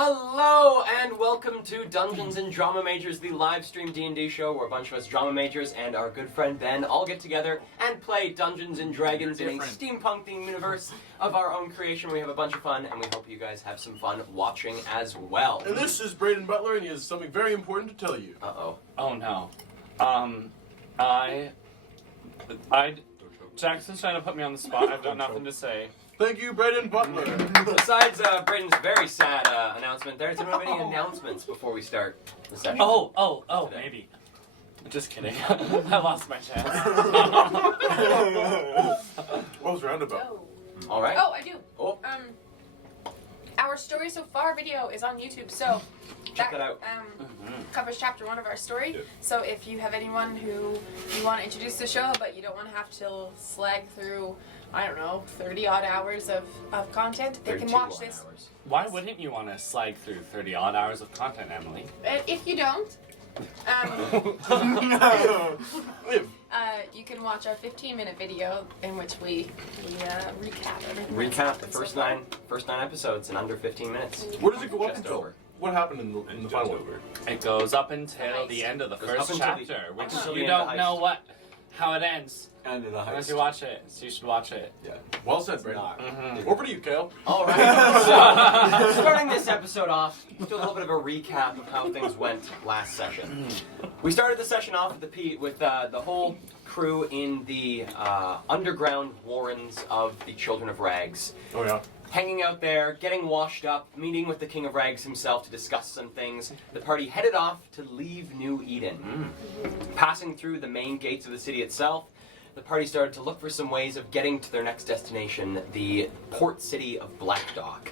Hello and welcome to Dungeons and Drama Majors, the live stream D&D show where a bunch of us drama majors and our good friend Ben all get together and play Dungeons and Dragons in a steampunk-themed universe of our own creation. We have a bunch of fun and we hope you guys have some fun watching as well. And this is Braden Butler and he has something very important to tell you. Uh-oh. Oh no. Jackson's trying to put me on the spot. I've got nothing to say. Thank you, Braden Butler. Besides Braden's very sad announcement there, do we have any announcements before we start the session? Oh, maybe. Just kidding. I lost my chance. What was roundabout? All right. Oh, I do. Oh. Our story so far video is on YouTube, so Check that out. Covers chapter 1 of our story. Yeah. So if you have anyone who you want to introduce to the show, but you don't want to have to slag through, I don't know, 30 odd hours of content, they can watch this. Hours. Why wouldn't you want to slide through 30 odd hours of content, Emily? If you don't, you can watch our 15-minute video in which we recap everything. Recap the first nine episodes in under 15 minutes. Where does it go up Just until? over. What happened in the final one? It goes up until the end of the Goes first up until the- chapter, which until the you end of don't the know how it ends. End of the heist. Unless you watch it, so you should watch it. Yeah. Well said, Braden. Not. Over to you, Kale. All right. So, starting this episode off, let's do a little bit of a recap of how things went last session. We started the session off with the whole crew in the underground warrens of the Children of Rags. Oh, yeah. Hanging out there, getting washed up, meeting with the King of Rags himself to discuss some things. The party headed off to leave New Eden. Passing through the main gates of the city itself, the party started to look for some ways of getting to their next destination, the port city of Blackdock.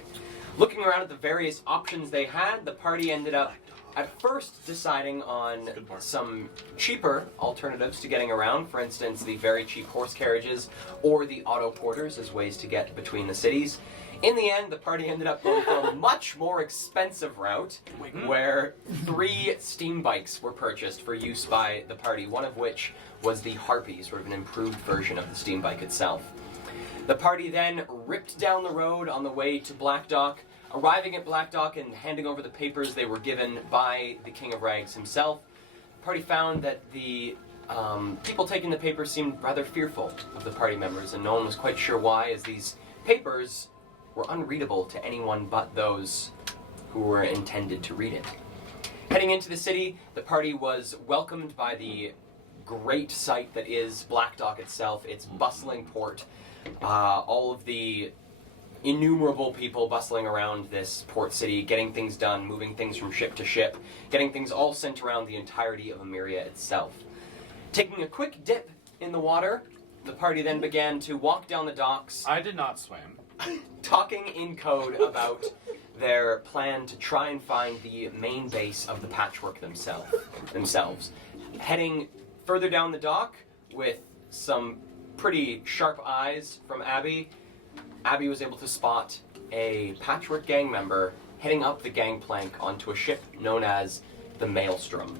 Looking around at the various options they had, the party ended up at first deciding on some cheaper alternatives to getting around. For instance, the very cheap horse carriages or the auto porters as ways to get between the cities. In the end, the party ended up going for a much more expensive route where 3 steam bikes were purchased for use by the party, one of which was the Harpy, sort of an improved version of the steam bike itself. The party then ripped down the road on the way to Blackdock, arriving at Blackdock and handing over the papers they were given by the King of Rags himself. The party found that the people taking the papers seemed rather fearful of the party members, and no one was quite sure why, as these papers were unreadable to anyone but those who were intended to read it. Heading into the city, the party was welcomed by the great sight that is Blackdock itself, its bustling port, all of the innumerable people bustling around this port city, getting things done, moving things from ship to ship, getting things all sent around the entirety of Emeria itself. Taking a quick dip in the water, the party then began to walk down the docks, I did not swim. talking in code about their plan to try and find the main base of the patchwork themselves. Heading further down the dock with some pretty sharp eyes from Abby, Abby was able to spot a patchwork gang member heading up the gangplank onto a ship known as the Mailstrom.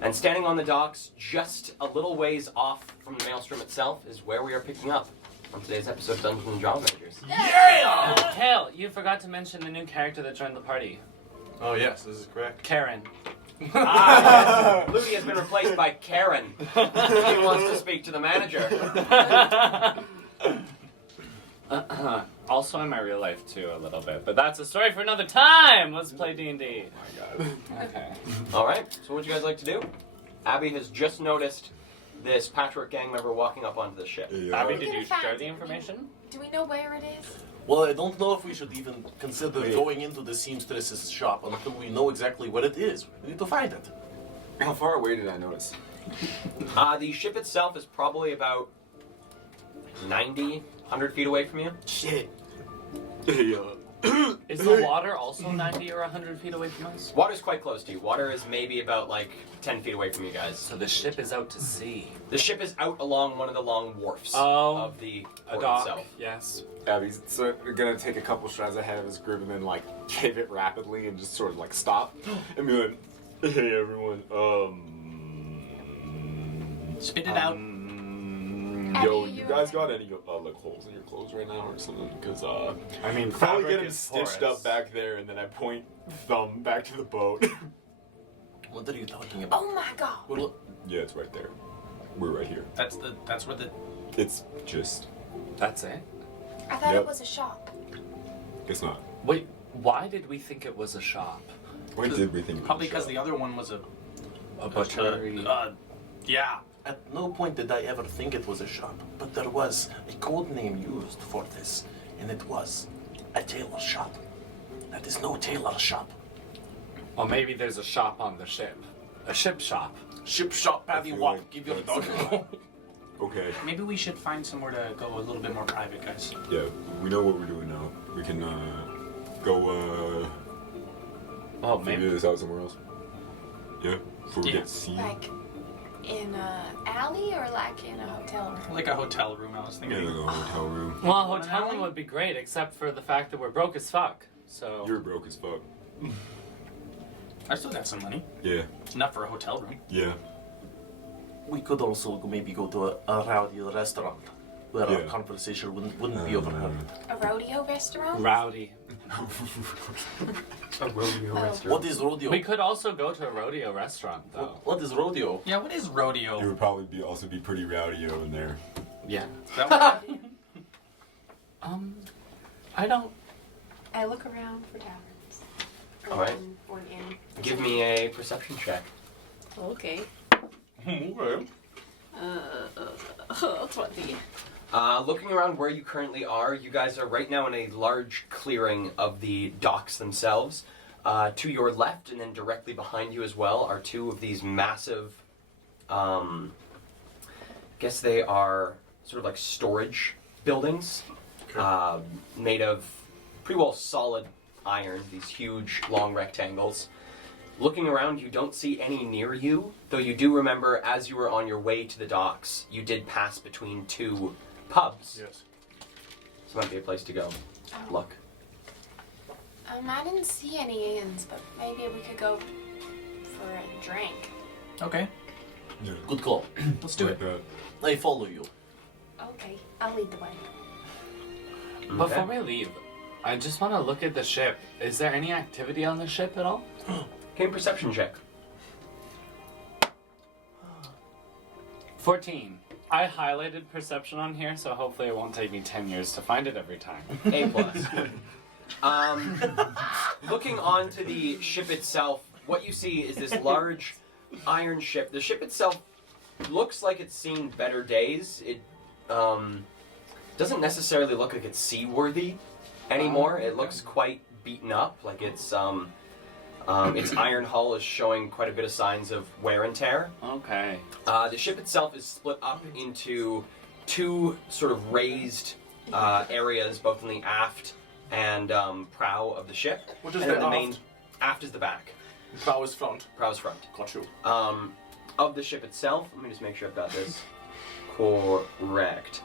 And standing on the docks just a little ways off from the Maelstrom itself is where we are picking up on today's episode of Dungeons and Drama Majors. Yeah! Kale, you forgot to mention the new character that joined the party. Oh, yes, this is correct. Karen. Yes. Ludi has been replaced by Karen. He wants to speak to the manager. Also in my real life too, a little bit, but that's a story for another time. Let's play D&D. Oh my god. Okay. All right, so what would you guys like to do? Abby has just noticed this patchwork gang member walking up onto the ship. Yeah. Abby, We did could've you found share the it. information? Do we know where it is? Well, I don't know if we should even consider going into the seamstress's shop until we know exactly what it is. We need to find it. How far away did I notice? The ship itself is probably about 90, 100 feet away from you. Shit. Is the water also 90 or 100 feet away from us? Water's quite close to you. Water is maybe about like 10 feet away from you guys. So the ship is out to sea. The ship is out along one of the long wharfs Oh, of the A port dock. itself. Yes. Abby's gonna take a couple strides ahead of his group and then like cave it rapidly and just sort of like stop and be like, "Hey everyone, Spit it out. Yo, Abby, you guys got any like holes in your clothes right now or something? Because I mean, probably fabric get him is stitched porous. up back there, and then I point thumb back to the boat. What are you talking about? Oh my god. Well, Yeah, it's right there. We're right here. That's where the It's just. That's it? I thought Yep. it was a shop. It's not. Wait, why did we think it was a shop? Why did we think? it was probably a because shop? the other one was a butchery. yeah. at no point did I ever think it was a shop, but there was a code name used for this, and it was a tailor shop. That is no tailor shop. Or maybe there's a shop on the ship. A ship shop. Ship shop, I Paddy feel Walk, like give your that's- dog. Okay. Maybe we should find somewhere to go a little bit more private, guys. Yeah, we know what we're doing now. We can go Oh, figure maybe. this out somewhere else. Yeah, before we Yeah. get seen. Like in a alley or like in a hotel room? Like a hotel room, I was Yeah, thinking. like a hotel room. Well, a Want an hotel alley? room would be great, except for the fact that we're broke as fuck. So. You're broke as fuck. I still got some money. Yeah, Enough for a hotel room. yeah. We could also maybe go to a rowdy restaurant where our Yeah. conversation wouldn't be overheard. A rodeo restaurant? Rowdy. A rodeo Oh. restaurant. What is rodeo? We could also go to a rodeo restaurant, though. What is rodeo? Yeah, what is It rodeo? would probably be also be pretty rowdy in there. Yeah. Is that what- I don't. I look around for taverns. Or Alright. Or an inn. Give me a perception check. Okay. Okay. 20. Looking around where you currently are, you guys are right now in a large clearing of the docks themselves. To your left and then directly behind you as well are two of these massive, guess they are sort of like storage buildings, made of pretty well solid iron, these huge long rectangles. Looking around, you don't see any near you, though you do remember as you were on your way to the docks, you did pass between two pubs. Yes. This might be a place to go. Look. I didn't see any inns, but maybe we could go for a drink. Okay, Yeah. Good call. let's do Like it. that. I follow you. Okay, I'll lead the way. Before we leave, I just want to look at the ship. Is there any activity on the ship at all? Game perception check. 14. I highlighted perception on here, so hopefully it won't take me 10 years to find it every time. A plus. Looking onto the ship itself, what you see is this large iron ship. The ship itself looks like it's seen better days. It doesn't necessarily look like it's seaworthy anymore. It looks quite beaten up, like its iron hull is showing quite a bit of signs of wear and tear. Okay. The ship itself is split up into two sort of raised areas, both in the aft and prow of the ship. What is And the then main aft? aft is the back, Prow is front. prow is front. Got you. Of the ship itself, let me just make sure I've got this correct.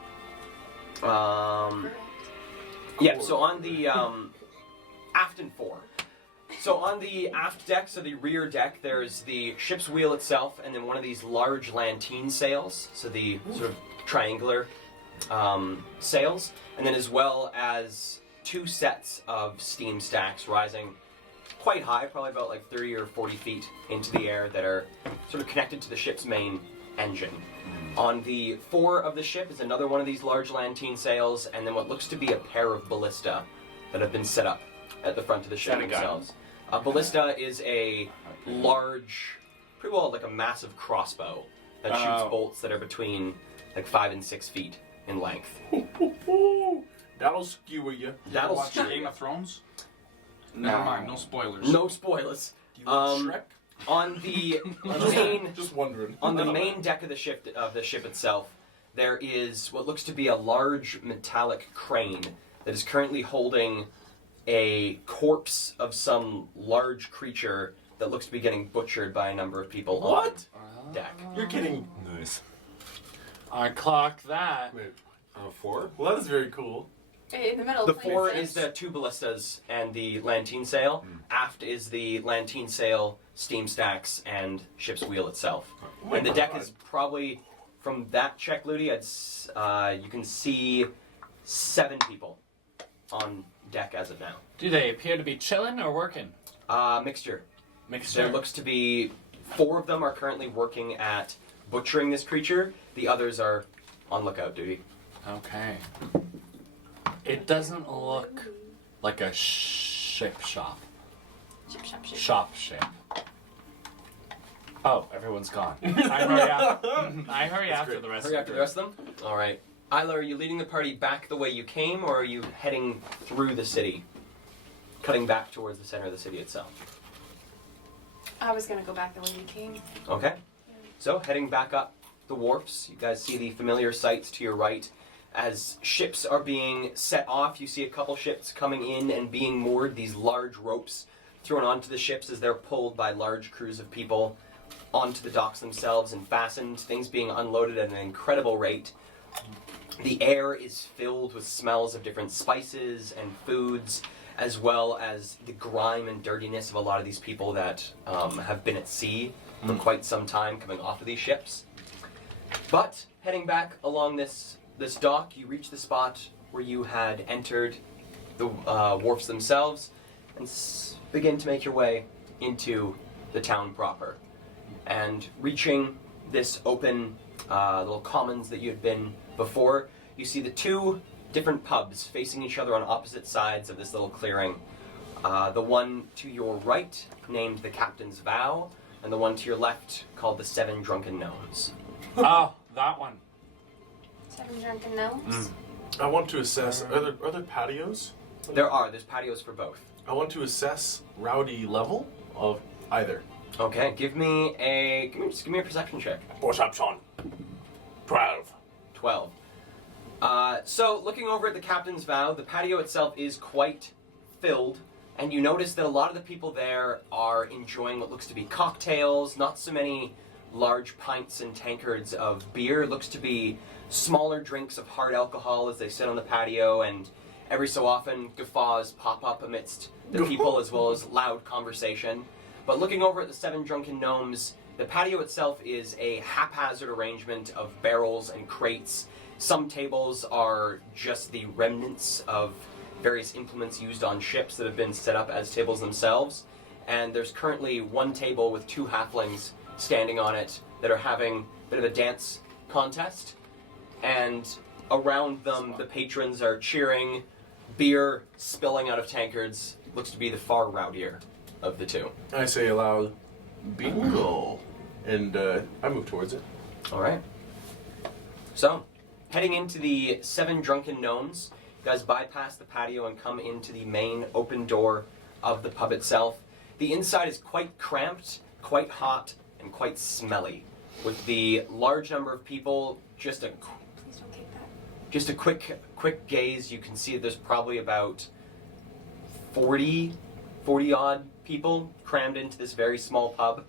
Yeah, so on the aft and fore. So on the aft deck, so the rear deck, there's the ship's wheel itself, and then one of these large lanterne sails, so the sort of triangular sails, and then as well as two sets of steam stacks rising quite high, probably about like 30 or 40 feet into the air, that are sort of connected to the ship's main engine. On the fore of the ship is another one of these large lanterne sails, and then what looks to be a pair of ballista that have been set up at the front of the ship Is that a gun? themselves. A ballista is a large, pretty well like a massive crossbow that shoots Oh. bolts that are between like 5 and 6 feet in length. That'll skewer you. That'll Watch skewer Game you. of Thrones? Never mind, no spoilers. No spoilers. Do you want Um, Shrek? On the main Just wondering. on the main deck of the ship itself, there is what looks to be a large metallic crane that is currently holding a corpse of some large creature that looks to be getting butchered by a number of people What? on deck. You're kidding. Nice. I clocked that. Wait, 4? Well, that is very cool. In the middle. The plain fore fish. is the two ballistas and the lanterne sail. Aft is the lanterne sail, steam stacks, and ship's wheel itself. Oh my And the deck God. is probably from that check, Ludi, you can see 7 people on deck as of now. Do they appear to be chilling or working? Mixture. Mixture. There looks to be 4 of them are currently working at butchering this creature. The others are on lookout duty. Okay. It doesn't look like a ship shop. Shop ship. Oh, everyone's gone. I hurry after the rest Hurry of after the rest of them? Alright. Isla, are you leading the party back the way you came, or are you heading through the city? Cutting back towards the center of the city itself. I was gonna go back the way you came. Okay. So, heading back up the wharfs, you guys see the familiar sights to your right. As ships are being set off, you see a couple ships coming in and being moored, these large ropes thrown onto the ships as they're pulled by large crews of people onto the docks themselves and fastened, things being unloaded at an incredible rate. The air is filled with smells of different spices and foods, as well as the grime and dirtiness of a lot of these people that have been at sea for quite some time coming off of these ships. But heading back along this dock, you reach the spot where you had entered the wharfs themselves and begin to make your way into the town proper. And reaching this open little commons that you had been before, you see the 2 different pubs facing each other on opposite sides of this little clearing. The one to your right, named the Captain's Vow, and the one to your left, called the 7 Drunken Gnomes. Oh, that one. 7 drunken gnomes. I want to assess. Are there patios? There's patios for both. I want to assess rowdy level of either. Okay, give me a perception check. Perception. 12. 12. So, looking over at the Captain's Vow, the patio itself is quite filled, and you notice that a lot of the people there are enjoying what looks to be cocktails, not so many large pints and tankards of beer. It looks to be smaller drinks of hard alcohol as they sit on the patio, and every so often guffaws pop up amidst the people as well as loud conversation. But looking over at the 7 Drunken Gnomes, the patio itself is a haphazard arrangement of barrels and crates. Some tables are just the remnants of various implements used on ships that have been set up as tables themselves. And there's currently 1 table with 2 halflings standing on it that are having a bit of a dance contest. And around them, the patrons are cheering, beer spilling out of tankards. Looks to be the far rowdier of the 2. I say aloud, bingo, and I move towards it. All right. So, heading into the 7 Drunken Gnomes, you guys bypass the patio and come into the main open door of the pub itself. The inside is quite cramped, quite hot, and quite smelly. With the large number of people, just a quick gaze, you can see that there's probably about 40 odd people crammed into this very small pub.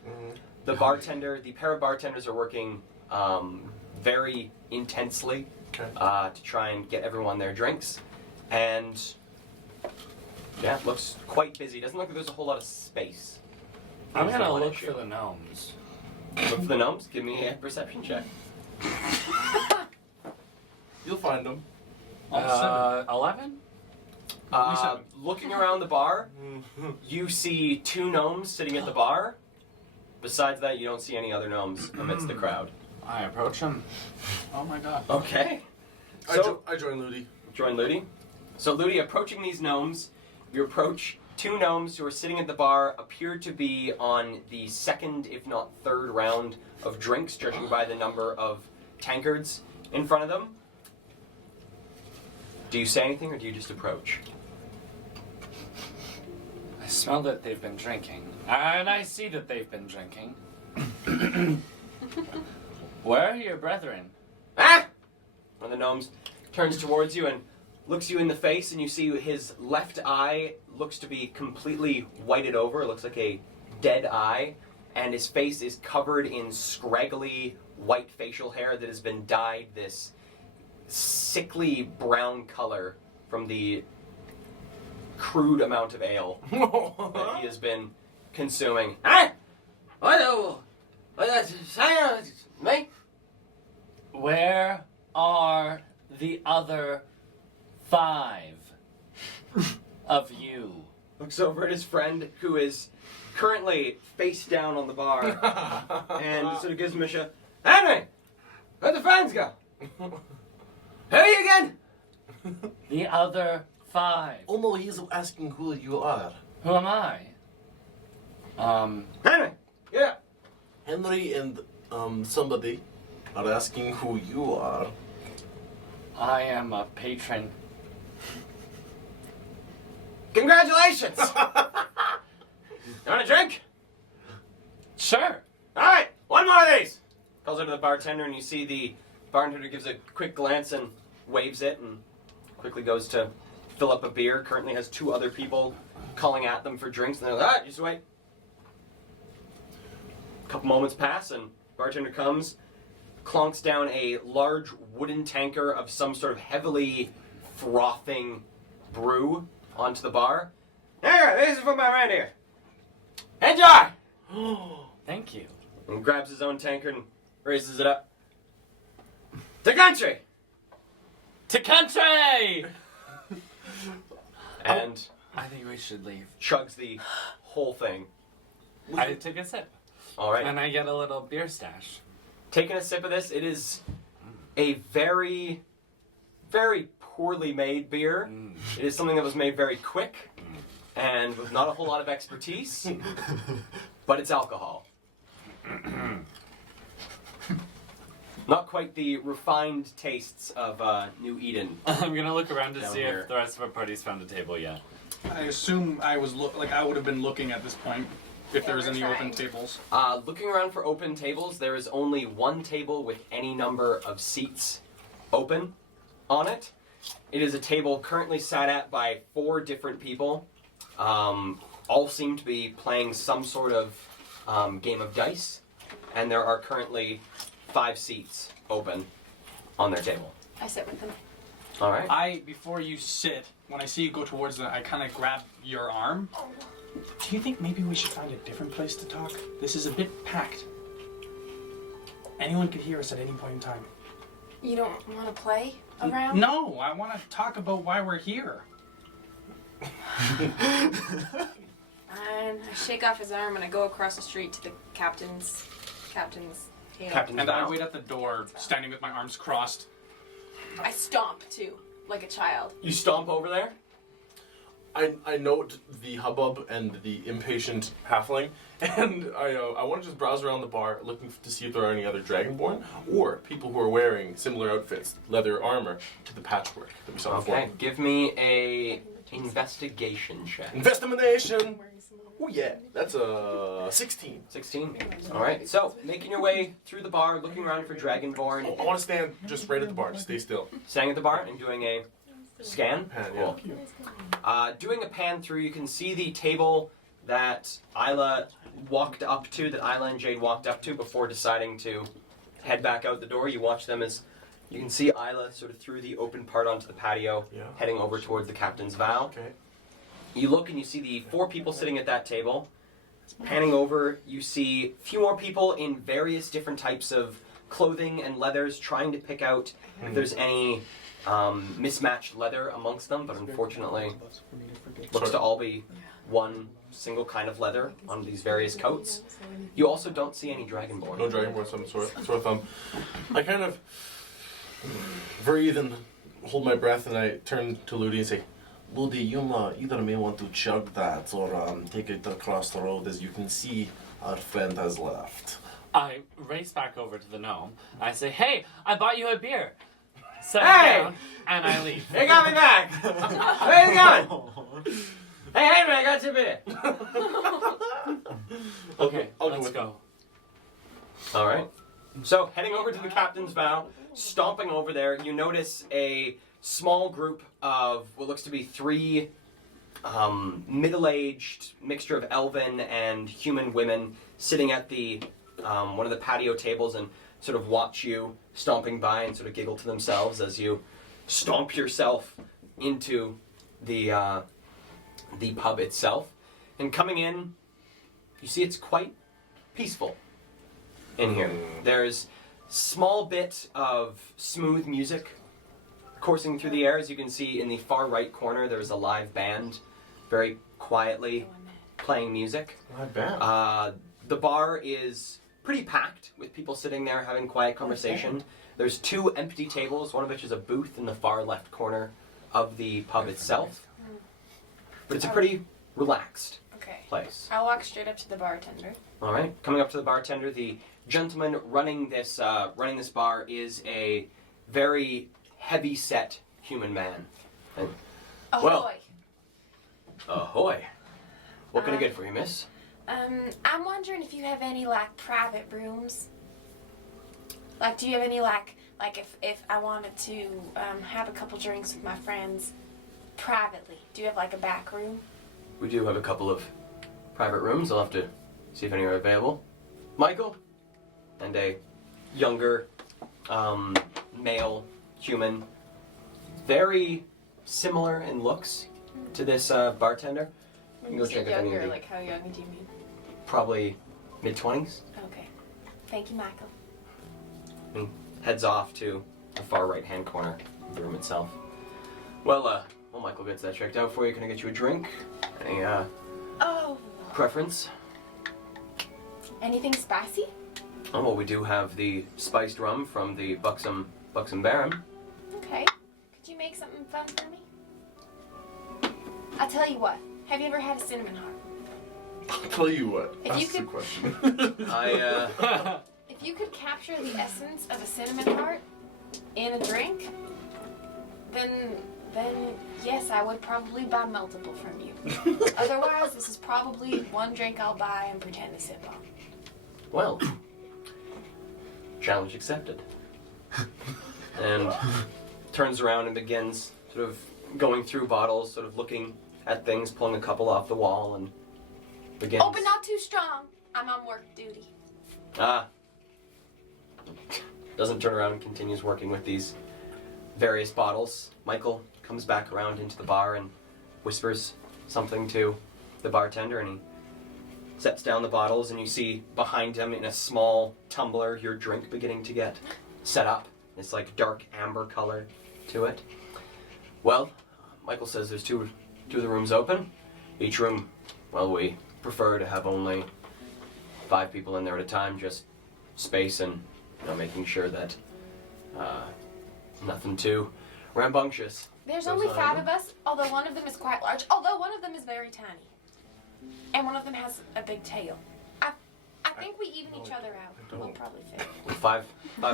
The pair of bartenders are working very intensely to try and get everyone their drinks. And yeah, it looks quite busy. Doesn't look like there's a whole lot of space. I'm Is the gonna one look issue. for the gnomes. Look for the gnomes. Give me a perception check. You'll find them. 11? Looking around the bar, you see 2 gnomes sitting at the bar. Besides that, you don't see any other gnomes amidst the crowd. I approach them. Oh my god. Okay. So, I join Ludi. join Ludi. So Ludi, approaching these gnomes, you approach 2 gnomes who are sitting at the bar, appear to be on the 2nd, if not 3rd round of drinks, judging by the number of tankards in front of them. Do you say anything, or do you just approach? I smell that they've been drinking. And I see that they've been drinking. Where are your brethren? Ah! One of the gnomes turns towards you and looks you in the face, and you see his left eye looks to be completely whited over. It looks like a dead eye, and his face is covered in scraggly white facial hair that has been dyed this sickly brown color from the crude amount of ale that he has been consuming. Ah! Mate? Where are the other 5 of you? Looks over at his friend who is currently face down on the bar and sort of gives him a shove. Henry! Where'd the friends go? Who are you again? The other 5. Oh no, he's asking who you are. Who am I? Henry! Yeah. Henry and somebody are asking who you are. I am a patron. Congratulations! You want a drink? Sure. Alright, one more of these! Calls over to the bartender and you see the bartender gives a quick glance and waves it and quickly goes to fill up a beer. Currently has 2 other people calling at them for drinks and they're like, just wait. A couple moments pass and bartender comes, clonks down a large wooden tanker of some sort of heavily frothing brew onto the bar. Here, this is for my reindeer. Enjoy! Thank you. And grabs his own tankard and raises it up. To country! To country! And I think we should leave. chugs the whole thing. I took a sip. Alright. And I get a little beer stash. Taking a sip of this, it is a very, very poorly made beer. It is something that was made very quick and with not a whole lot of expertise, but it's alcohol. Not quite the refined tastes of New Eden. I'm gonna look around to Down see here. if the rest of our party's found a table yet. I assume I was I would have been looking at this point if there was we're any trying. open tables. Looking around for open tables, there is only one table with any number of seats open on it. It is a table currently sat at by 4 different people. All seem to be playing some sort of game of dice, and there are currently 5 seats open on their table. I sit with them. All right. Before you sit, when I see you go towards the, I kind of grab your arm. Do you think maybe we should find a different place to talk? This is a bit packed. Anyone could hear us at any point in time. You don't want to play around? No, I want to talk about why we're here. And I shake off his arm and I go across the street to the captain's table. Captain's And I bow. wait at the door, standing with my arms crossed. I stomp too, like a child. You stomp over there. I note the hubbub and the impatient halfling, and I want to just browse around the bar looking to see if there are any other dragonborn or people who are wearing similar outfits, leather armor, to the patchwork that we saw Okay. before. Give me a investigation check. Investigation! Oh yeah, that's a 16. 16. All right. So making your way through the bar, looking around for dragonborn, I want to stand just right at the bar, stay still. standing at the bar and doing a scan. Pan, Cool. Doing a pan through, you can see the table that Isla walked up to, that Isla and Jade walked up to before deciding to head back out the door. You watch them as you can see Isla sort of through the open part onto the patio, Yeah. heading over towards the captain's vow. Okay. You look and you see the 4 people sitting at that table. Panning over, you see a few more people in various different types of clothing and leathers, trying to pick out if there's any mismatched leather amongst them, but unfortunately looks to all be one single kind of leather on these various coats. You also don't see any dragonborn. No dragonborn, some sort of thumb. I kind of breathe and hold my breath, and I turn to Ludi and say, Ludi, you either may want to chug that or take it across the road. As you can see, our friend has left. I race back over to the gnome. I say, hey, I bought you a beer. Set Hey! it down, and I leave. They got me back! Where you going? Hey, Henry, I got you a beer. Okay, I'll go let's with go. Alright. So, heading over to the captain's vow, stomping over there, you notice a small group of what looks to be 3 middle-aged mixture of elven and human women sitting at the one of the patio tables and sort of watch you stomping by and sort of giggle to themselves as you stomp yourself into the pub itself. And coming in, you see it's quite peaceful in here. There's small bit of smooth music coursing through the air. As you can see in the far right corner, there's a live band very quietly playing music. Not bad. The bar is pretty packed with people sitting there having quiet conversation. There's 2 empty tables, one of which is a booth in the far left corner of the pub itself. But it's a pretty relaxed Okay. place. I'll walk straight up to the bartender. All right, coming up to the bartender, the gentleman running this bar is a very heavy-set human man. And, Ahoy. Well. ahoy! What can I get for you, miss? I'm wondering if you have any like private rooms. Like, do you have any like if I wanted to have a couple drinks with my friends privately? Do you have like a back room? We do have a couple of private rooms. I'll have to see if any are available. Michael, and a younger male human, very similar in looks to this bartender. When Go you say check if any of younger, the- like how young do you mean? Probably mid-20s. Okay. Thank you, Michael. And heads off to the far right-hand corner of the room itself. Well, Michael gets that checked out for you. Can I get you a drink? Any Oh. preference? Anything spicy? Oh, well, we do have the spiced rum from the Buxom Baron. Okay. Could you make something fun for me? I'll tell you what. Have you ever had a cinnamon heart? I'll tell you what. If you That's the could- question. If you could capture the essence of a cinnamon heart in a drink, then yes, I would probably buy multiple from you. Otherwise, this is probably one drink I'll buy and pretend to sip on. Well, challenge accepted. And turns around and begins sort of going through bottles, sort of looking at things, pulling a couple off the wall, and begins. Oh, but not too strong. I'm on work duty. Doesn't turn around and continues working with these various bottles. Michael comes back around into the bar and whispers something to the bartender, and he sets down the bottles, and you see behind him in a small tumbler your drink beginning to get set up. It's like dark amber color to it. Well, Michael says there's two of the rooms open. Each room, well, we prefer to have only 5 people in there at a time, just space and making sure that nothing too rambunctious. There's goes only on. 5 of us, although one of them is quite large. Although one of them is very tiny. And one of them has a big tail. I think we even each other out. We'll probably fit. With five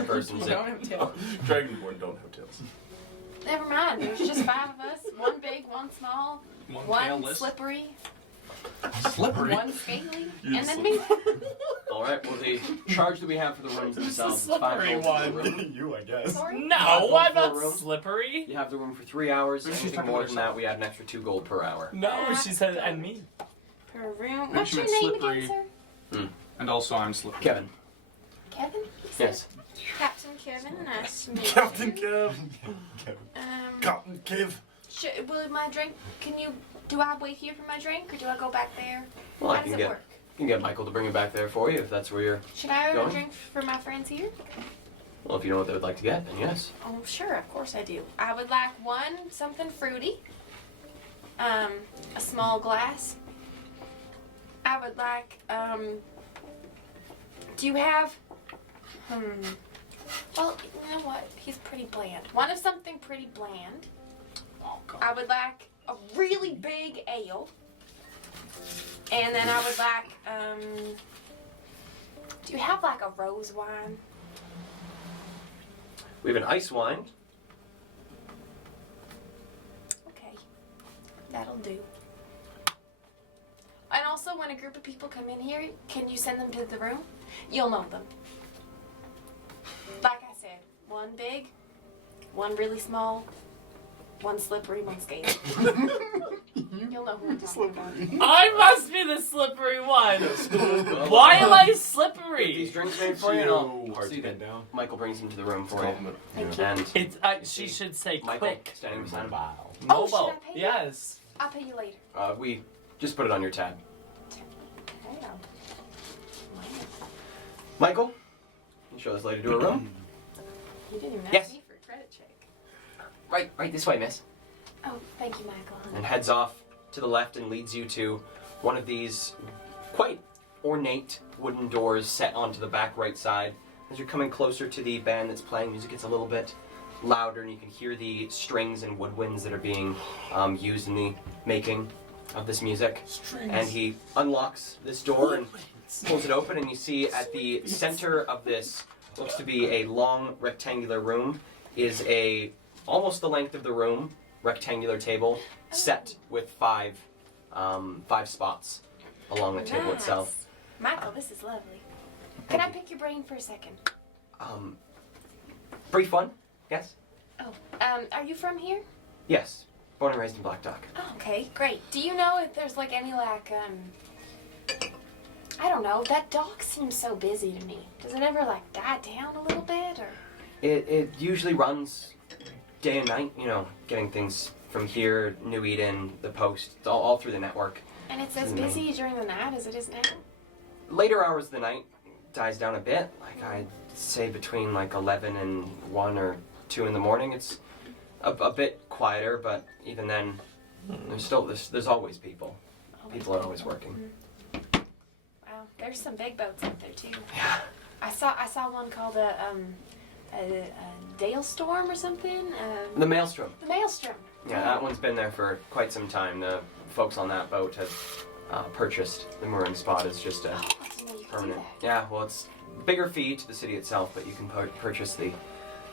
persons in. Dragonborn don't have tails. Never mind. There's just 5 of us. One big, one small, one tailless. slippery, Slippery. one scaly, You and then me. All right. Well, the charge that we have for the rooms themselves is 5 slippery gold per one. room. You, I guess. Sorry. No, Gold I'm per not room. slippery. You have the room for 3 hours. She's Anything talking more about than that, we add an extra 2 gold per hour. No, she said, and me. Per room. Maybe What's she your meant name slippery. again, sir? And also, I'm slippery. Kevin. Kevin? You said Yes. Captain Kevin. Nice to meet you. Captain Kev. Captain Kev. Will my drink? Do I wait here for my drink, or do I go back there? Well, I How does can it get work? Michael to bring it back there for you if that's where you're. Should I order Going? a drink for my friends here? Well, if you know what they would like to get, then yes. Oh, sure, of course I do. I would like something fruity. A small glass. I would like, do you have, well, you know what? He's pretty bland. One of something pretty bland. Oh, God. I would like a really big ale. And then I would like, do you have like a rose wine? We have an ice wine. Okay, that'll do. And also, when a group of people come in here, can you send them to the room? You'll know them. Like I said, one big, one really small, one slippery, one scaly. You'll know who I'm talking about. I must be the slippery one. Why am I These slippery? drinks made for you, and I'll Hard see to that pin down. Michael brings them to the room for you. Compliment. Thank you. And It's she should say Michael quick. standing beside him. Oh, should Mobile. I pay you? Yes. I'll pay you later. We just put it on your tab. Hang on. Michael, You show this lady to her room. You didn't even Yes. ask me for a credit check. Right this way, miss. Oh, thank you, Michael. And heads off to the left and leads you to one of these quite ornate wooden doors set onto the back right side. As you're coming closer to the band that's playing, music gets a little bit louder, and you can hear the strings and woodwinds that are being used in the making of this music. And he unlocks this door and pulls it open, and you see at the center of this, looks to be a long rectangular room, is a almost the length of the room rectangular table set with five spots along the table Nice. itself. Michael, this is lovely. Can I pick your brain for a second? Brief one, yes? Oh, are you from here? Yes. Born and raised in Black Dock. Oh, okay, great. Do you know if there's like any I don't know, that dock seems so busy to me. Does it ever like die down a little bit or? It usually runs day and night, getting things from here, New Eden, the Post, all through the network. And it's as busy during the night as it is now? Later hours of the night dies down a bit. Like I'd say between like 11 and 1 or 2 in the morning, it's a bit quieter, but even then, there's always people. People are always working. Wow, there's some big boats out there too. Yeah. I saw one called a Dale Storm or something. The Mailstrom. The Mailstrom. Yeah, that one's been there for quite some time. The folks on that boat have purchased the mooring spot as just a Oh, I didn't know you could do permanent. that. Yeah, well, it's bigger fee to the city itself, but you can purchase the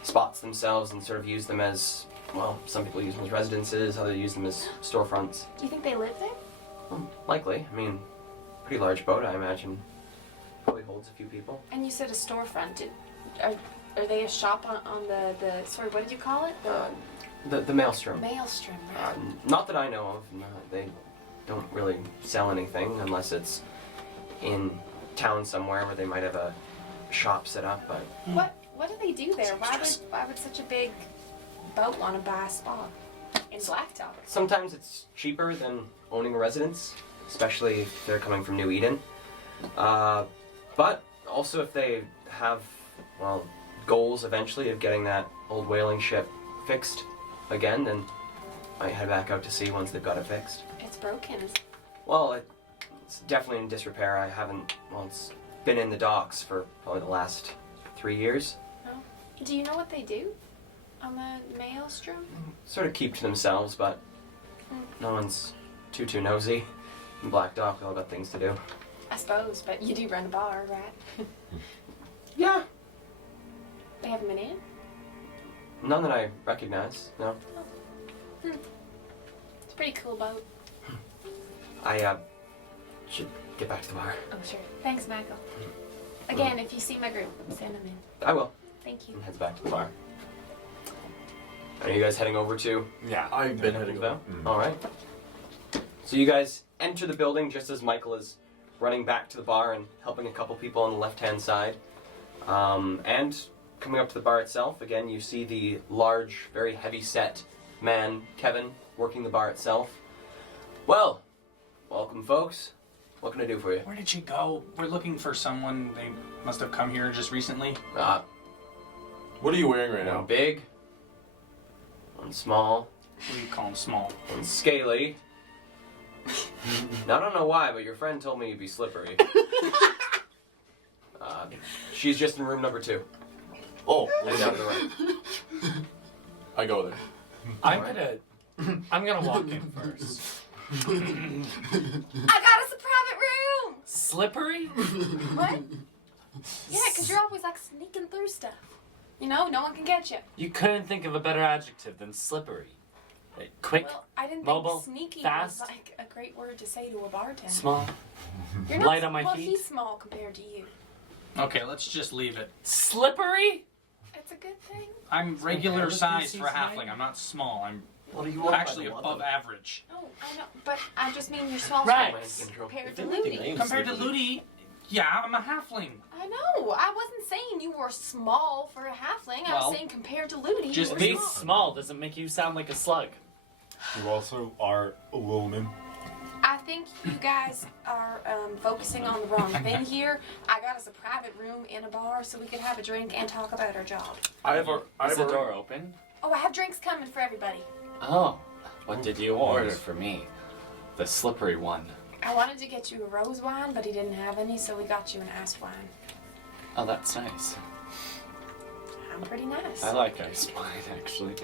spots themselves and sort of use them as, well, some people use them as residences, others use them as storefronts. Do you think they live there? Likely. I mean, pretty large boat, I imagine. Probably holds a few people. And you said a storefront. Are they a shop on the sorry, what did you call it? The Maelstrom. Maelstrom, right? Not that I know of. No, they don't really sell anything unless it's in town somewhere where they might have a shop set up. But What do they do there? Why would such a big boat want to buy a spot in Blacktop? sometimes it's cheaper than owning a residence, especially if they're coming from New Eden. But also if they have, well, goals eventually of getting that old whaling ship fixed again, then might head back out to sea once they've got it fixed. It's broken. Well, it's definitely in disrepair. It's been in the docks for probably the last 3 years. Do you know what they do on the Maelstrom? Sort of keep to themselves, but no one's too nosy. In Black Dock, we all got things to do. I suppose, but you do run a bar, right? Yeah. They haven't been in? None that I recognize, no. It's a pretty cool boat. I should get back to the bar. Oh, sure. Thanks, Michael. Again, if you see my group, send them in. I will. Thank you. And heads back to the bar. Are you guys heading over to Yeah. I've been heading Bell? over. Alright. So you guys enter the building just as Michael is running back to the bar and helping a couple people on the left-hand side. And coming up to the bar itself, again, you see the large, very heavy-set man, Kevin, working the bar itself. Well, welcome, folks. What can I do for you? Where did she go? We're looking for someone. They must have come here just recently. What are you wearing right One now? big, one small, What do you call them? Small. one scaly. Now, I don't know why, but your friend told me you'd be slippery. She's just in room number 2. Oh, Heading down to the right. I go there. I'm gonna walk in first. I got us a private room! Slippery? What? Yeah, because you're always like sneaking through stuff. You know, no one can get you. You couldn't think of a better adjective than slippery. Quick, Well, I didn't mobile, think sneaky fast. was like a great word to say to a bartender. small, You're not light on my well, feet. he's small compared to you. Okay, let's just leave it. Slippery? It's a good thing. I'm regular Havoc size for a species, halfling. right? I'm not small. I'm What are you actually above average. Oh, I know, but I just mean you're small Right. compared to If anything, Ludi. I am Compared to slippery. Ludi, yeah, I'm a halfling. I know. I wasn't saying you were small for a halfling. I Well, was saying compared to Ludi, just you were Being small. small doesn't make you sound like a slug. You also are a woman. I think you guys are focusing on the wrong thing here. I got us a private room in a bar so we could have a drink and talk about our job. Is the door open? Oh, I have drinks coming for everybody. Oh, what did you order for me? The slippery one. I wanted to get you a rose wine, but he didn't have any, so we got you an ice wine. Oh, that's nice. I'm pretty nice. I like ice wine, actually.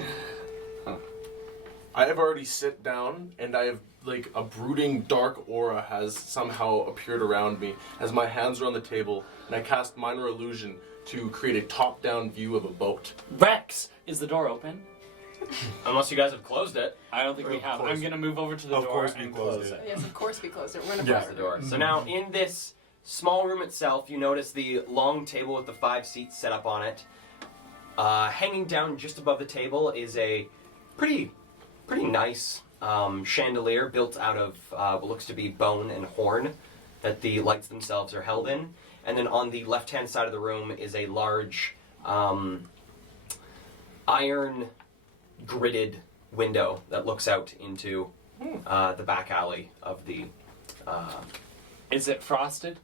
I have already sit down, and I have, like, a brooding dark aura has somehow appeared around me as my hands are on the table, and I cast Minor Illusion to create a top-down view of a boat. Rex, is the door open? Unless you guys have closed it. I don't think we have. I'm gonna move over to the Of door course we and closed close it. it. Yes, of course we closed it. We're in a Yeah. bar. The door. So now in this small room itself, you notice the long table with the 5 seats set up on it. Hanging down just above the table is a pretty nice chandelier built out of what looks to be bone and horn that the lights themselves are held in. And then on the left-hand side of the room is a large iron gridded window that looks out into the back alley of the Is it frosted?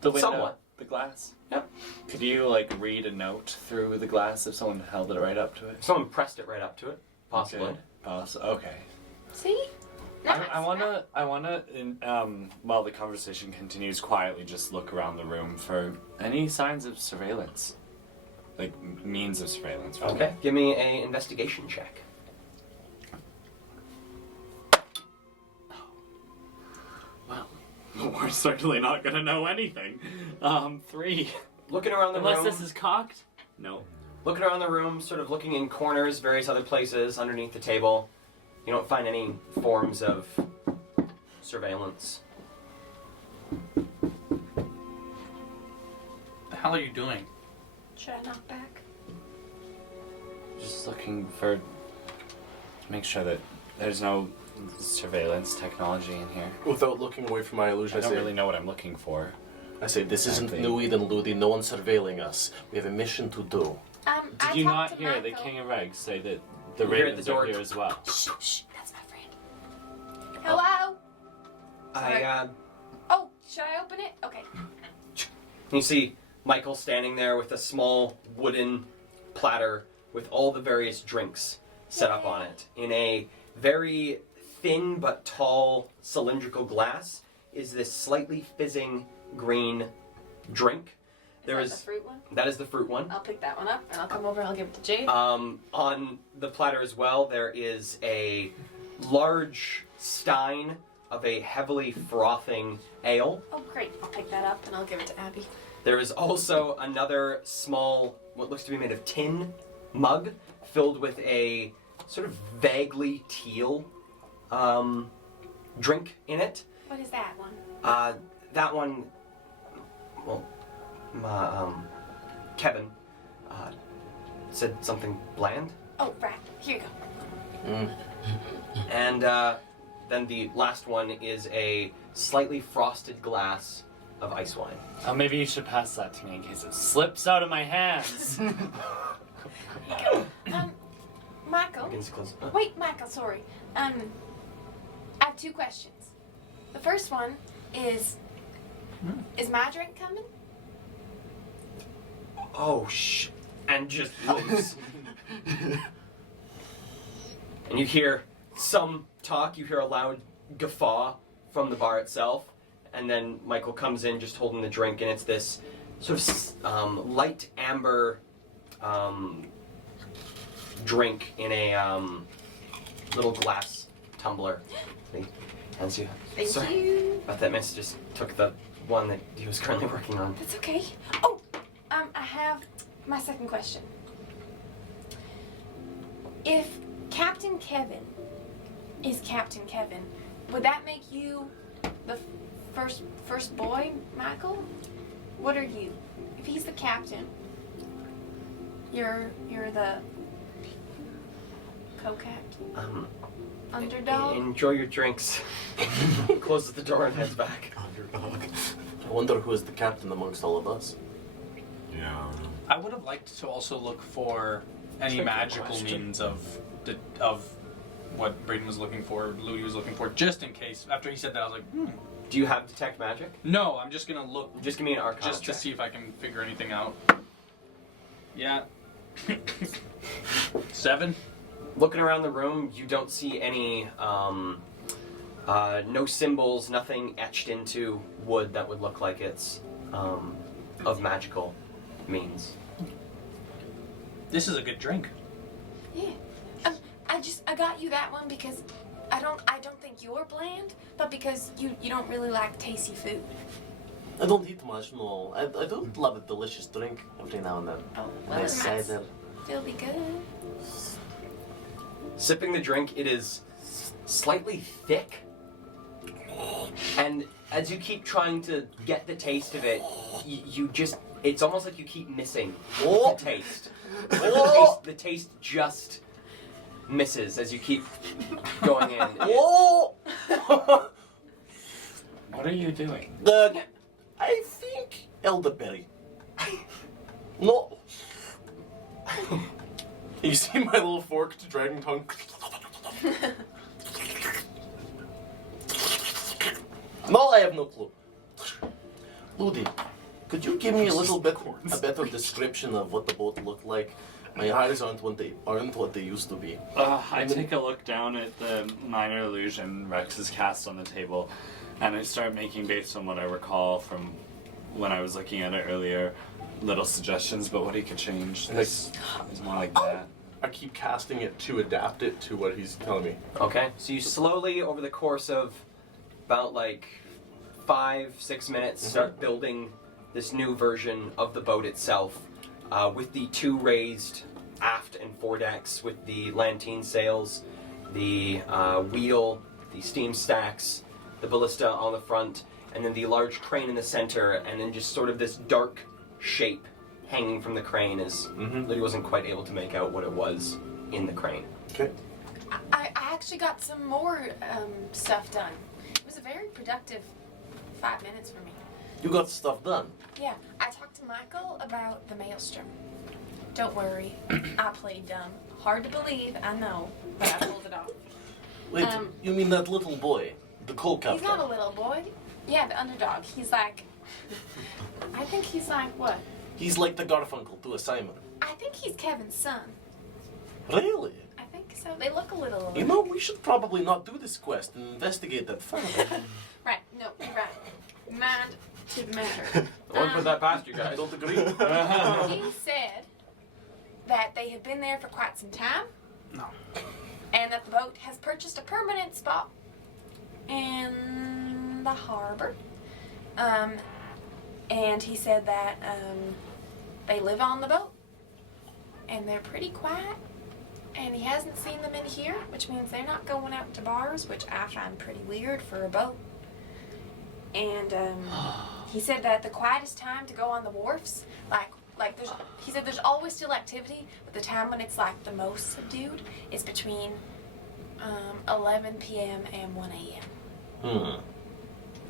The window? Somewhat. The glass? Yep. Could you, like, read a note through the glass if someone held it right up to it? Someone pressed it right up to it, possibly. Okay. Okay. See? Nice. I wanna, while the conversation continues, quietly just look around the room for any signs of surveillance. Like, means of surveillance. rather. Okay, give me a investigation check. Well, we're certainly not gonna know anything. 3. Looking around the Unless room, this is cocked? No. looking around the room, sort of looking in corners, various other places underneath the table. You don't find any forms of surveillance. The hell are you doing? Should I knock back? Just looking for... make sure that there's no surveillance technology in here. Without looking away from my illusion, I I don't say, really know what I'm looking for. this isn't Exactly. New Eden, Ludi. No one's surveilling us. We have a mission to do. Did you not hear the King of Regs say that the You hear at ravens the door. are here as well? Shh, that's my friend. Hello? Sorry. Oh, should I open it? Okay. You see Michael standing there with a small wooden platter with all the various drinks set up on it. In a very thin but tall cylindrical glass is this slightly fizzing green drink. There Is that is the fruit one? that is the fruit one. I'll pick that one up and I'll come over and I'll give it to Jade. On the platter as well, there is a large stein of a heavily frothing ale. Oh, great. I'll pick that up and I'll give it to Abby. There is also another small, what looks to be made of tin mug filled with a sort of vaguely teal drink in it. What is that one? That one, well, Kevin said something bland. Oh, right. Here you go. And then the last one is a slightly frosted glass of ice wine. Oh, maybe you should pass that to me in case it slips out of my hands. Michael. Begins to close. Wait, Michael, sorry. I have 2 questions. The first one is my drink coming? Oh, and just moves. And you hear some talk, you hear a loud guffaw from the bar itself, and then Michael comes in just holding the drink, and it's this sort of light amber drink in a little glass tumbler. He hands you. Thank Sorry, you. but that miss just took the one that he was currently working on. That's okay. Oh, I have my second question. If Captain Kevin is Captain Kevin, would that make you the first boy, Michael? What are you? If he's the captain, you're the co-captain. Underdog. Enjoy your drinks. Closes the door and heads back. Underdog. I wonder who is the captain amongst all of us. Yeah. I would have liked to also look for any Tricky magical question. means of what Braden was looking for, Ludi was looking for, just in case. After he said that, I was like, Do you have detect magic? No, I'm just gonna look Just give me an arcana just to check. see if I can figure anything out. Yeah. 7. Looking around the room, you don't see any, no symbols, nothing etched into wood that would look like it's of magical means. This is a good drink. Yeah. I got you that one because I don't think you're bland, but because you don't really like tasty food. I don't eat much, no. I do love a delicious drink every now and then. Oh, well, Nice then that's- cider. It'll be good. Sipping the drink, it is slightly thick. And as you keep trying to get the taste of it, you just, it's almost like you keep missing the taste. Like the taste just misses as you keep going in. Oh! What are you doing? I think elderberry. No. You see my little forked dragon tongue? No, I have no clue. Ludi, could you give me a little bit a better description of what the boat looked like? My eyes aren't what they used to be. I take a look down at the minor illusion Rex has cast on the table, and I start making, based on what I recall from when I was looking at it earlier, little suggestions about what he could change. This is more like that. I keep casting it to adapt it to what he's telling me. Okay, so you slowly, over the course of about like 5-6 minutes, start building this new version of the boat itself, with the 2 raised aft and foredecks, with the lanterne sails, the wheel, the steam stacks, the ballista on the front, and then the large crane in the center, and then just sort of this dark shape hanging from the crane as Lydia wasn't quite able to make out what it was in the crane. Okay. I actually got some more stuff done. It was a very productive 5 minutes for me. You got stuff done. Yeah, I talked to Michael about the Mailstrom. Don't worry, I played dumb. Hard to believe, I know, but I pulled it off. Wait, you mean that little boy? The co-captain? He's not a little boy. Yeah, the underdog. He's like, I think he's like what? He's like the Garfunkel to a Simon. I think he's Kevin's son. Really? I think so. They look a little alike. You know, we should probably not do this quest and investigate that further. Right, no, you're right. Mind to the matter. I won't put that past you I guys. don't agree. He said that they have been there for quite some time. No. And that the boat has purchased a permanent spot in the harbor. And he said that they live on the boat. And they're pretty quiet. And he hasn't seen them in here, which means they're not going out to bars, which I find pretty weird for a boat. And he said that the quietest time to go on the wharfs, like he said there's always still activity, but the time when it's like the most subdued is between 11 p.m. and 1 a.m.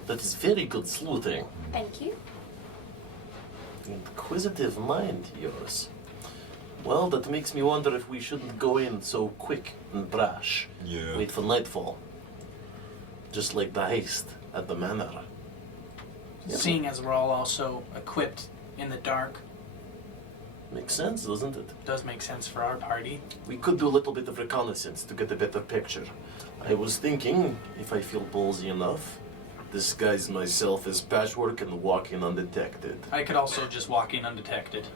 That is very good sleuthing. Thank you. Inquisitive mind, yours. Well, that makes me wonder if we shouldn't go in so quick and brash. Yeah. Wait for nightfall. Just like the heist at the manor. Seeing as we're all also equipped in the dark, Makes sense, doesn't it? does make sense for our party. We could do a little bit of reconnaissance to get a better picture. I was thinking, if I feel ballsy enough, disguise myself as Patchwork and walk in undetected. I could also just walk in undetected.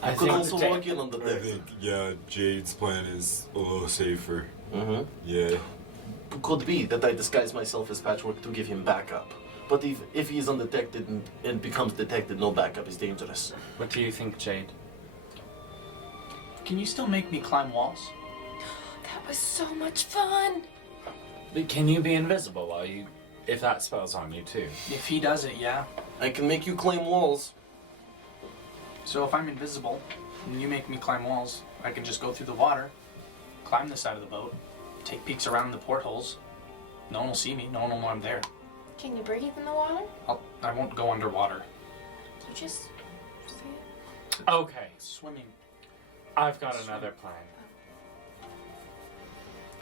I could also walk in I undetected. think, yeah, Jade's plan is a little safer. Mm-hmm. Yeah. Could be that I disguise myself as Patchwork to give him backup. But if he's undetected and becomes detected, no backup is dangerous. What do you think, Jade? Can you still make me climb walls? That was so much fun. But can you be invisible while you, if that spell's on you too? If he does it, yeah. I can make you climb walls. So if I'm invisible and you make me climb walls, I can just go through the water, climb the side of the boat, take peeks around the portholes. No one will see me. No one will know I'm there. Can you breathe in the water? I won't go underwater. You just Okay, Swimming. I've got another plan.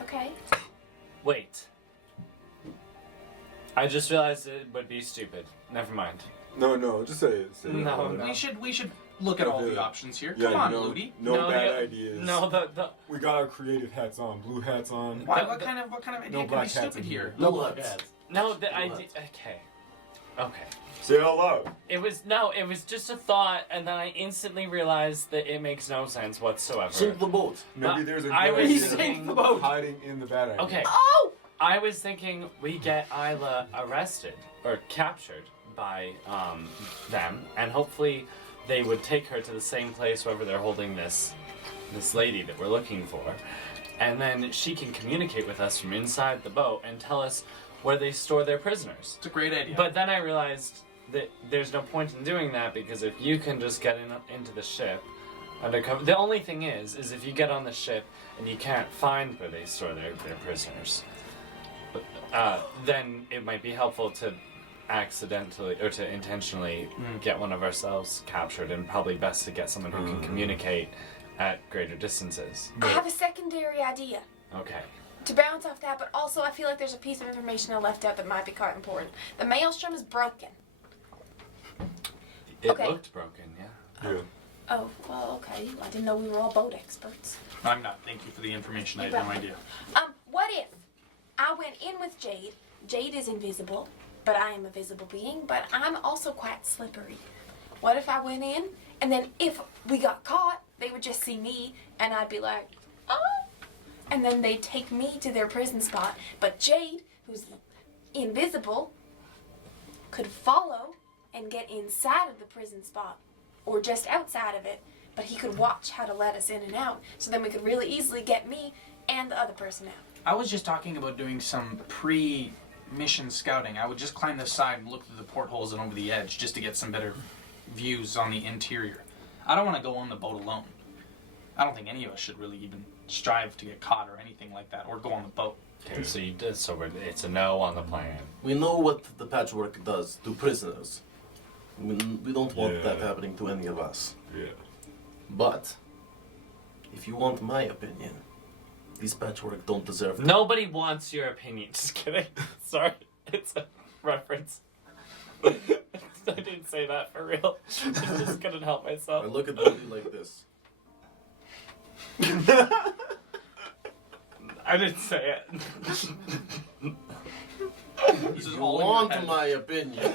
okay. Wait. I just realized it would be stupid. Never mind. No, just say it. Say it. No, We should look at all the options here. Yeah, Come on, no, Ludi. No bad the- ideas. No, the We got our creative hats on, blue hats on. Why? What kind of idea No can be black hats stupid in here? No Blood. bloods. no, the idea. Okay. Say it out loud. It was just a thought, and then I instantly realized that it makes no sense whatsoever. Sink the boat. Maybe there's a I good was idea thinking- the boat. hiding in the bad idea. Okay. Oh! I was thinking we get Isla arrested or captured by them, and hopefully they would take her to the same place wherever they're holding this lady that we're looking for, and then she can communicate with us from inside the boat and tell us where they store their prisoners. It's a great idea. But then I realized that there's no point in doing that because if you can just get into the ship undercover, the only thing is if you get on the ship and you can't find where they store their prisoners, then it might be helpful to accidentally or to intentionally get one of ourselves captured, and probably best to get someone who can communicate at greater distances. I have a secondary idea Okay. to bounce off that, but also I feel like there's a piece of information I left out that might be quite important. The Mailstrom is broken. It Okay. looked broken, yeah. Yeah. Oh, well, okay. I didn't know we were all boat experts. I'm not. Thank you for the information. I had no idea. What if I went in with Jade? Jade is invisible, but I am a visible being, but I'm also quite slippery. What if I went in, and then if we got caught, they would just see me, and I'd be like, oh, and then they'd take me to their prison spot, but Jade, who's invisible, could follow and get inside of the prison spot, or just outside of it, but he could watch how to let us in and out, so then we could really easily get me and the other person out. I was just talking about doing some pre-mission scouting. I would just climb the side and look through the portholes and over the edge just to get some better views on the interior. I don't want to go on the boat alone. I don't think any of us should really even strive to get caught or anything like that, or go on the boat. Okay, so you did. So it's a no on the plan. We know what the patchwork does to prisoners. We don't want Yeah. that happening to any of us. Yeah. But, if you want my opinion, these patchwork don't deserve to. Nobody wants your opinion. Just kidding. Sorry, it's a reference. I didn't say that for real. I just couldn't help I myself. look at Lily like this. I didn't say it. This is You all in your want head. my opinion.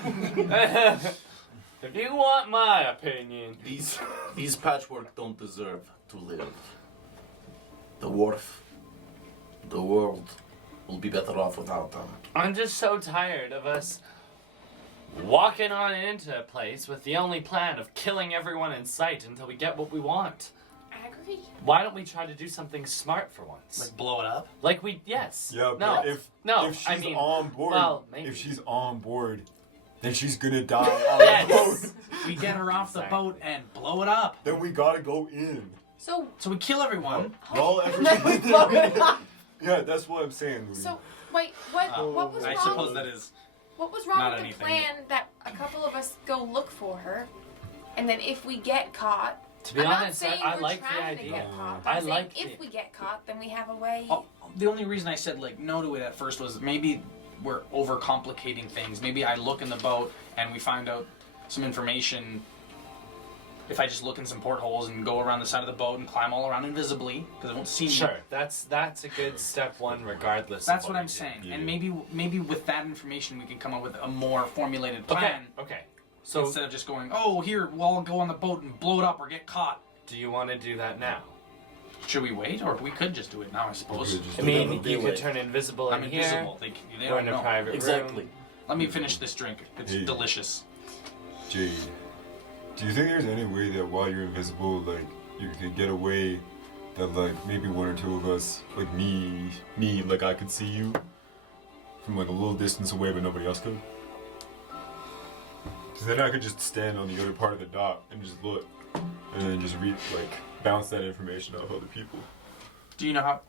If you want my opinion, These patchwork don't deserve to live. The wharf, the world will be better off without them. I'm just so tired of us walking on into a place with the only plan of killing everyone in sight until we get what we want. I agree. Why don't we try to do something smart for once? Like blow it up. Like we, yes. Yeah, no. but if she's I mean, on board, well, maybe. if she's on board, then she's gonna die on the boat. Yes. We get her off the Exactly. boat and blow it up. Then we gotta go in. So, So we kill everyone. All everything. Yeah, that's what I'm saying. Louis. so wait, what was I wrong? suppose that is. What was wrong Not with anything. the plan that a couple of us go look for her, and then if we get caught, To be I'm not honest, saying I we're like the trying to idea. get caught. I I'm saying like if the- we get caught, then we have a way. Oh, the only reason I said like no to it at first was maybe we're overcomplicating things. Maybe I look in the boat and we find out some information. If I just look in some portholes and go around the side of the boat and climb all around invisibly, because it won't see me. Sure, that's a good step one, regardless. That's of what I'm we do. saying. Yeah. And maybe with that information we can come up with a more formulated Okay. plan Okay. So, instead of just going, oh, here, we'll all go on the boat and blow it up or get caught. do you want to do that now? Should we wait, or we could just do it now? I suppose. We could just I do mean, that. you Delay. could turn invisible I'm in here. invisible. They Go don't in a know. private Exactly. room. Let me finish this drink. It's Hey. delicious. Jade, do you think there's any way that while you're invisible, like, you could get away that, like, maybe one or two of us, like me, like, I could see you from, like, a little distance away, but nobody else could? Because then I could just stand on the other part of the dock and just look, and then just read, like, bounce that information off other people. Do you know how?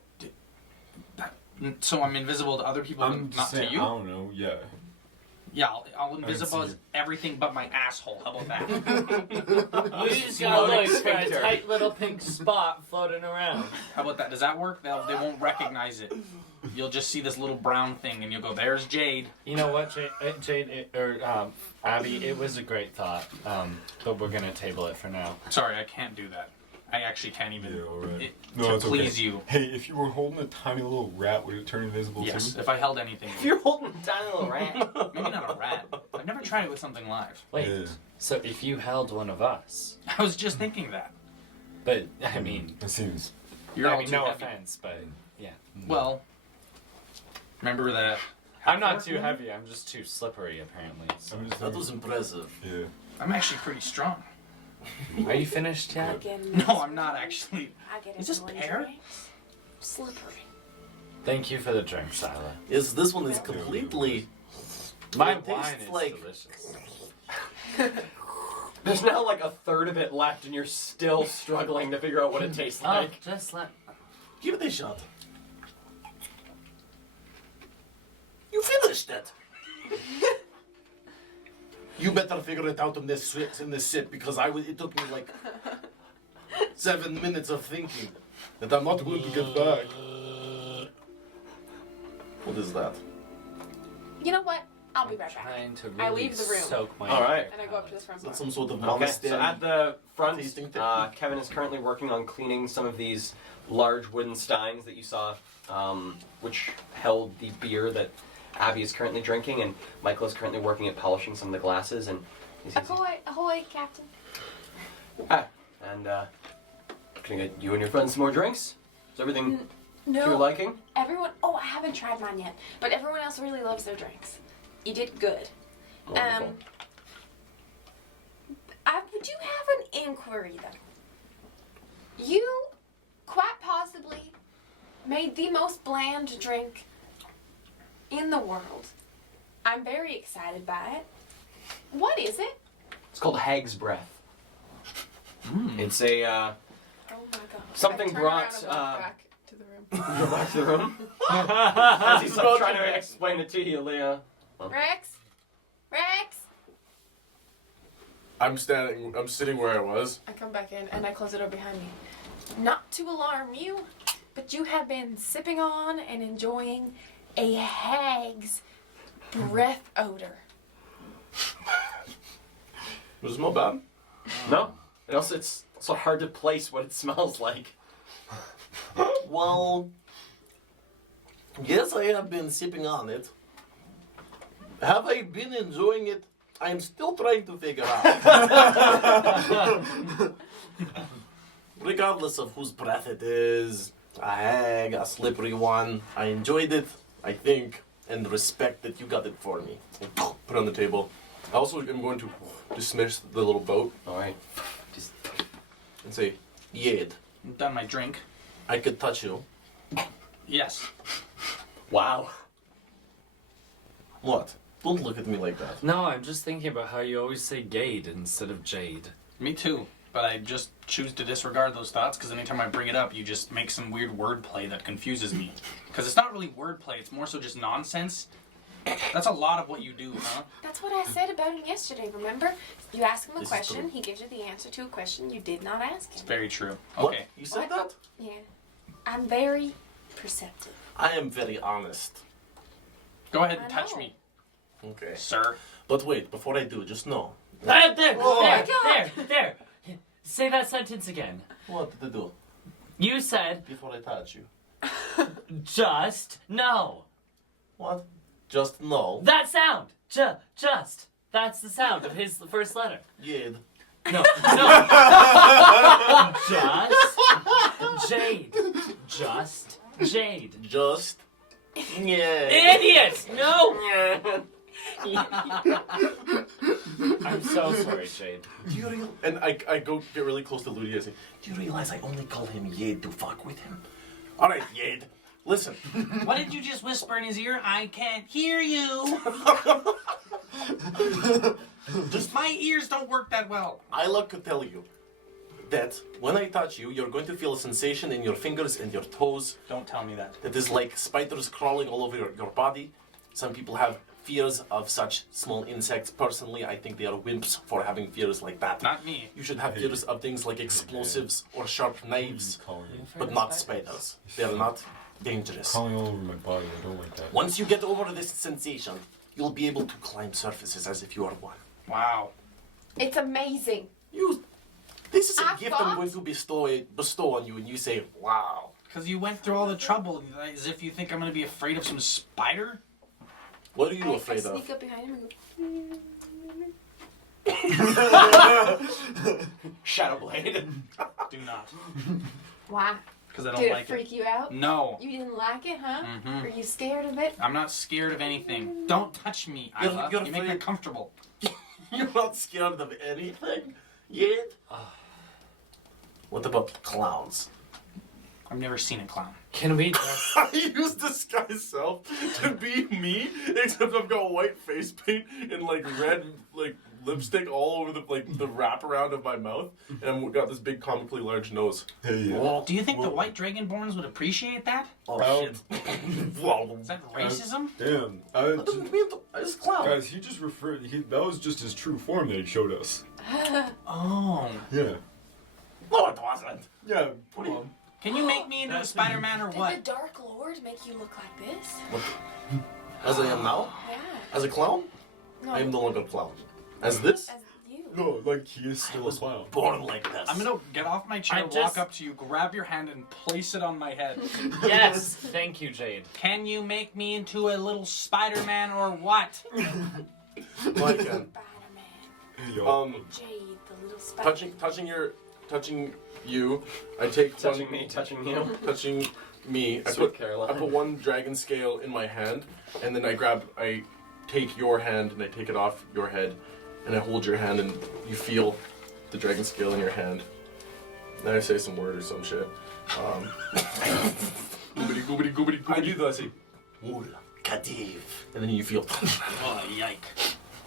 So I'm invisible to other people, I'm not just saying, to you. I don't know, yeah. Yeah, I'll invisible see as it. everything but my asshole. How about that? You just gotta look for a tight little pink spot floating around. How about that? Does that work? They won't recognize it. you'll just see this little brown thing, and you'll go, "There's Jade." You know what, Abby? It was a great thought, but we're gonna table it for now. Sorry, I can't do that. I actually can't even Yeah, alright. to it's please okay. you. Hey, if you were holding a tiny little rat, would it turn invisible Yes, too? if I held anything, If you're holding a tiny little rat. maybe not a rat. I've never tried it with something live. Wait, Yeah. so if you held one of us, I was just thinking that. but I mean, It seems. You're I all mean, too no heavy. offense, but yeah, Well, remember that. I'm not too heavy. I'm just too slippery, apparently. So. I'm just That was impressive. Yeah. I'm actually pretty strong. Are you finished yet? Again, No, I'm not actually. I get Is this annoyed pear? drinks. Slippery. Thank you for the drink, Sila. Yes, this one is completely. My It wine tastes is like- delicious. There's now like a third of it left, and you're still struggling to figure out what it tastes like. Just let. Give it a shot. You finished it. You better figure it out in this sip because it took me like 7 minutes of thinking that I'm not going to get back. What is that? You know what? I'll be right back. Trying to I really leave the room. soak my. All right. And I go up to the front Is bar. that some sort of Okay, monastery? so at the front, tasting thing? Kevin is currently working on cleaning some of these large wooden steins that you saw, which held the beer that Abby is currently drinking, and Michael is currently working at polishing some of the glasses, and Ahoy, ahoy, Captain. gonna get you and your friends some more drinks. Is everything to your No, liking? everyone. Oh, I haven't tried mine yet, but everyone else really loves their drinks. You did good. Wonderful. I do have an inquiry though. You quite possibly made the most bland drink in the world. I'm very excited by it. What is it? It's called Hag's Breath. It's a Oh my god. something I turn brought. around and walk back to the room. Go back to the room. As he's like, trying to explain it to you, Leah. Rex? Rex? I'm sitting where I was. I come back in and I close the door behind me. Not to alarm you, but you have been sipping on and enjoying a hag's breath odor. Does it smell bad? No. And also, it's so hard to place what it smells like. Well, yes, I have been sipping on it. Have I been enjoying it? I'm still trying to figure out. Regardless of whose breath it is, a hag, a slippery one, I enjoyed it, I think, and respect that you got it for me. Put it on the table. I also am going to dismiss the little boat All right. Just and say, Yed, I've done my drink. I could touch you. Yes. wow. What? Don't look at me like that. No, I'm just thinking about how you always say Gade instead of Jade. Me too. But I just choose to disregard those thoughts because anytime I bring it up, you just make some weird wordplay that confuses me. Because it's not really wordplay, it's more so just nonsense. That's a lot of what you do, huh? That's what I said about him yesterday, remember? You ask him a This is question, true. he gives you the answer to a question you did not ask him. Very true. What? Okay. You said What? that? Yeah. I'm very perceptive. I am very honest. Go ahead and I touch know. me, Okay. sir. But wait, before I do, just know. There, Oh my God. there. Say that sentence again. What did I do? You said Before I touch you. just no. What? Just know. That sound. Just. That's the sound of his first letter. Yed. No. Just Jade. Just Jade. Just. Yeah. Idiot! No! I'm so sorry, Jade. Do you real? And I go get really close to Ludi and say, do you realize I only call him Yed to fuck with him? Alright, Yed. Listen. What did you just whisper in his ear? I can't hear you. Just my ears don't work that well. I like to tell you that when I touch you, you're going to feel a sensation in your fingers and your toes Don't tell me that. that is like spiders crawling all over your body. Some people have fears of such small insects. Personally, I think they are wimps for having fears like that. Not me. You should have Hey. fears of things like explosives or sharp knives, Calling you. but not spiders. They are not dangerous. Crawling all over my body. I don't like that. Once you get over this sensation, you'll be able to climb surfaces as if you are one. Wow. It's amazing. This is a I gift thought- I'm going to bestow on you, and you say, wow. Because you went through all the trouble, as if you think I'm going to be afraid of some spider? What are you I afraid of? sneak up behind him and go. Shadowblade. Do not. Why? Because I don't Did like it freak you out? No. You didn't like it, huh? Mhm. Are you scared of it? I'm not scared of anything. Don't touch me, Isla. You're You make me afraid- uncomfortable. You're not scared of anything yet? What about clowns? I've never seen a clown. Can we just... I use disguise self to be me, except I've got white face paint and like red lipstick all over the wraparound of my mouth, and I've got this big comically large nose. Hey, Do you think the white dragonborns would appreciate that? Oh Well- shit! Wow. Is that racism? damn. That doesn't mean I just clown. Guys, he just referred. That was just his true form that he showed us. Oh. Yeah. No, it wasn't. Yeah. Come on. Can you make me into a Spider-Man or Did what? the Dark Lord make you look like this? As I am now, Yeah. as a clown, No. I am no longer a clown. As this, As you. No, like he is still a clown. born like this. I'm gonna get off my chair, I walk just- up to you, grab your hand, and place it on my head. Yes! Thank you, Jade. Can you make me into a little Spider-Man or what? Like, Spider-Man. Hey, yo. Jade, the little spider. touching you, I take Touching one, me, touching you. touching me. I Sweet put Caroline. one dragon scale in my hand, and then I take your hand and I take it off your head, and I hold your hand, and you feel the dragon scale in your hand. Then I say some word or some shit. Goobity goobity goobity goobity. I do that. I say, Ul Kadiv, and then you feel. Oh, yike.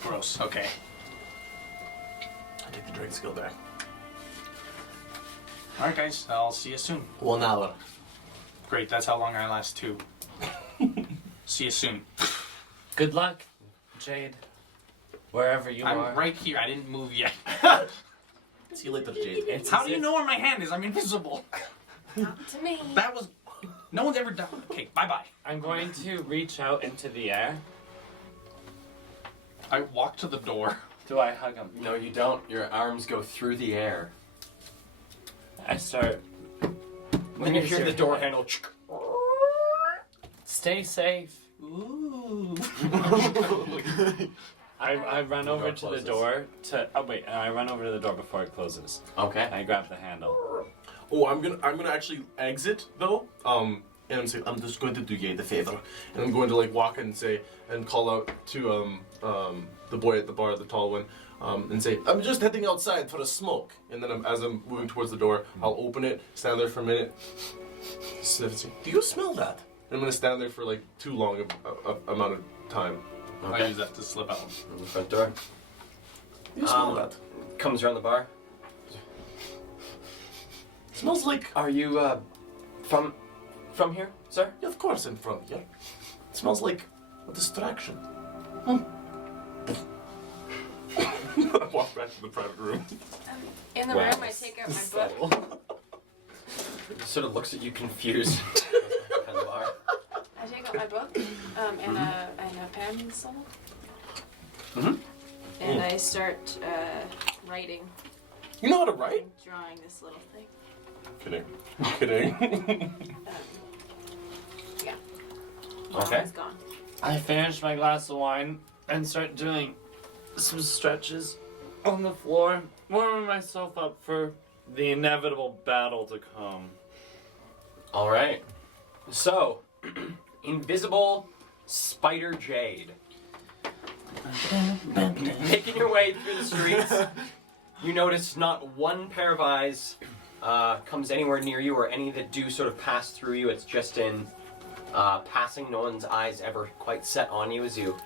Gross. Okay. I take the dragon scale back. Alright, guys. I'll see you soon. 1 hour. Great. That's how long I last, too. See you soon. Good luck, Jade. Wherever you are. I'm right here. I didn't move yet. See you later, Jade. It's How as do you if- know where my hand is? I'm invisible. Not to me. That was... No one's ever done... Okay, bye-bye. I'm going to reach out into the air. I walk to the door. Do I hug him? No, you don't. Your arms go through the air. I start... Then you hear the door handle. Stay safe. Ooh. I run over door to the closes. door to... Oh, wait. I run over to the door before it closes. Okay. I grab the handle. Oh, I'm gonna actually exit though. And I'm saying I'm just going to do Ye the favor, and I'm going to like walk and say and call out to the boy at the bar, the tall one, and say I'm just heading outside for a smoke. And then as I'm moving towards the door, I'll open it, stand there for a minute, sniff, and say, "Do you smell that?" And I'm gonna stand there for like too long a amount of time. I use that to slip out. From the front door. Do you smell that? Comes around the bar. Smells like. Are you from here, sir? Yeah, of course, I'm from here. It smells like a distraction. I walk back to the private room. In the Wow. room, I take out my book. He sort of looks at you confused. Behind the bar. I take out my book and a pencil. Mhm. And I start writing, You know how to write? drawing this little thing. Kidding. Kidding. Yeah. Okay. It's gone. I finish my glass of wine and start doing some stretches on the floor, warming myself up for the inevitable battle to come. All right. So, invisible Spider Jade. Making your way through the streets, you notice not one pair of eyes comes anywhere near you, or any that do sort of pass through you. It's just in passing. No one's eyes ever quite set on you as you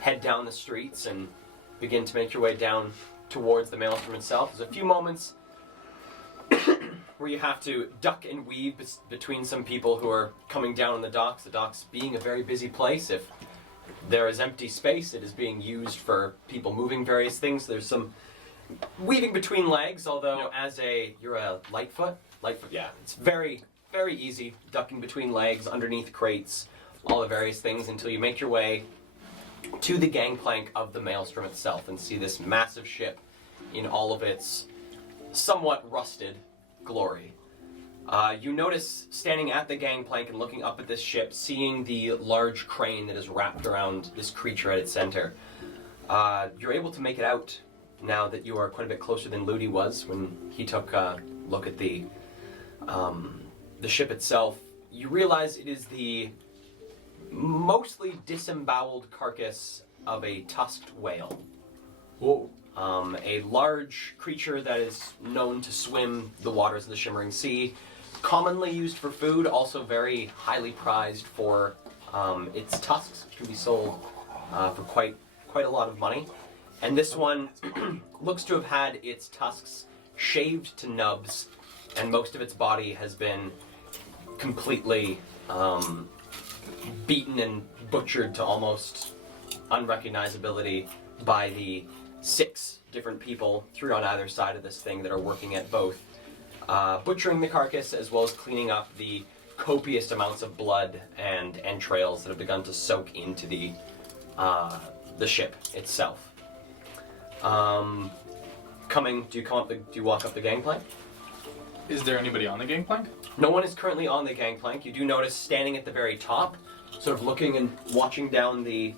head down the streets and begin to make your way down towards the Maelstrom itself. There's a few moments where you have to duck and weave between some people who are coming down on the docks being a very busy place. If there is empty space, it is being used for people moving various things. There's some weaving between legs, although you're a Lightfoot, yeah, it's very very easy, ducking between legs, underneath crates, all the various things until you make your way to the gangplank of the Maelstrom itself and see this massive ship in all of its somewhat rusted glory. You notice standing at the gangplank and looking up at this ship, seeing the large crane that is wrapped around this creature at its center. You're able to make it out now that you are quite a bit closer than Ludi was when he took a look at the ship itself. You realize it is the mostly disemboweled carcass of a tusked whale. Whoa. A large creature that is known to swim the waters of the Shimmering Sea, commonly used for food, also very highly prized for its tusks, which can be sold for quite a lot of money. And this one looks to have had its tusks shaved to nubs, and most of its body has been completely beaten and butchered to almost unrecognizability by the 6 different people, 3 on either side of this thing, that are working at both butchering the carcass as well as cleaning up the copious amounts of blood and entrails that have begun to soak into the ship itself. Do you walk up the gangplank? Is there anybody on the gangplank? No one is currently on the gangplank. You do notice standing at the very top, sort of looking and watching down the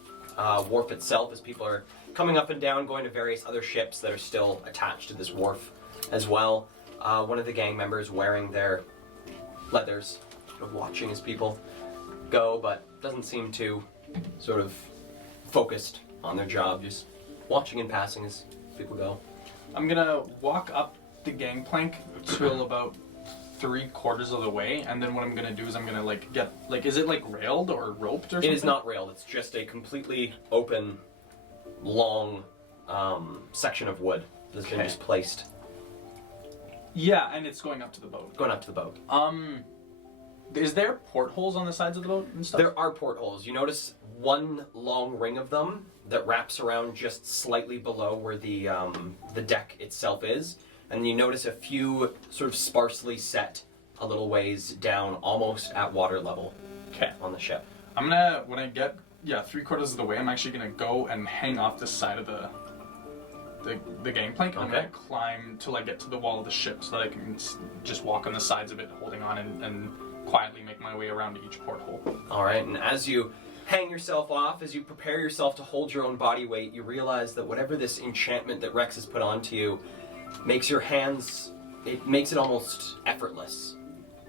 wharf itself as people are coming up and down, going to various other ships that are still attached to this wharf as well. One of the gang members wearing their leathers, sort of watching as people go, but doesn't seem too sort of focused on their job, just watching and passing as people go. I'm gonna walk up the gangplank till about 3/4 of the way, and then what I'm gonna do is I'm gonna is it railed or roped or something? It is not railed. It's just a completely open, long section of wood that's been just placed. Yeah, and it's going up to the boat. Going up to the boat. Is there portholes on the sides of the boat and stuff? There are portholes. You notice one long ring of them that wraps around just slightly below where the deck itself is, and you notice a few sort of sparsely set a little ways down, almost at water level. Okay. On the ship. I'm gonna, when I get 3/4 of the way, I'm actually gonna go and hang off the side of the gangplank. I'm gonna climb till I get to the wall of the ship so that I can just walk on the sides of it, holding on and quietly make my way around to each porthole. All right, and as you hang yourself off, as you prepare yourself to hold your own body weight, you realize that whatever this enchantment that Rex has put onto you makes your hands, it makes it almost effortless,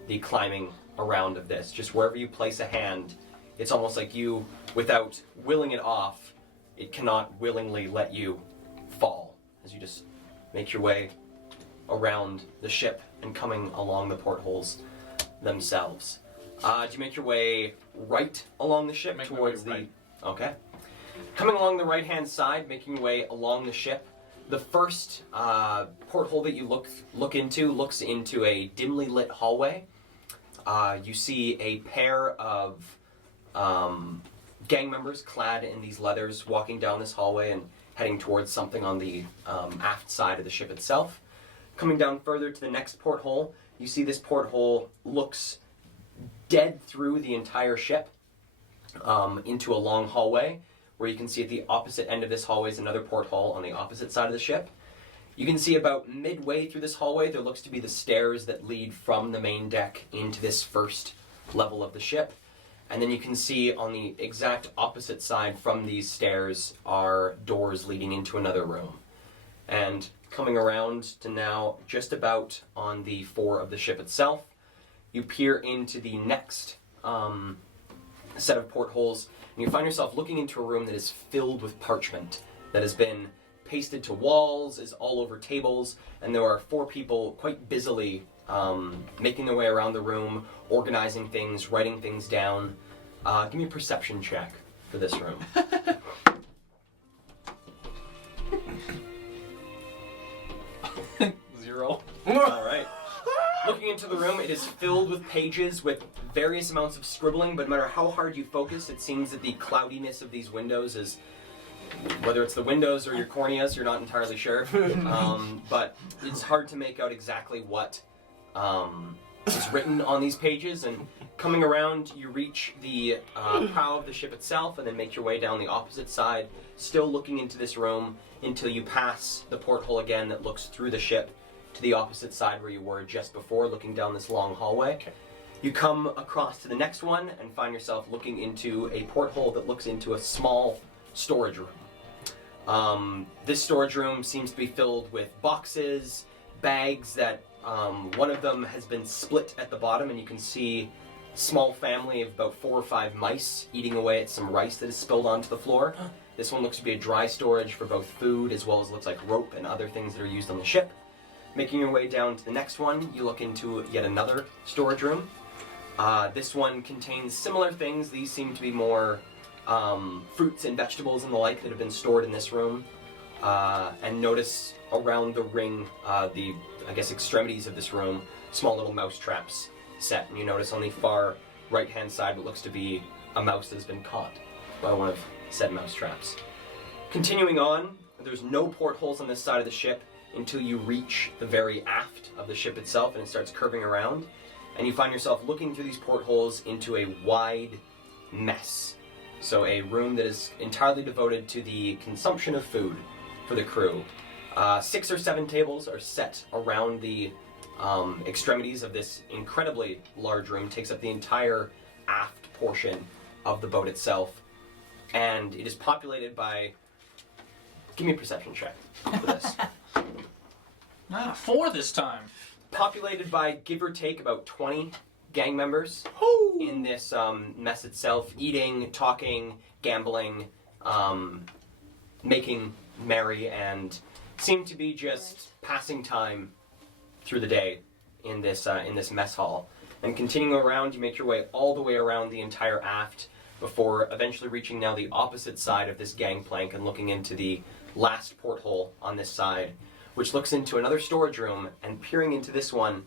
the climbing around of this. Just wherever you place a hand, it's almost like you, without willing it off, it cannot willingly let you fall as you just make your way around the ship and coming along the portholes themselves. Do you make your way right along the ship towards the... Right. Okay. Coming along the right-hand side, making your way along the ship, the first porthole that you look into looks into a dimly lit hallway. You see a pair of gang members clad in these leathers walking down this hallway and heading towards something on the aft side of the ship itself. Coming down further to the next porthole, you see this porthole looks dead through the entire ship into a long hallway, where you can see at the opposite end of this hallway is another porthole on the opposite side of the ship. You can see about midway through this hallway there looks to be the stairs that lead from the main deck into this first level of the ship. And then you can see on the exact opposite side from these stairs are doors leading into another room. And coming around to now just about on the fore of the ship itself, you peer into the next set of portholes, and you find yourself looking into a room that is filled with parchment that has been pasted to walls, is all over tables, and there are 4 people quite busily making their way around the room, organizing things, writing things down. Give me a perception check for this room. 0. Alright. Looking into the room, it is filled with pages with various amounts of scribbling, but no matter how hard you focus, it seems that the cloudiness of these windows is, whether it's the windows or your corneas, you're not entirely sure, but it's hard to make out exactly what is written on these pages, and coming around, you reach the prow of the ship itself, and then make your way down the opposite side, still looking into this room until you pass the porthole again that looks through the ship to the opposite side where you were just before, looking down this long hallway. Okay. You come across to the next one and find yourself looking into a porthole that looks into a small storage room. This storage room seems to be filled with boxes, bags that one of them has been split at the bottom, and you can see a small family of about 4 or 5 mice eating away at some rice that is spilled onto the floor. This one looks to be a dry storage for both food as well as looks like rope and other things that are used on the ship. Making your way down to the next one, you look into yet another storage room. This one contains similar things. These seem to be more fruits and vegetables and the like that have been stored in this room. And notice around the ring, the extremities of this room, small little mouse traps set. And you notice on the far right-hand side what looks to be a mouse that has been caught by one of said mouse traps. Continuing on, there's no portholes on this side of the ship until you reach the very aft of the ship itself, and it starts curving around. And you find yourself looking through these portholes into a wide mess. So a room that is entirely devoted to the consumption of food for the crew. 6 or 7 tables are set around the extremities of this incredibly large room. Takes up the entire aft portion of the boat itself. And it is populated by... Give me a perception check for this. 4 this time. Populated by, give or take, about 20 gang members in this mess itself, eating, talking, gambling, making merry, and seem to be just passing time through the day in this mess hall. And continuing around, you make your way all the way around the entire aft before eventually reaching now the opposite side of this gangplank and looking into the last porthole on this side, which looks into another storage room, and peering into this one,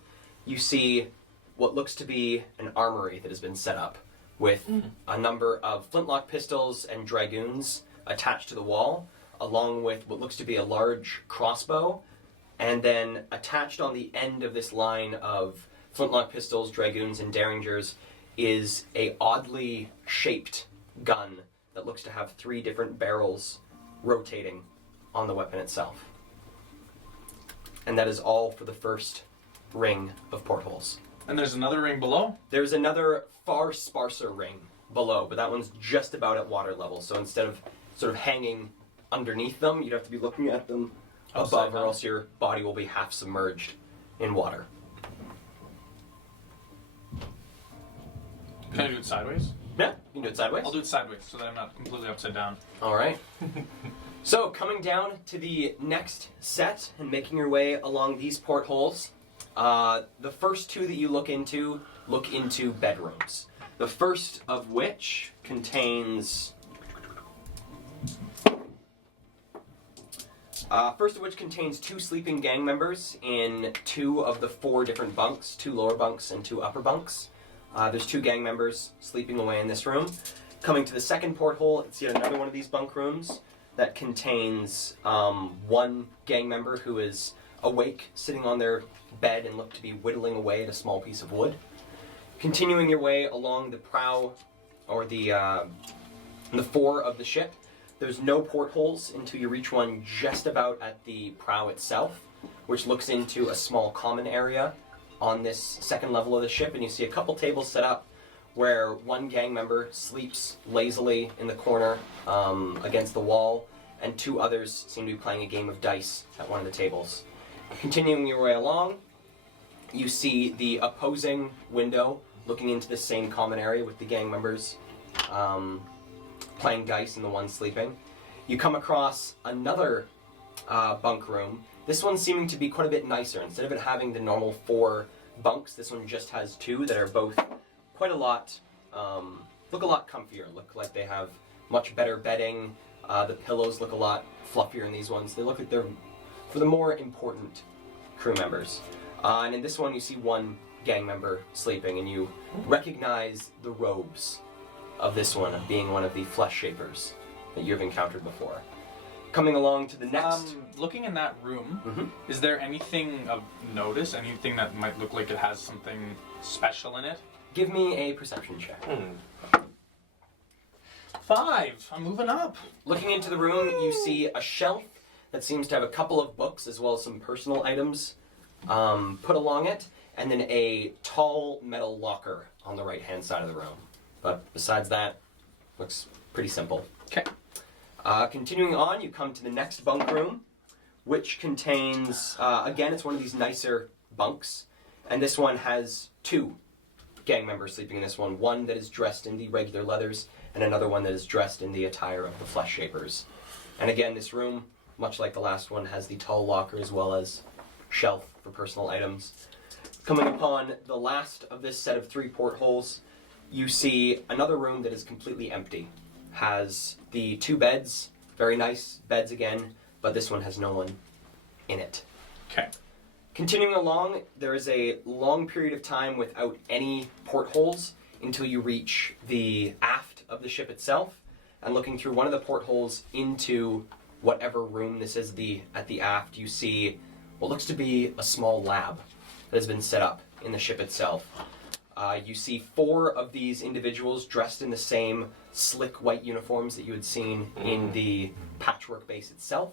you see what looks to be an armory that has been set up with a number of flintlock pistols and dragoons attached to the wall, along with what looks to be a large crossbow, and then attached on the end of this line of flintlock pistols, dragoons, and derringers is a oddly shaped gun that looks to have 3 different barrels rotating on the weapon itself. And that is all for the first ring of portholes. And there's another ring below? There's another far sparser ring below, but that one's just about at water level. So instead of sort of hanging underneath them, you'd have to be looking at them above, or else your body will be half submerged in water. Can I do it sideways? Yeah, you can do it sideways. I'll do it sideways so that I'm not completely upside down. All right. So, coming down to the next set and making your way along these portholes, the first 2 that you look into bedrooms. The first of which contains... First of which contains 2 sleeping gang members in 2 of the 4 different bunks, 2 lower bunks and 2 upper bunks. There's 2 gang members sleeping away in this room. Coming to the second porthole, it's yet another one of these bunk rooms that contains 1 gang member who is awake, sitting on their bed and look to be whittling away at a small piece of wood. Continuing your way along the prow, or the fore of the ship, there's no portholes until you reach one just about at the prow itself, which looks into a small common area on this second level of the ship, and you see a couple tables set up where 1 gang member sleeps lazily in the corner against the wall, and 2 others seem to be playing a game of dice at one of the tables. Continuing your way along, you see the opposing window looking into the same common area with the gang members playing dice and the one sleeping. You come across another bunk room. This one seeming to be quite a bit nicer. Instead of it having the normal 4 bunks, this one just has 2 that are both quite a lot, look a lot comfier. Look like they have much better bedding. The pillows look a lot fluffier in these ones. They look like they're for the more important crew members. And in this one you see 1 gang member sleeping, and you recognize the robes of this one being one of the flesh shapers that you've encountered before. Coming along to the next. Looking in that room, Mhm. is there anything of notice? Anything that might look like it has something special in it? Give me a perception check. 5. I'm moving up. Looking into the room, you see a shelf that seems to have a couple of books as well as some personal items put along it, and then a tall metal locker on the right-hand side of the room. But besides that, looks pretty simple. Okay. Continuing on, you come to the next bunk room, which contains, again, it's one of these nicer bunks, and this one has 2 gang members sleeping in this one. One that is dressed in the regular leathers, and another one that is dressed in the attire of the Flesh Shapers. And again, this room, much like the last one, has the tall locker as well as shelf for personal items. Coming upon the last of this set of 3 portholes, you see another room that is completely empty. Has the 2 beds, very nice beds again, but this one has no one in it. Okay. Continuing along, there is a long period of time without any portholes until you reach the aft of the ship itself, and looking through one of the portholes into whatever room this is at the aft, you see what looks to be a small lab that has been set up in the ship itself. You see 4 of these individuals dressed in the same slick white uniforms that you had seen in the patchwork base itself.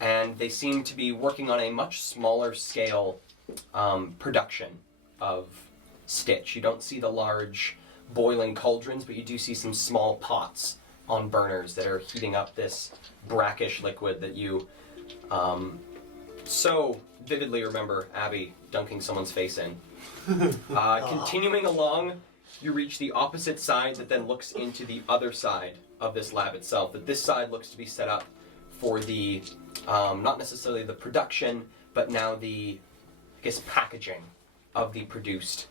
And they seem to be working on a much smaller scale production of stitch. You don't see the large boiling cauldrons, but you do see some small pots on burners that are heating up this brackish liquid that you so vividly remember Abby dunking someone's face in. Continuing along, you reach the opposite side that then looks into the other side of this lab itself. That this side looks to be set up for the, not necessarily the production, but now the, I guess, packaging of the produced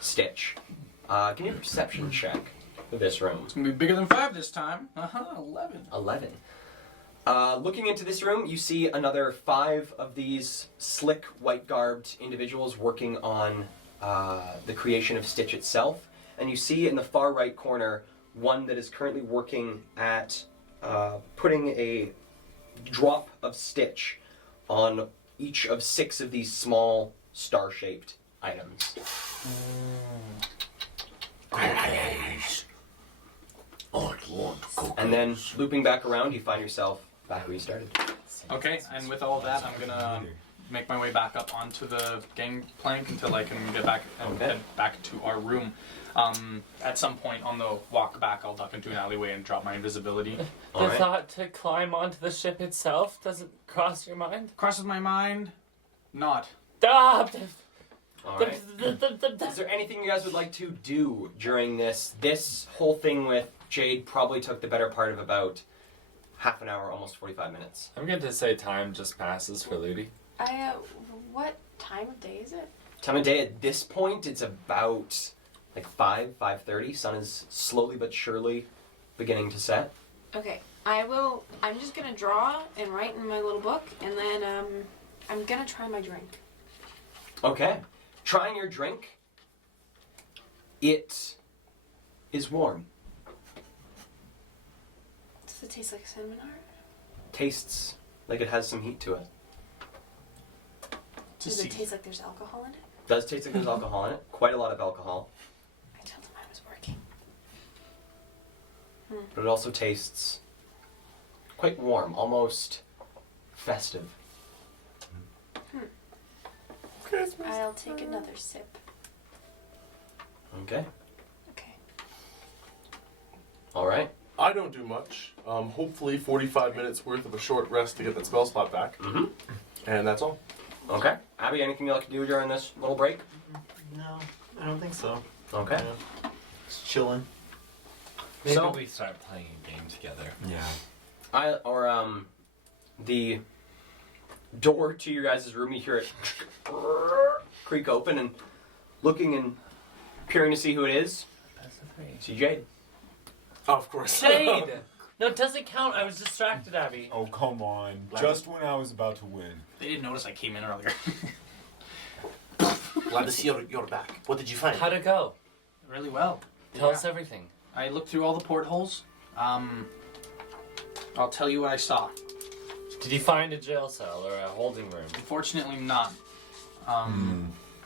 stitch. Give me a perception check for this room. It's gonna be bigger than 5 this time. 11. 11. Looking into this room, you see another 5 of these slick, white-garbed individuals working on the creation of stitch itself. And you see in the far right corner one that is currently working at putting a drop of stitch on each of 6 of these small star-shaped items. And then looping back around, you find yourself back where you started. Okay, and with all that, I'm gonna make my way back up onto the gangplank until I can get back and Okay. head back to our room. At some point on the walk back, I'll duck into an alleyway and drop my invisibility. The Alright. thought to climb onto the ship itself doesn't cross your mind? Crosses my mind, not. Ah, Alright. Is there anything you guys would like to do during this? This whole thing with Jade probably took the better part of about half an hour, almost 45 minutes. I'm going to say time just passes for Ludi. What time of day is it? Time of day at this point, it's about like 5:30. Sun is slowly but surely beginning to set. Okay, I'm just gonna draw and write in my little book, and then I'm gonna try my drink. Okay. Trying your drink. It is warm. Does it taste like cinnamon heart? Tastes like it has some heat to it. Does it taste like there's alcohol in it? Does taste like there's alcohol in it. Quite a lot of alcohol. I told him I was working. But it also tastes quite warm, almost festive. I'll take another sip. Okay. Okay. All right. I don't do much. Hopefully 45 minutes worth of a short rest to get that spell slot back. Mm-hmm. And that's all. Okay. Abby, anything you like to do during this little break? No, I don't think so. Okay. Yeah. Just chilling. Maybe So- we start playing a game together. Yeah. The door to your guys' room, you hear it creak open, and looking and peering to see who it is, see Jade. Oh, of course. Jade! No, it doesn't count. I was distracted, Abby. Oh, come on. Just when I was about to win. They didn't notice I came in earlier. Glad to see you're back. What did you find? How'd it go? Really well. Tell Yeah. us everything. I looked through all the portholes. I'll tell you what I saw. Did you find a jail cell or a holding room? Unfortunately, not.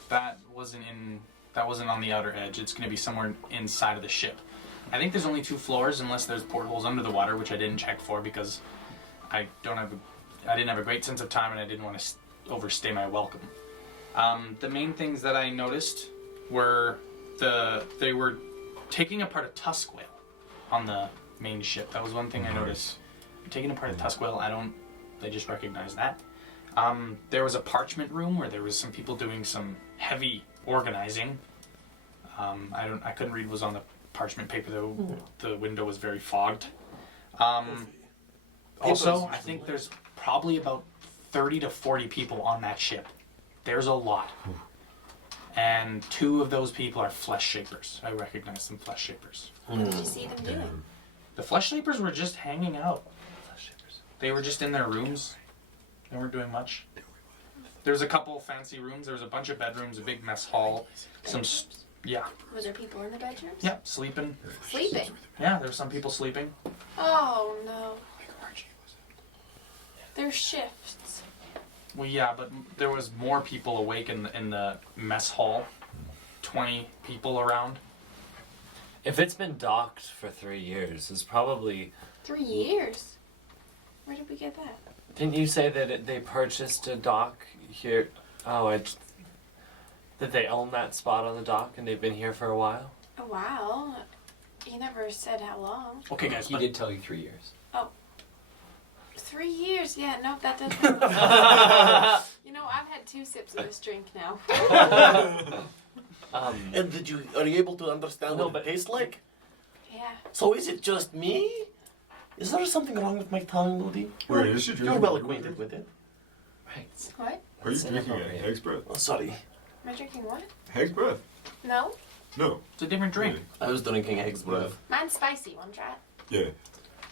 That wasn't on the outer edge. It's going to be somewhere inside of the ship. I think there's only 2 floors, unless there's portholes under the water, which I didn't check for because I didn't have a great sense of time and I didn't want to overstay my welcome. The main things that I noticed were they were taking apart a tusk whale on the main ship. That was one thing I noticed. Taking apart a tusk whale, I just recognized that. There was a parchment room where there was some people doing some heavy organizing. I couldn't read what was on the parchment paper though. The window was very fogged. Also, I think there's probably about 30 to 40 people on that ship. There's a lot. And 2 of those people are flesh shapers. I recognize some flesh shapers. What did you see them doing? The flesh shapers were just hanging out. They were just in their rooms. They weren't doing much. There was a couple fancy rooms. There was a bunch of bedrooms, a big mess hall. Yeah. Was there people in the bedrooms? Yeah, sleeping. Sleeping? Yeah, there were some people sleeping. Oh, no. Their shifts. Well, yeah, but there was more people awake in the mess hall. 20 people around. If it's been docked for 3 years, it's probably... 3 years? Where did we get that? Didn't you say that they purchased a dock here? That they own that spot on the dock and they've been here for a while? A while. He never said how long. Okay, guys, He did tell you 3 years. 3 years? Yeah, no, that doesn't. You know, I've had 2 sips of this drink now. And are you able to understand what it tastes like? Yeah. So is it just me? Is there something wrong with my tongue, Ludi? Wait, is she You're drinking? well acquainted with it. Right. What? Are you It's drinking it? inappropriate. Hag's breath? Oh, sorry. Am I drinking what? Hag's breath? No? No. It's a different drink. Really? I was drinking egg's breath. Mine's spicy. Want to try it? Yeah.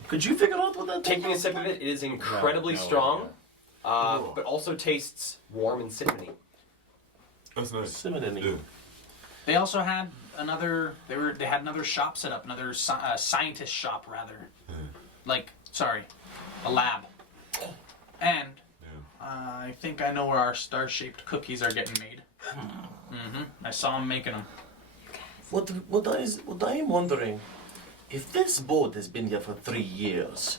Could you figure out what that Taking a sip of it, it is incredibly No, strong, no. but also tastes warm and cinnamony. That's nice. Cinnamon. Yeah. They also had another. They had another shop set up, another scientist shop rather. A lab. And I think I know where our star-shaped cookies are getting made. I saw them making them. What I am wondering, if this boat has been here for 3 years,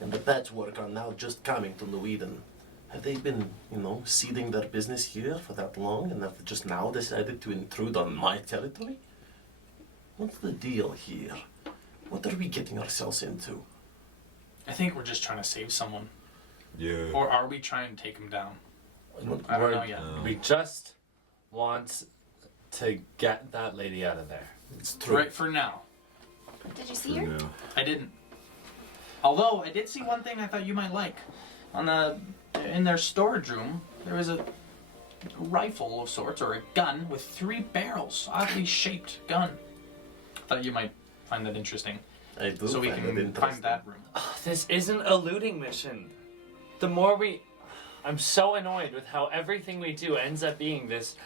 and the patchwork are now just coming to New Eden, have they been, seeding their business here for that long, and have just now decided to intrude on my territory? What's the deal here? What are we getting ourselves into? I think we're just trying to save someone. Yeah. Or are we trying to take them down? What- I don't know yet. We just want to get that lady out of there. It's true. Right for now. Did you see her? No. I didn't. Although I did see one thing I thought you might like. In their storage room, there was a rifle of sorts, or a gun with 3 barrels, oddly shaped gun. Thought you might find that interesting. I do So we find can it interesting. find that room. This isn't a looting mission. The more I'm so annoyed with how everything we do ends up being this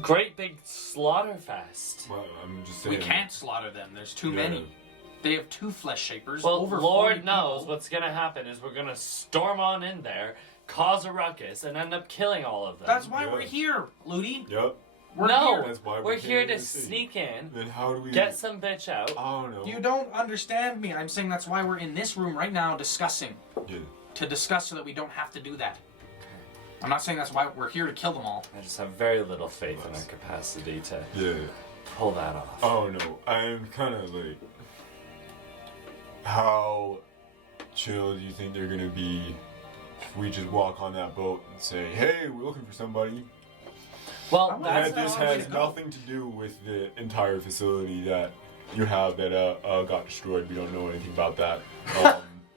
great big slaughter fest. Well, I'm just saying. We can't slaughter them. There's too Yeah. many. They have 2 flesh shapers. Well, over 40 Lord knows people. what's gonna happen is we're gonna storm on in there, cause a ruckus, and end up killing all of them. That's why Yeah. we're here, Ludi. Yep. We're no, here. That's why we we're came here to to the city. sneak in, Then how do we get some bitch out. Oh no. You don't understand me. I'm saying that's why we're in this room right now discussing. Yeah. To discuss so that we don't have to do that. I'm not saying that's why we're here to kill them all. I just have very little faith in our capacity to Yeah. pull that off. Oh no. I'm kind of like. How chill do you think they're gonna be if we just walk on that boat and say, "Hey, we're looking for somebody"? Well, I'm that's And this not a way has to go. nothing to do with the entire facility that you have that got destroyed. We don't know anything about that.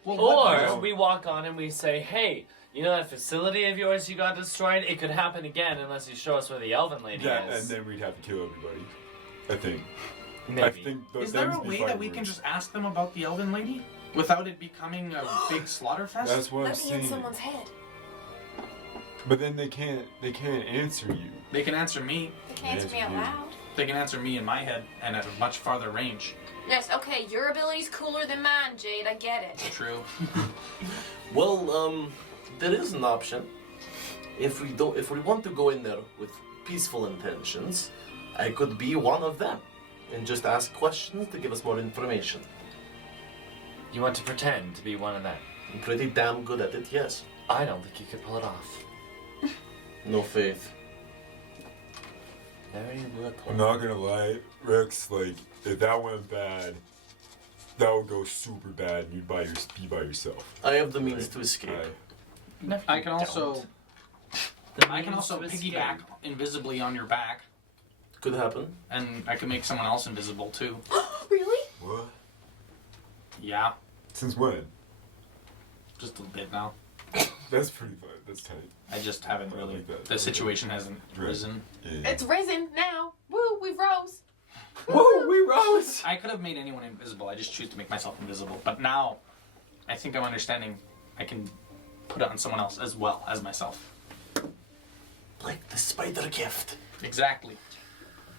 Well, or we walk on and we say, hey, you know that facility of yours you got destroyed? It could happen again unless you show us where the elven lady yeah, is. and then we'd have to kill everybody. I think. Maybe. I think is there a them's the way that fighting we can words. just ask them about the Elven Lady without it becoming a big slaughter fest? That's what I'm Let me in saying. someone's head. But then they can't answer you. They can answer me. They can't answer me out Yes, loud. They can answer me in my head and at a much farther range. Yes, okay, your ability's cooler than mine, Jade. I get it. True. Well, there is an option. If we want to go in there with peaceful intentions, I could be one of them and just ask questions to give us more information. You want to pretend to be one of them? I'm pretty damn good at it, yes. I don't think you could pull it off. No faith. Very little. I'm not gonna lie, Rex. Like, if that went bad, that would go super bad. And you'd be by yourself. I have the means to escape. I can also The I can means also to piggyback escape. invisibly on your back, Could happen. and I can make someone else invisible too. Really? What? Yeah, Since when? just a bit now. That's pretty fun. That's tight. I just haven't I really. like that. The situation hasn't Right. risen. Yeah. It's risen now. Woo, we rose. Woo, we rose! I could have made anyone invisible. I just choose to make myself invisible. But now, I think I'm understanding. I can put it on someone else as well as myself. Like the spider gift. Exactly.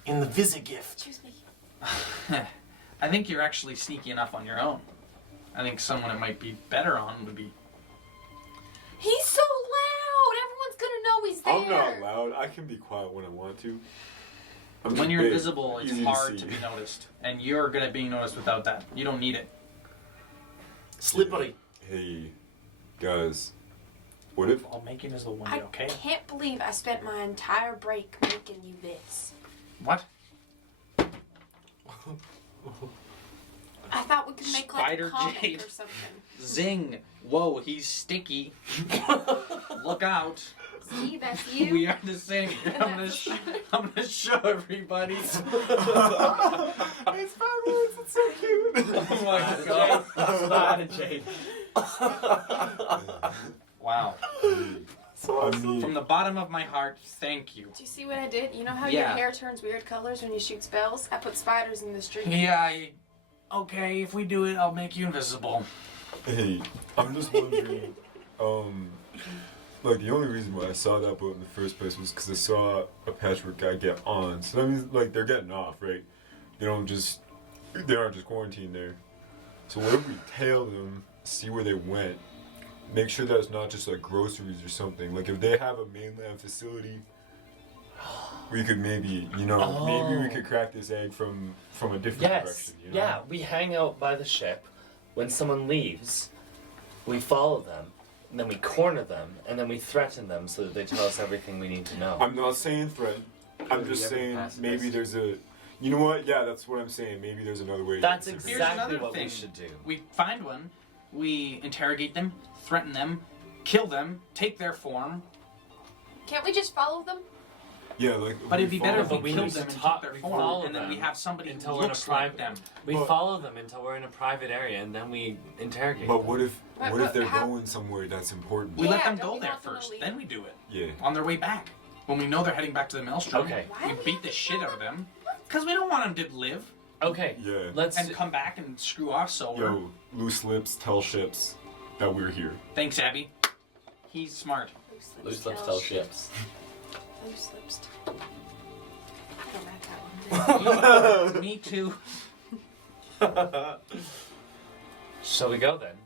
In the Visigift. Excuse me. I think you're actually sneaky enough on your own. I think someone it might be better on would be. He's so loud. Everyone's gonna know he's there. I'm not loud. I can be quiet when I want to. I'm When just you're big, invisible, it's easy hard see. to be noticed, and you're good at being noticed without that. You don't need it. Slippery. Hey, guys. What if? I'll make you invisible one I day, okay? can't believe I spent my entire break making you this. What? I thought we could make Spider like a comic Jade. or something. Zing! Whoa, he's sticky. Look out! See, that's you. We are the same. And I'm that's- gonna show everybody. It's fabulous. It's so cute. Oh my god! Spotted Jade. Wow. I mean, From the bottom of my heart, thank you. Do you see what I did? You know how Yeah. your hair turns weird colors when you shoot spells? I put spiders in the street. Yeah, okay, if we do it, I'll make you invisible. hey, I'm just wondering. Like the only reason why I saw that boat in the first place was because I saw a patchwork guy get on. So that means like they're getting off, right? They aren't just quarantined there. So what if we tail them, see where they went, make sure that it's not just like groceries or something. Like if they have a mainland facility, we could maybe, maybe we could crack this egg from a different Yes. direction. You know? Yeah, we hang out by the ship. When someone leaves, we follow them, and then we corner them, and then we threaten them so that they tell us everything we need to know. I'm not saying threat. I'm Maybe just every saying pacifist. maybe there's a. You know what? Yeah, that's what I'm saying. Maybe there's another way. That's to get this Here's exactly another what we thing. should do. We find one, we interrogate them, threaten them, kill them, take their form. Can't we just follow them? Yeah, like. But it'd be better if But we we killed need to them and talk- took their we form, follow and then we them have somebody until who we're in a looks like private. them. We But- follow them until we're in a private area, and then we interrogate But them. what if But they're how- going somewhere that's important? We let Yeah, them don't go we there want them to first, leave? then we do it. Yeah. On their way back. When we know they're heading back to the Maelstrom, Okay. Why we do we beat have the to shit kill out of them? them. Because we don't want them to live Okay, Yeah. let's. and come back and screw off, so Yo, loose lips tell ships that we're here. thanks, Abby. He's smart. Loose lips tell ships. Loose lips. I don't like that one. Me too. Shall we go then?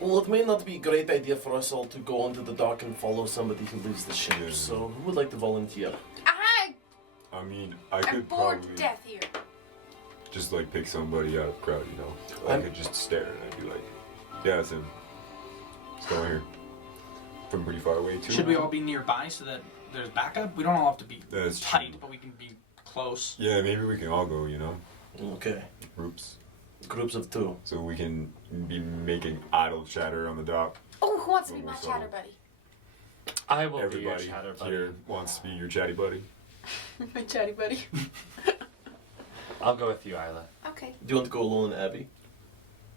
Well, it may not be a great idea for us all to go onto the dock and follow somebody who leaves the ship. Yeah. So, who would like to volunteer? I mean, I I'm could bored probably to death here. just like pick somebody out of the crowd, you know? I I'm- could just stare and I'd be like, yeah, it's him. He's going here. From pretty far away, too. Should we all be nearby so that there's backup? We don't all have to be That's tight, true. but we can be close. Yeah, maybe we can all go, you know? Okay. Groups. Groups of two. So we can be making idle chatter on the dock. Oh, who wants to be my Almost chatter all. buddy? I will be Everybody your chatter buddy. here wants to be your chatty buddy. My chatty buddy. I'll go with you, Isla. Okay. Do you want to go alone, Abby?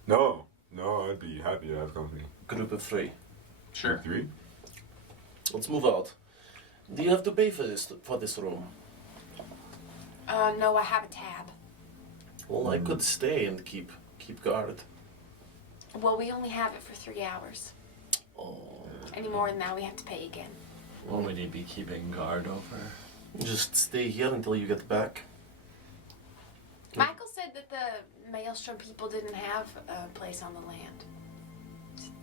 No, I'd be happy to have company. Group of three. Sure. 3? Let's move out. Do you have to pay for this room? No, I have a tab. Well, I could stay and keep guard. Well, we only have it for 3 hours. Oh, Any more than that, we have to pay again. What would you be keeping guard over? just stay here until you get back. Michael said that the Mailstrom people didn't have a place on the land.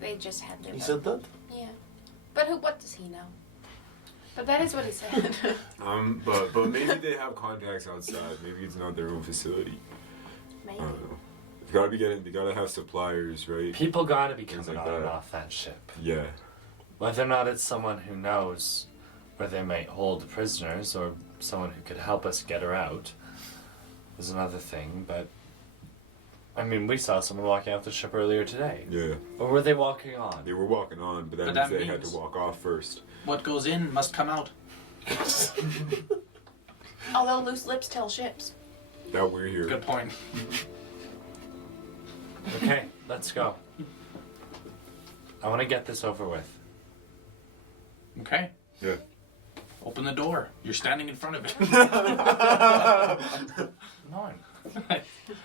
They just had their He boat. said that? Yeah. But what does he know? But that is what he said. But maybe they have contacts outside. Maybe it's not their own facility. Maybe. I don't know. They gotta have suppliers, right? People gotta be Things coming like on and that. off that ship. Yeah. Whether or not it's someone who knows where they might hold prisoners or someone who could help us get her out is another thing, but I mean, we saw someone walking off the ship earlier today. Yeah. Or were they walking on? They were walking on, but that But means that they had means- to walk off first. What goes in must come out. Although loose lips tell ships. Now we're here. Good point. Okay, let's go. I want to get this over with. Okay. Yeah. Open the door. You're standing in front of it. Come on.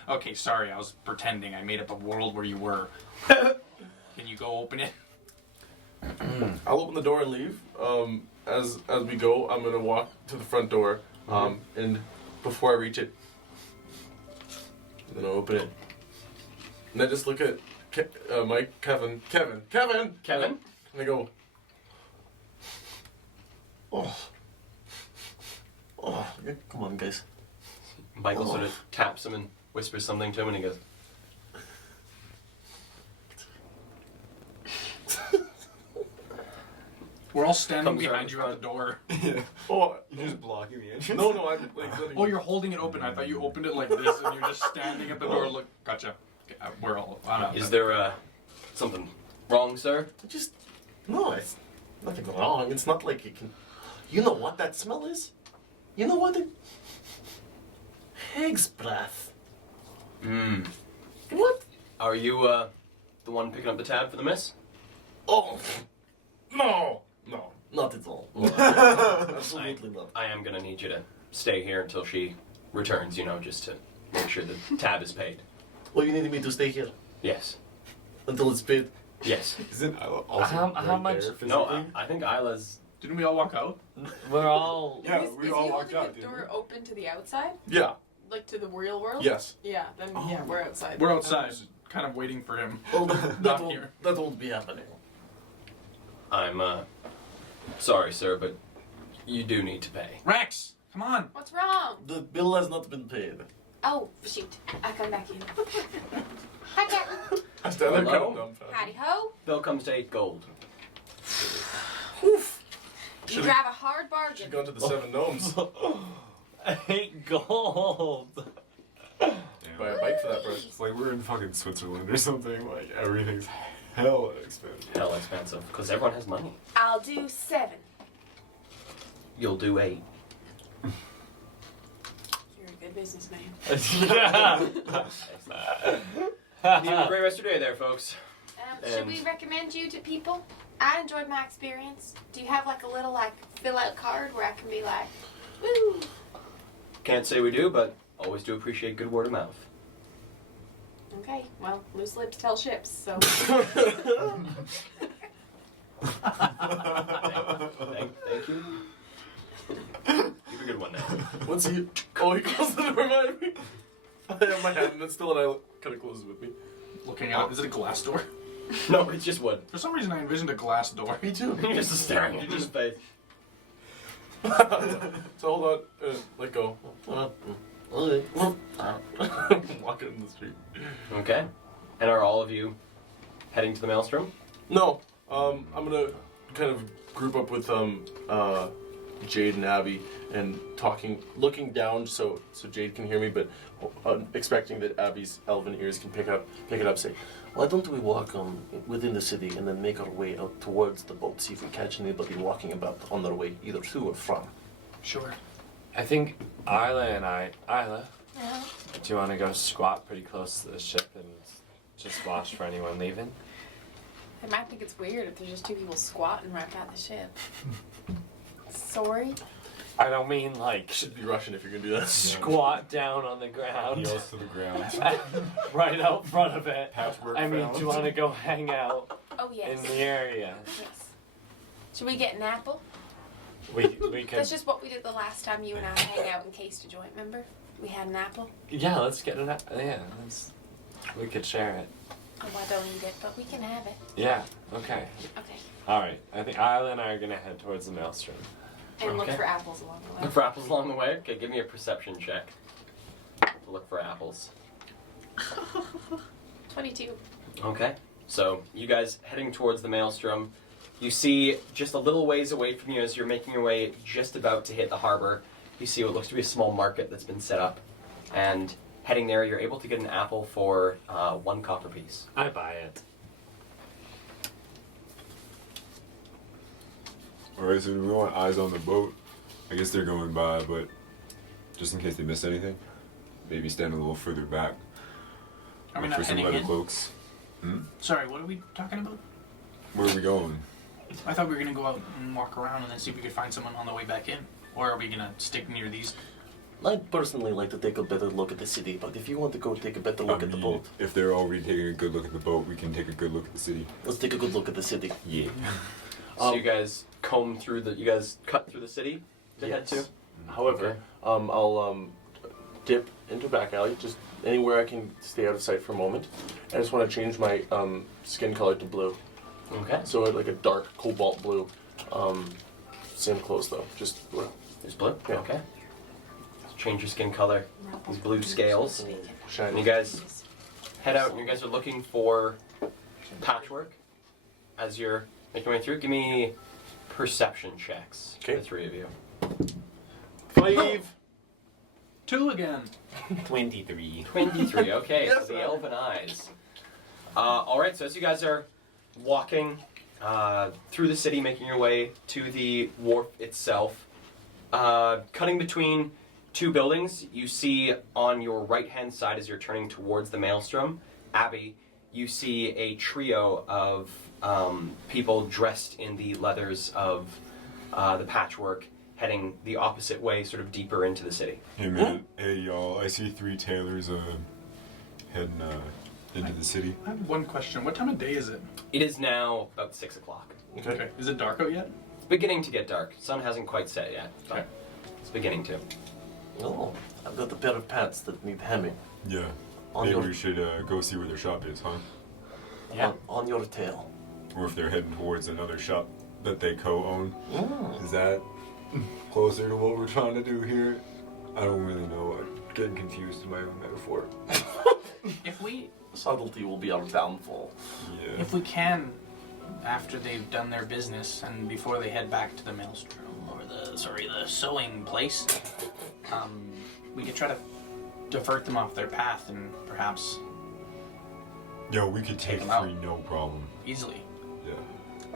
Okay, sorry, I was pretending. I made up a world where you were. Can you go open it? I'll open the door and leave. As we go, I'm gonna walk to the front door. And before I reach it, I'm gonna open it. And I just look at Mike, Kevin. Kevin? And I go, oh, yeah, come on, guys. Michael sort of taps him and whispers something to him, and he goes, We're all standing Comes behind around you at the door. Oh, You're just blocking the entrance. no, I'm like letting Oh, you're holding it open. I thought you opened it like this, and you're just standing at the door. Look, gotcha. Okay, we're all. "Is there something wrong, sir?" just no, it's nothing wrong. It's not like you can. You know what that smell is? You know what? Hag's breath. Hmm. What? Are you the one picking up the tab for the miss? Oh, no, not at all. No, absolutely not. I am gonna need you to stay here until she returns. Just to make sure the tab is paid. Oh, you need me to stay here Yes. until it's paid. Yes. Isn't also How right much- there No, physically? I think Isla's. Didn't we all walk out? We're all. Yeah, is we he all walked holding out, the didn't door we? open to the outside? Yeah. Like to the real world? Yes. Yeah, then yeah, we're outside. We're outside, kind of waiting for him. Well, that Not won't, here. that won't be happening. I'm sorry, sir, but you do need to pay. Rex, come on. What's wrong? The bill has not been paid. Oh, shoot. I come back in. Hi, Captain. I stand there kind Hello? of dumbfounded. Howdy ho. Bill comes to 8 gold. You grab a hard bargain. Should go to the Seven Gnomes. 8 gold. Buy a bike for that price. It's like we're in fucking Switzerland or something. Like everything's hell expensive. Hell expensive, because everyone has money. I'll do 7. You'll do 8. You're a good businessman. You have a great rest of your day there, folks. Should And- we recommend you to people? I enjoyed my experience. Do you have like a little fill out card where I can be like, woo? Can't say we do, but always do appreciate good word of mouth. Okay, well, loose lips tell ships, so. Thank you. You're a good one now. What's he? Oh, he closed the door behind me. I have my hand in it still, and I kind of closes with me. Looking out. Is it a glass door? No, it's just wood. For some reason, I envisioned a glass door. Me too. You're just staring at his face. So hold on, let go. Okay. Walking in the street. Okay. And are all of you heading to the Maelstrom? No, I'm gonna kind of group up with Jade and Abby and looking down so Jade can hear me, but expecting that Abby's elven ears can pick it up. Say, why don't we walk within the city and then make our way out towards the boat, see if we catch anybody walking about on their way either to or from. Sure. I think Isla, Yeah. do you want to go squat pretty close to the ship and just watch for anyone leaving? They might think it's weird if there's just 2 people squatting right by the ship. Sorry. I don't mean like Should be Russian if you're gonna do that. squat down on the ground Heels to the ground. right out front of it. Patchwork I mean, found. do you want to go hang out Oh, yes. in the area? Yes. Should we get an apple? We could. That's just what we did the last time you and I hang out and cased a joint, remember? We had an apple. Yeah, let's get it. Yeah, we could share it. Oh, I don't eat it, but we can have it. Yeah. Okay. Okay. All right. I think Isla and I are gonna head towards the Maelstrom. And look Okay. for apples along the way. Look for apples along the way. Okay, give me a perception check to look for apples. 22. Okay, so you guys heading towards the Maelstrom. You see just a little ways away from you as you're making your way just about to hit the harbor. You see what looks to be a small market that's been set up. And heading there, you're able to get an apple for 1 copper piece. I buy it. Alright, so we want eyes on the boat. I guess they're going by, but just in case they miss anything, maybe stand a little further back. Are we Look not for some heading leather in? cloaks. Sorry, what are we talking about? Where are we going? I thought we were gonna go out and walk around and then see if we could find someone on the way back in. Or are we gonna stick near these? I'd personally like to take a better look at the city, but if you want to go take a better look I at the mean, boat, if they're already taking a good look at the boat, we can take a good look at the city. let's take a good look at the city. Yeah. So you guys comb through you guys cut through the city to head to? However, I'll dip into a back alley, just anywhere I can stay out of sight for a moment. I just want to change my skin color to blue, Okay. so like a dark cobalt blue. Same clothes though, just blue. There's blue? Yeah. Okay. Change your skin color. These blue scales. And Shiny. you guys head out and you guys are looking for patchwork as you're making your way through. Give me perception checks. Okay. The 3 of you. 5. 2 again. 23. 23. Okay, Yes, so the sir. elven eyes. Alright, so as you guys are walking through the city, making your way to the wharf itself, cutting between 2 buildings, you see on your right-hand side as you're turning towards the Maelstrom, Abby, you see a trio of people dressed in the leathers of the patchwork, heading the opposite way, sort of deeper into the city. Hey man, hey y'all, I see 3 tailors heading into the city. I have one question. What time of day is it? It is now about 6 o'clock. Okay. Is it dark out yet? It's beginning to get dark. Sun hasn't quite set yet, but Okay. it's beginning to. Oh, I've got a pair of pants that need hemming. Yeah. On Maybe your- we should go see where their shop is, huh? Yeah. On your tail. Or if they're heading towards another shop that they co-own. Mm. Is that closer to what we're trying to do here? I don't really know. I'm getting confused in my own metaphor. If we Subtlety will be our downfall. Yeah. If we can, after they've done their business and before they head back to the Maelstrom or the sewing place, we could try to divert them off their path and perhaps Yo, we could take Take 'em out. 3, no problem. easily. Yeah.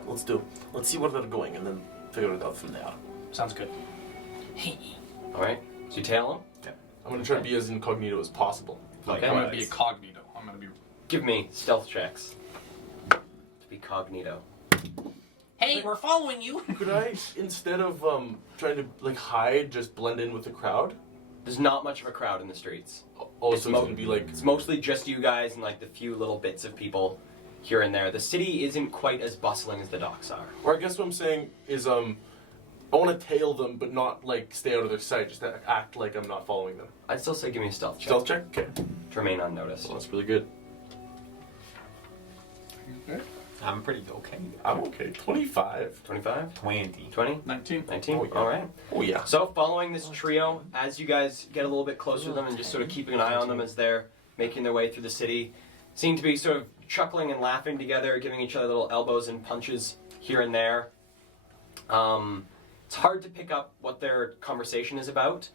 Let's see where they're going and then figure it out from there. Sounds good. Alright, so you tail them? I'm gonna try to be as incognito as possible. Like Okay. I'm gonna be a cognito. I'm gonna be. Give me stealth checks. To be cognito. Hey, we're following you. Could I, instead of trying to like hide, just blend in with the crowd? There's not much of a crowd in the streets. Also, It's it's gonna be like It's mostly just you guys and like the few little bits of people here and there. The city isn't quite as bustling as the docks are. Or I guess what I'm saying is, I want to tail them, but not like stay out of their sight. Just to act like I'm not following them. I'd still say give me a stealth check. Stealth check. Okay. To remain unnoticed. Well, that's really good. I'm pretty okay. I'm okay. 25. 25? 20. 20? 19. 19? Oh, yeah. Alright. Oh yeah. So, following this trio, as you guys get a little bit closer to them and just sort of keeping an eye on them as they're making their way through the city, seem to be sort of chuckling and laughing together, giving each other little elbows and punches here and there. It's hard to pick up what their conversation is about.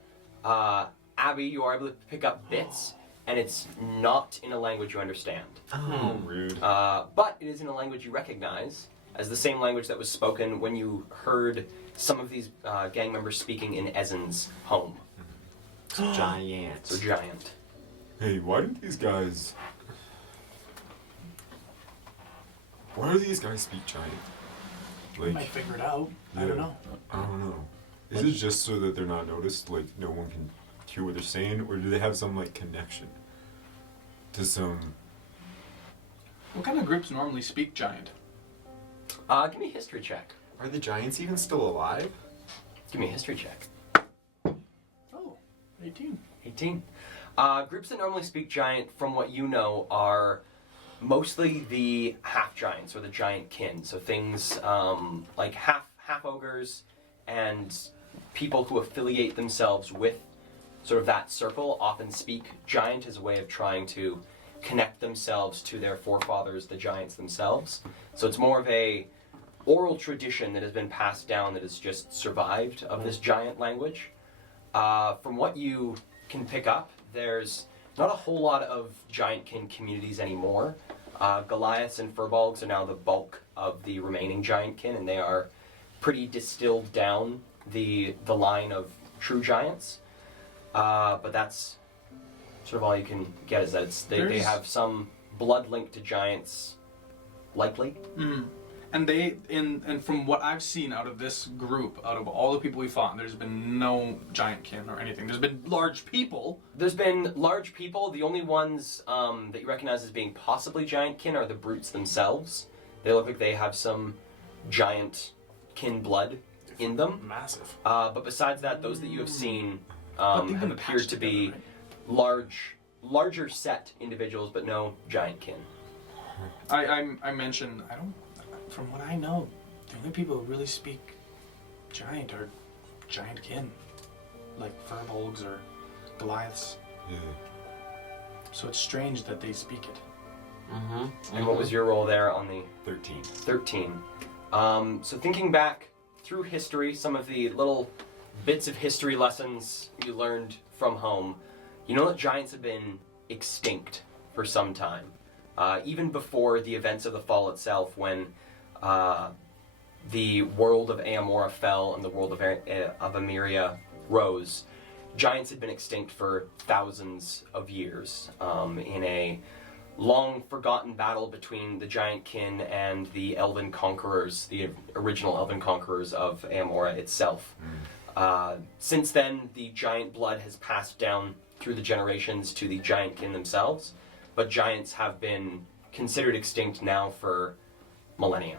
Abby, you are able to pick up bits, and it's not in a language you understand. Oh, rude. But it is in a language you recognize as the same language that was spoken when you heard some of these gang members speaking in Ezen's home. Giant. So giant. Hey, why do these guys speak giant? We might figure it out. I don't know. I don't know. Is it just so that they're not noticed, like no one can hear what they're saying, or do they have some like connection to some? What kind of groups normally speak giant? Give me a history check. Are the giants even still alive? Give me a history check. Oh, 18. 18. Groups that normally speak giant, from what you know, are mostly the half giants or the giant kin. So things like half ogres and people who affiliate themselves with sort of that circle often speak giant as a way of trying to connect themselves to their forefathers, the giants themselves. So it's more of a oral tradition that has been passed down that has just survived of this giant language. From what you can pick up, there's not a whole lot of giantkin communities anymore. Goliaths and furbolgs are now the bulk of the remaining giantkin, and they are pretty distilled down the line of true giants. But that's sort of all you can get, is that they have some blood linked to giants, likely. And and from what I've seen out of this group, out of all the people we fought, there's been no giant kin or anything. There's been large people. There's been large people. The only ones that you recognize as being possibly giant kin are the brutes themselves. They look like they have some giant kin blood in them. Massive. But besides that, those that you have seen But they've have been appeared patched to be together, right? larger set individuals, but no giant kin. I mentioned, from what I know, the only people who really speak giant are giant kin. Like furbolgs or Goliaths. Yeah. So it's strange that they speak it. And what was your role there on the 13. 13? So thinking back through history, some of the little bits of history lessons you learned from home, you know that giants have been extinct for some time. Even before the events of the fall itself, when the world of Aamora fell and the world of Emeria rose, giants had been extinct for thousands of years in a long forgotten battle between the giant kin and the elven conquerors, the original elven conquerors of Aamora itself. Since then, the giant blood has passed down through the generations to the giant kin themselves, but giants have been considered extinct now for millennia.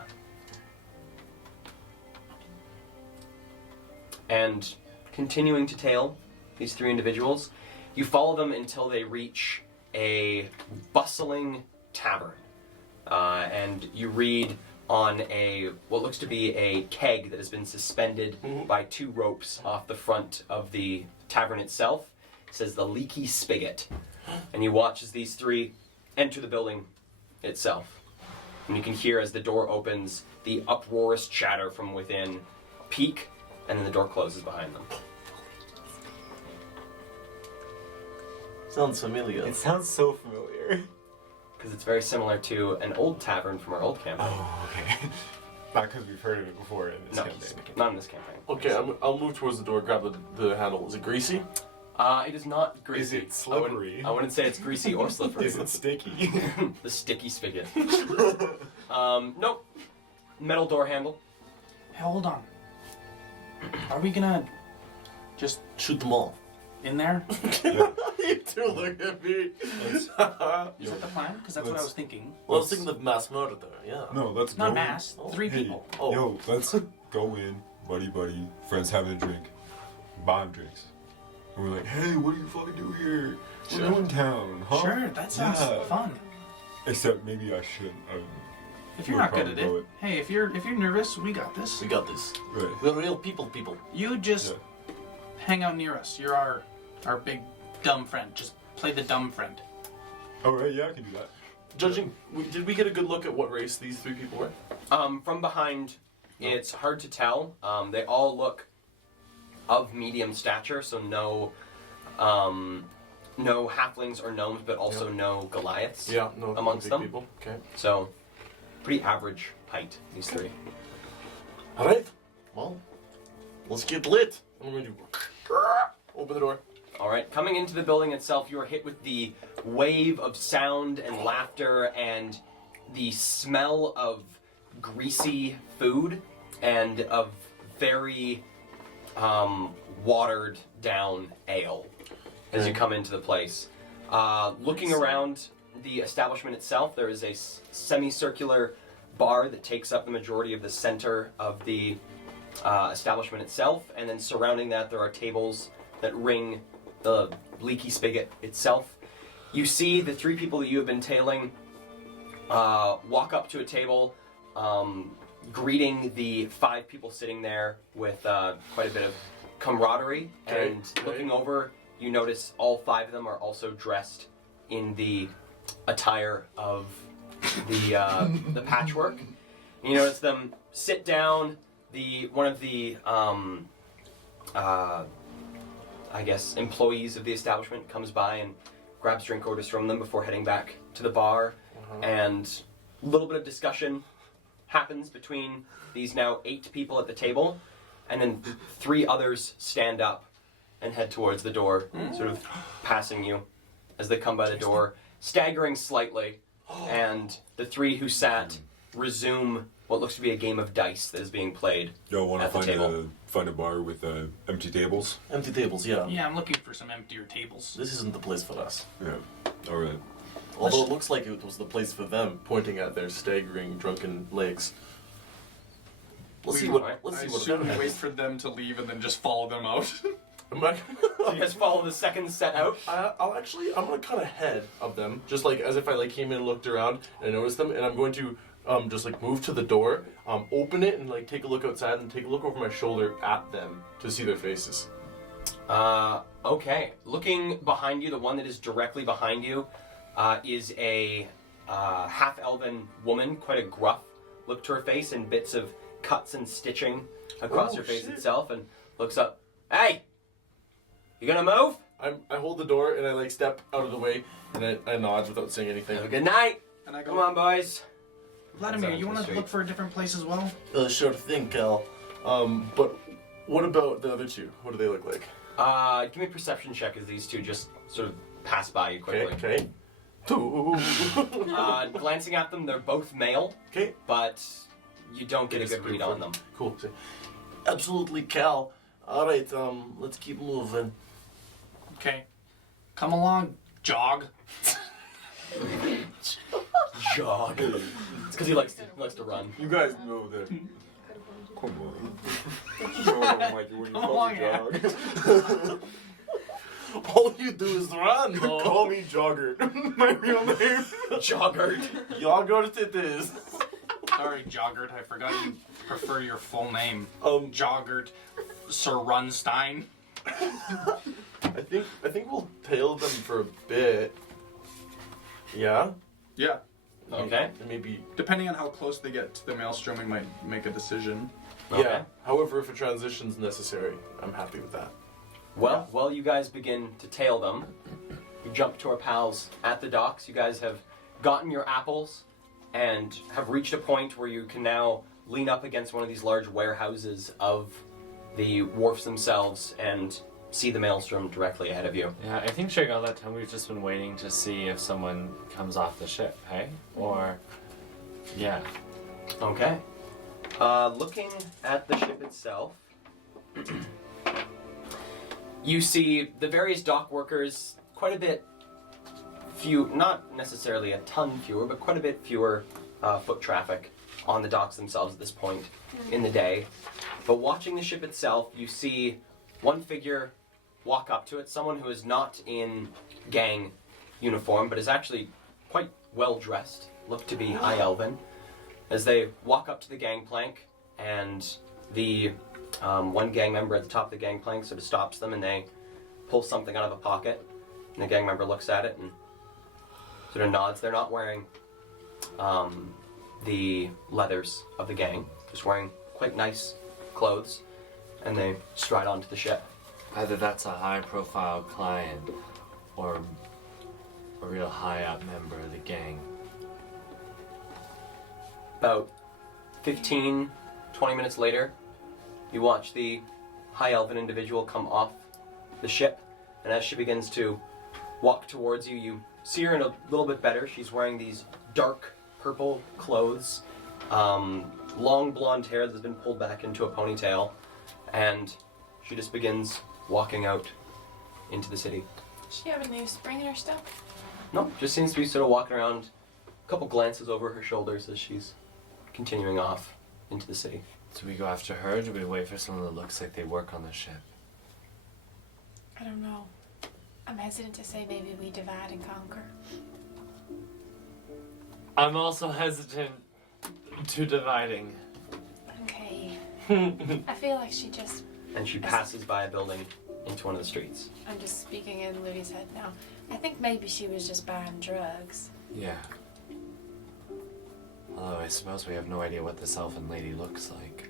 And continuing to tail these three individuals, you follow them until they reach a bustling tavern. And you read on what looks to be a keg that has been suspended by two ropes off the front of the tavern itself. It says the Leaky Spigot. And you watch as these three enter the building itself. And you can hear as the door opens the uproarious chatter from within peak, and then the door closes behind them. Sounds familiar. It sounds so familiar. Because it's very similar to an old tavern from our old campaign. Oh, okay. Not because we've heard of it before in this No, campaign. not in this campaign. Okay, I'll move towards the door, grab the handle. Is it greasy? It is not greasy. Is it slippery? I wouldn't say it's greasy or slippery. Is it sticky? The sticky spigot. Nope. Metal door handle. Hey, hold on. Are we gonna just Shoot them all. in there? You two look at me. Is that the plan? Because that's what I Let's- was thinking. Well, I was thinking of mass murder there, yeah. No, let's Not go. mass. Oh, 3 Hey, people. Oh. Yo, let's go in, buddy, friends having a drink, buy them drinks. And we're like, hey, what do you fucking do here? We're Sure. going town, huh? Sure, that sounds Yeah. fun. Except maybe I shouldn't. If you're We'll not good at probably it, hey, if you're nervous, we got this. We got this. Right. We're real people. You just Yeah. hang out near us. You're our big dumb friend. Just play the dumb friend. All right, yeah, I can do that. Judging, did we get a good look at what race these three people were? From behind, it's hard to tell. They all look of medium stature, so no halflings or gnomes, but also no Goliaths. Yeah, no. Amongst big them? people. Okay. So, pretty average height, these three. All right. Well, let's get lit. I'm going to open the door. All right, coming into the building itself, you are hit with the wave of sound and laughter and the smell of greasy food and of very watered down ale as you come into the place. Looking around the establishment itself, there is a semicircular bar that takes up the majority of the center of the establishment itself, and then surrounding that there are tables that ring the leaky spigot itself. You see the 3 people that you have been tailing walk up to a table, greeting the 5 people sitting there with quite a bit of camaraderie. Okay, And okay. looking over, you notice all 5 of them are also dressed in the attire of the patchwork. You notice them sit down. One of the I guess employees of the establishment comes by and grabs drink orders from them before heading back to the bar, and a little bit of discussion happens between these now 8 people at the table, and then 3 others stand up and head towards the door, sort of passing you as they come by the door, staggering slightly, and the 3 who sat resume what looks to be a game of dice that is being played Y'all want to at the find table. find a bar with empty tables? Empty tables, yeah. Yeah, I'm looking for some emptier tables. This isn't the place for us. Yeah. All right. Although it looks like it was the place for them, pointing at their staggering, drunken legs. Let's see what. Let's I see what. assume happens. wait for them to leave and then just follow them out. Am I- So you guys follow the second set out. I'm gonna kind of head of them, just like as if I came in and looked around and I noticed them, and I'm going to just move to the door, open it, and take a look outside and take a look over my shoulder at them to see their faces. Okay. Looking behind you, the one that is directly behind you is a half-elven woman, quite a gruff look to her face and bits of cuts and stitching across Oh, her face shit. itself, and looks up. Hey! You gonna move? I hold the door and I step out of the way and I nod without saying anything. Have a good night. And I go, Come on, boys. Vladimir, That's you on want the to street. look for a different place as well? Sure thing, Cal. But what about the other 2? What do they look like? Give me a perception check as these 2 just sort of pass by you Okay, quickly. okay. 2. Glancing at them, they're both male, Okay. but you don't get a Yes, good read on them. Cool. Absolutely, Cal. All right, let's keep moving. Okay. Come along, jog. Jog. It's because he likes to run. You guys know that. Come on. You know I don't like it when you Come call on, me yeah. Jog. All you do is run, though. Call me Jogger. My real name. Joggart. Yogurt it is. Sorry, Joggert, I forgot you prefer your full name. Um, Joggert Sir Runstein. I think we'll tail them for a bit. Yeah? Yeah. Okay. And maybe. Depending on how close they get to the Maelstrom, we might make a decision. Okay. Yeah. However, if a transition's necessary, I'm happy with that. Well, while you guys begin to tail them, we jump to our pals at the docks. You guys have gotten your apples and have reached a point where you can now lean up against one of these large warehouses of the wharfs themselves and see the Maelstrom directly ahead of you. Yeah, I think Shake, all that time we've just been waiting to see if someone comes off the ship, hey? Or, yeah. Okay. Looking at the ship itself, you see the various dock workers, quite a bit few, not necessarily a ton fewer, but quite a bit fewer foot traffic on the docks themselves at this point in the day. But watching the ship itself, you see one figure walk up to it, someone who is not in gang uniform, but is actually quite well dressed, look to be high elven. As they walk up to the gangplank, and the one gang member at the top of the gangplank sort of stops them, and they pull something out of a pocket, and the gang member looks at it and sort of nods. They're not wearing the leathers of the gang, just wearing quite nice clothes, and they stride onto the ship. Either that's a high-profile client or a real high-up member of the gang. About 15, 20 minutes later, you watch the high elven individual come off the ship, and as she begins to walk towards you, you see her in a little bit better. She's wearing these dark purple clothes, long blonde hair that's been pulled back into a ponytail, and she just begins walking out into the city. Does she have a new spring in her step? No, just seems to be sort of walking around, a couple glances over her shoulders as she's continuing off into the city. Do we go after her, or do we wait for someone that looks like they work on the ship? I don't know. I'm hesitant to say maybe we divide and conquer. I'm also hesitant to dividing. Okay. I feel like she just. And she passes by a building into one of the streets. I'm just speaking in Ludy's head now. I think maybe she was just buying drugs. Yeah. Although I suppose we have no idea what this elfin lady looks like.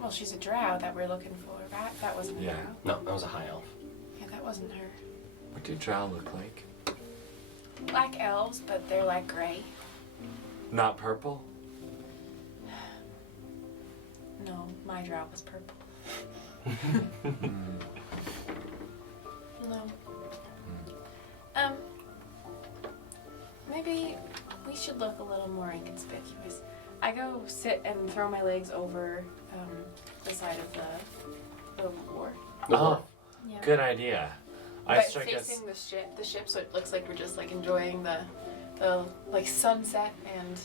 Well, she's a drow that we're looking for, right? That wasn't a Yeah. drow. No, that was a high elf. Yeah, that wasn't her. What do drow look like? Like elves, but they're like gray. Not purple? No, my drow was purple. No. Maybe we should look a little more inconspicuous. I go sit and throw my legs over the side of the war. Oh, Yeah. good idea. I But strike us. facing the ship, so it looks like we're just like enjoying the like sunset and.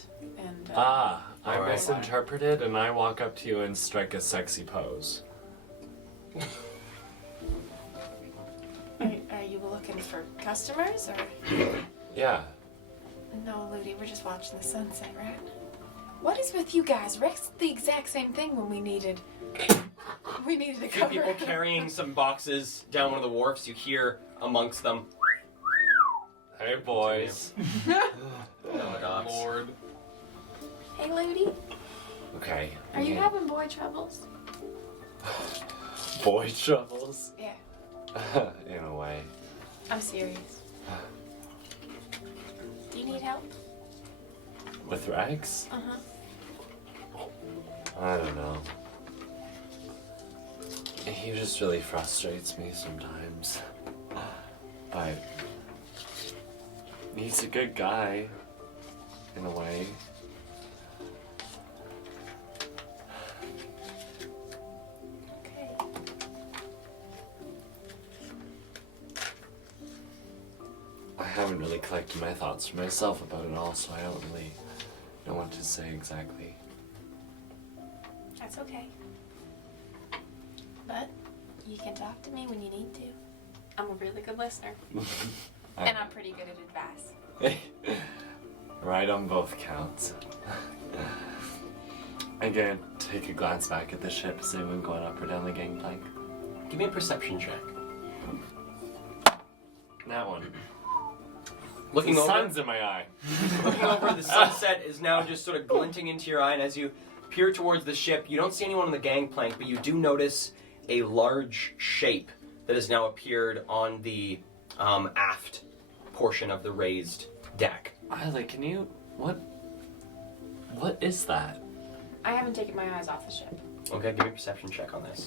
I Alright. misinterpreted and I walk up to you and strike a sexy pose. Are you looking for customers or? Yeah. No, Ludi, we're just watching the sunset, right? What is with you guys? Rex did the exact same thing when we needed a Two cover. people carrying some boxes down one of the wharfs. You hear amongst them. Hey, boys. Oh, dogs. Lord. Hey, Ludi, Okay. are you having boy troubles? boy troubles? Yeah, In a way. I'm serious. Do you need help? With Rex? Uh-huh. I don't know. He just really frustrates me sometimes. But he's a good guy, in a way. Okay. I haven't really collected my thoughts for myself about it all, so I don't really know what to say exactly. That's okay. But you can talk to me when you need to. I'm a really good listener. And I'm pretty good at advice. Right on both counts. Again, take a glance back at the ship. Is anyone going up or down the gangplank? Give me a perception check. That one. Looking the over, sun's in my eye. looking over, the sunset is now just sort of glinting into your eye, and as you peer towards the ship, you don't see anyone on the gangplank, but you do notice a large shape that has now appeared on the aft portion of the raised deck. Isla, can you... What is that? I haven't taken my eyes off the ship. Okay, give me a perception check on this.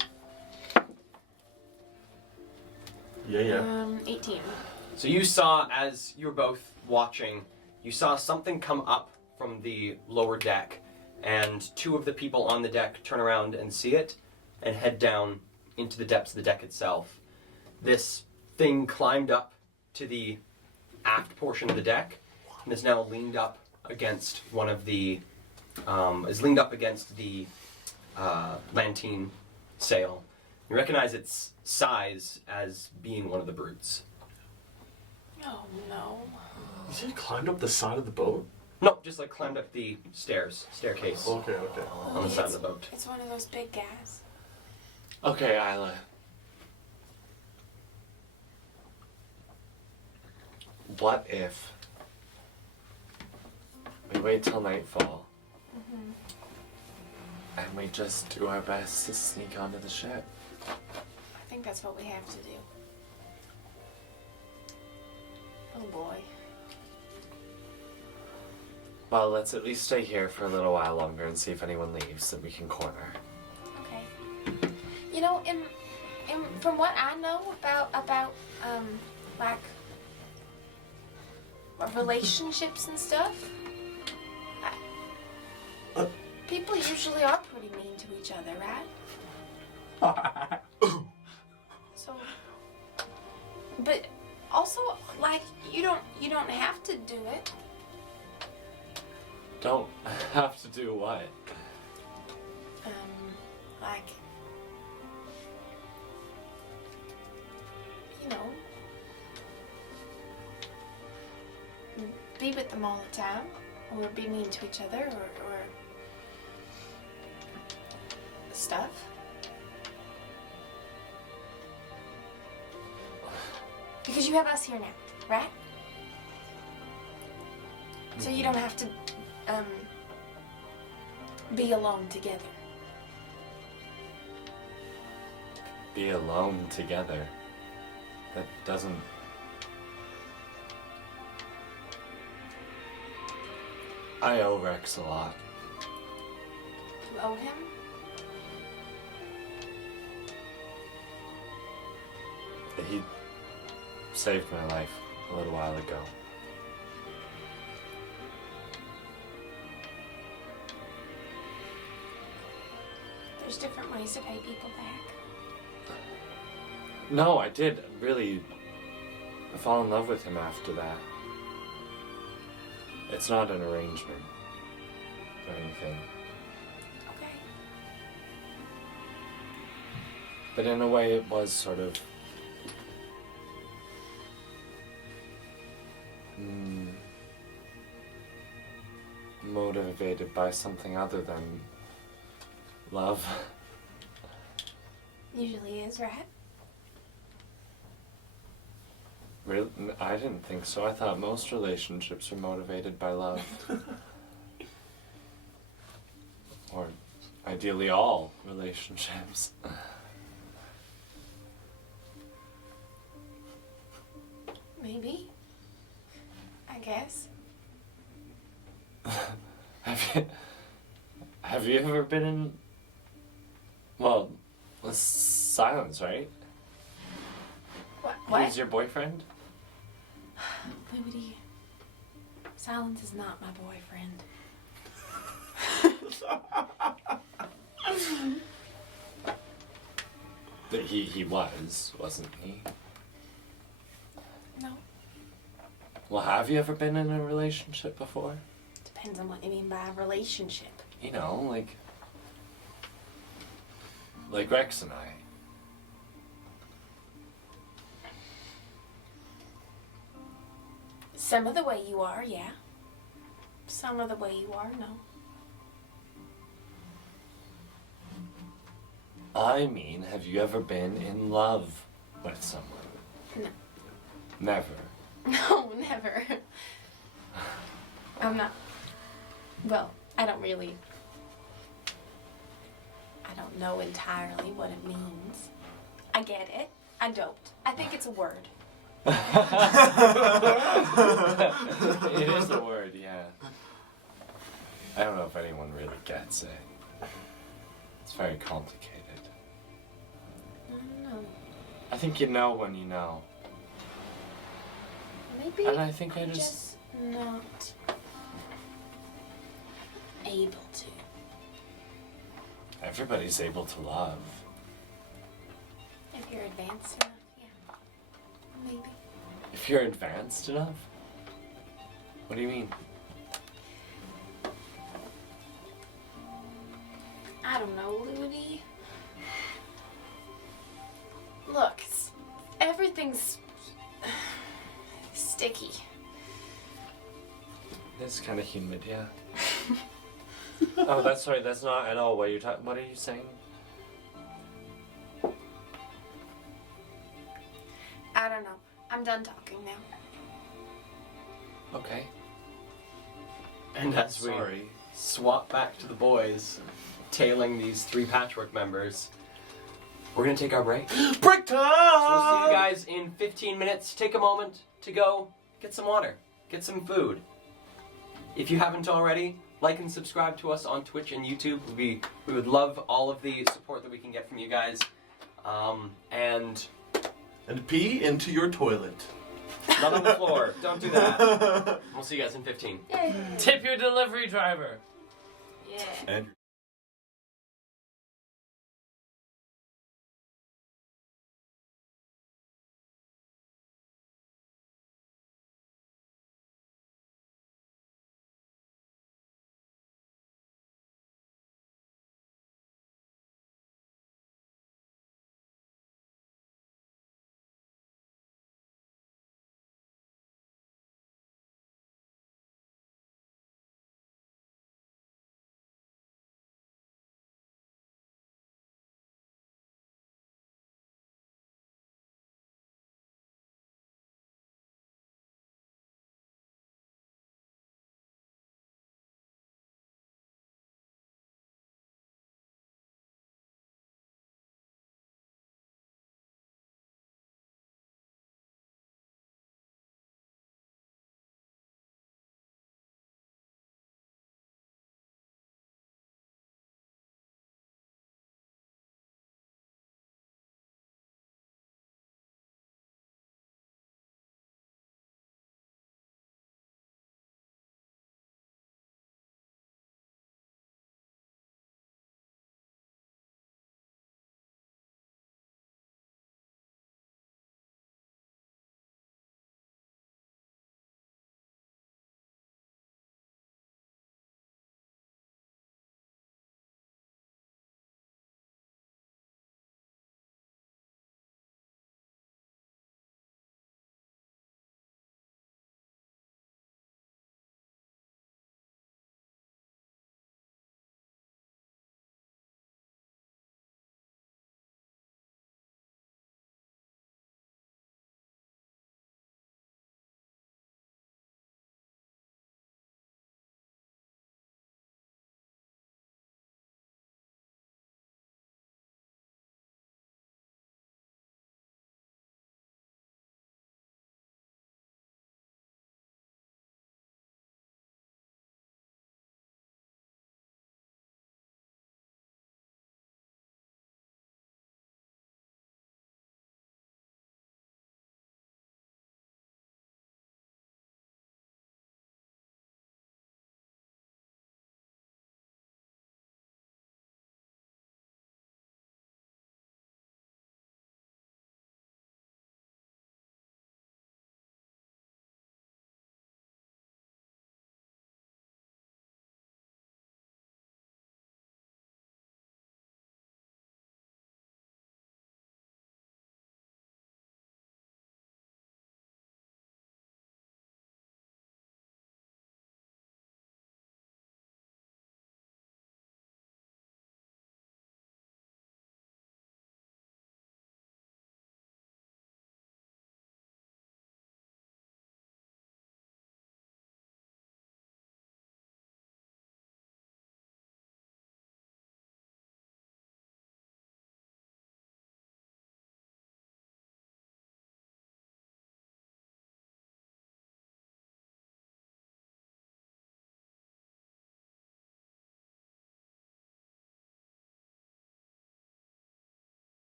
Yeah. 18. So you saw, as you were both watching, you saw something come up from the lower deck, and two of the people on the deck turn around and see it, and head down into the depths of the deck itself. This thing climbed up to the aft portion of the deck, and is now leaned up against one of the, Lantine sail. You recognize its size as being one of the brutes. Oh no. You said it climbed up the side of the boat? No, just like climbed up the staircase Okay. on the side of the boat. It's one of those big guys. Okay, Isla. What if we wait till nightfall and we just do our best to sneak onto the ship? I think that's what we have to do. Oh boy. Well, let's at least stay here for a little while longer and see if anyone leaves that we can corner. Okay. You know, from what I know about like relationships and stuff, people usually are pretty mean to each other, right? So, but also, like, you don't have to do it. Don't have to do what? Like, you know, be with them all the time, or be mean to each other, or stuff. Because you have us here now, right? So you don't have to be alone together. Be alone together. That doesn't. I owe Rex a lot. You owe him? He saved my life a little while ago. There's different ways to pay people back. No, I did really fall in love with him after that. It's not an arrangement or anything. Okay. But in a way it was sort of motivated by something other than love. Usually is, right? Really? I didn't think so. I thought most relationships are motivated by love. Or ideally all relationships. Maybe. I guess. Have you ever been in, well, Silence, right? What? He's your boyfriend? Liberty. Silence is not my boyfriend. But he was, wasn't he? No. Well, have you ever been in a relationship before? Depends on what you mean by a relationship. You know, like Rex and I. Some of the way you are, yeah. Some of the way you are, no. I mean, have you ever been in love with someone? No. Never. No, never. I'm not. Well, I don't know entirely what it means. I get it. I don't. I think it's a word. It is a word, yeah. I don't know if anyone really gets it. It's very complicated. I don't know. I think you know when you know. Maybe And I think I I'm just... not able to. Everybody's able to love. If you're advanced enough, yeah. Maybe. If you're advanced enough? What do you mean? I don't know, Louie. Look, everything's sticky. It's kind of humid, yeah. Oh, that's right. That's not at all what you're talking. What are you saying? I don't know. I'm done talking now. Okay. And as we Sorry. swap back to the boys, tailing these three patchwork members, we're gonna take our break. Break So we'll see time! you guys in 15 minutes. Take a moment to go get some water, get some food. If you haven't already, like and subscribe to us on Twitch and YouTube. We would love all of the support that we can get from you guys. And And pee into your toilet. not on the floor. Don't do that. We'll see you guys in 15. Yay! Tip your delivery driver. Yeah. And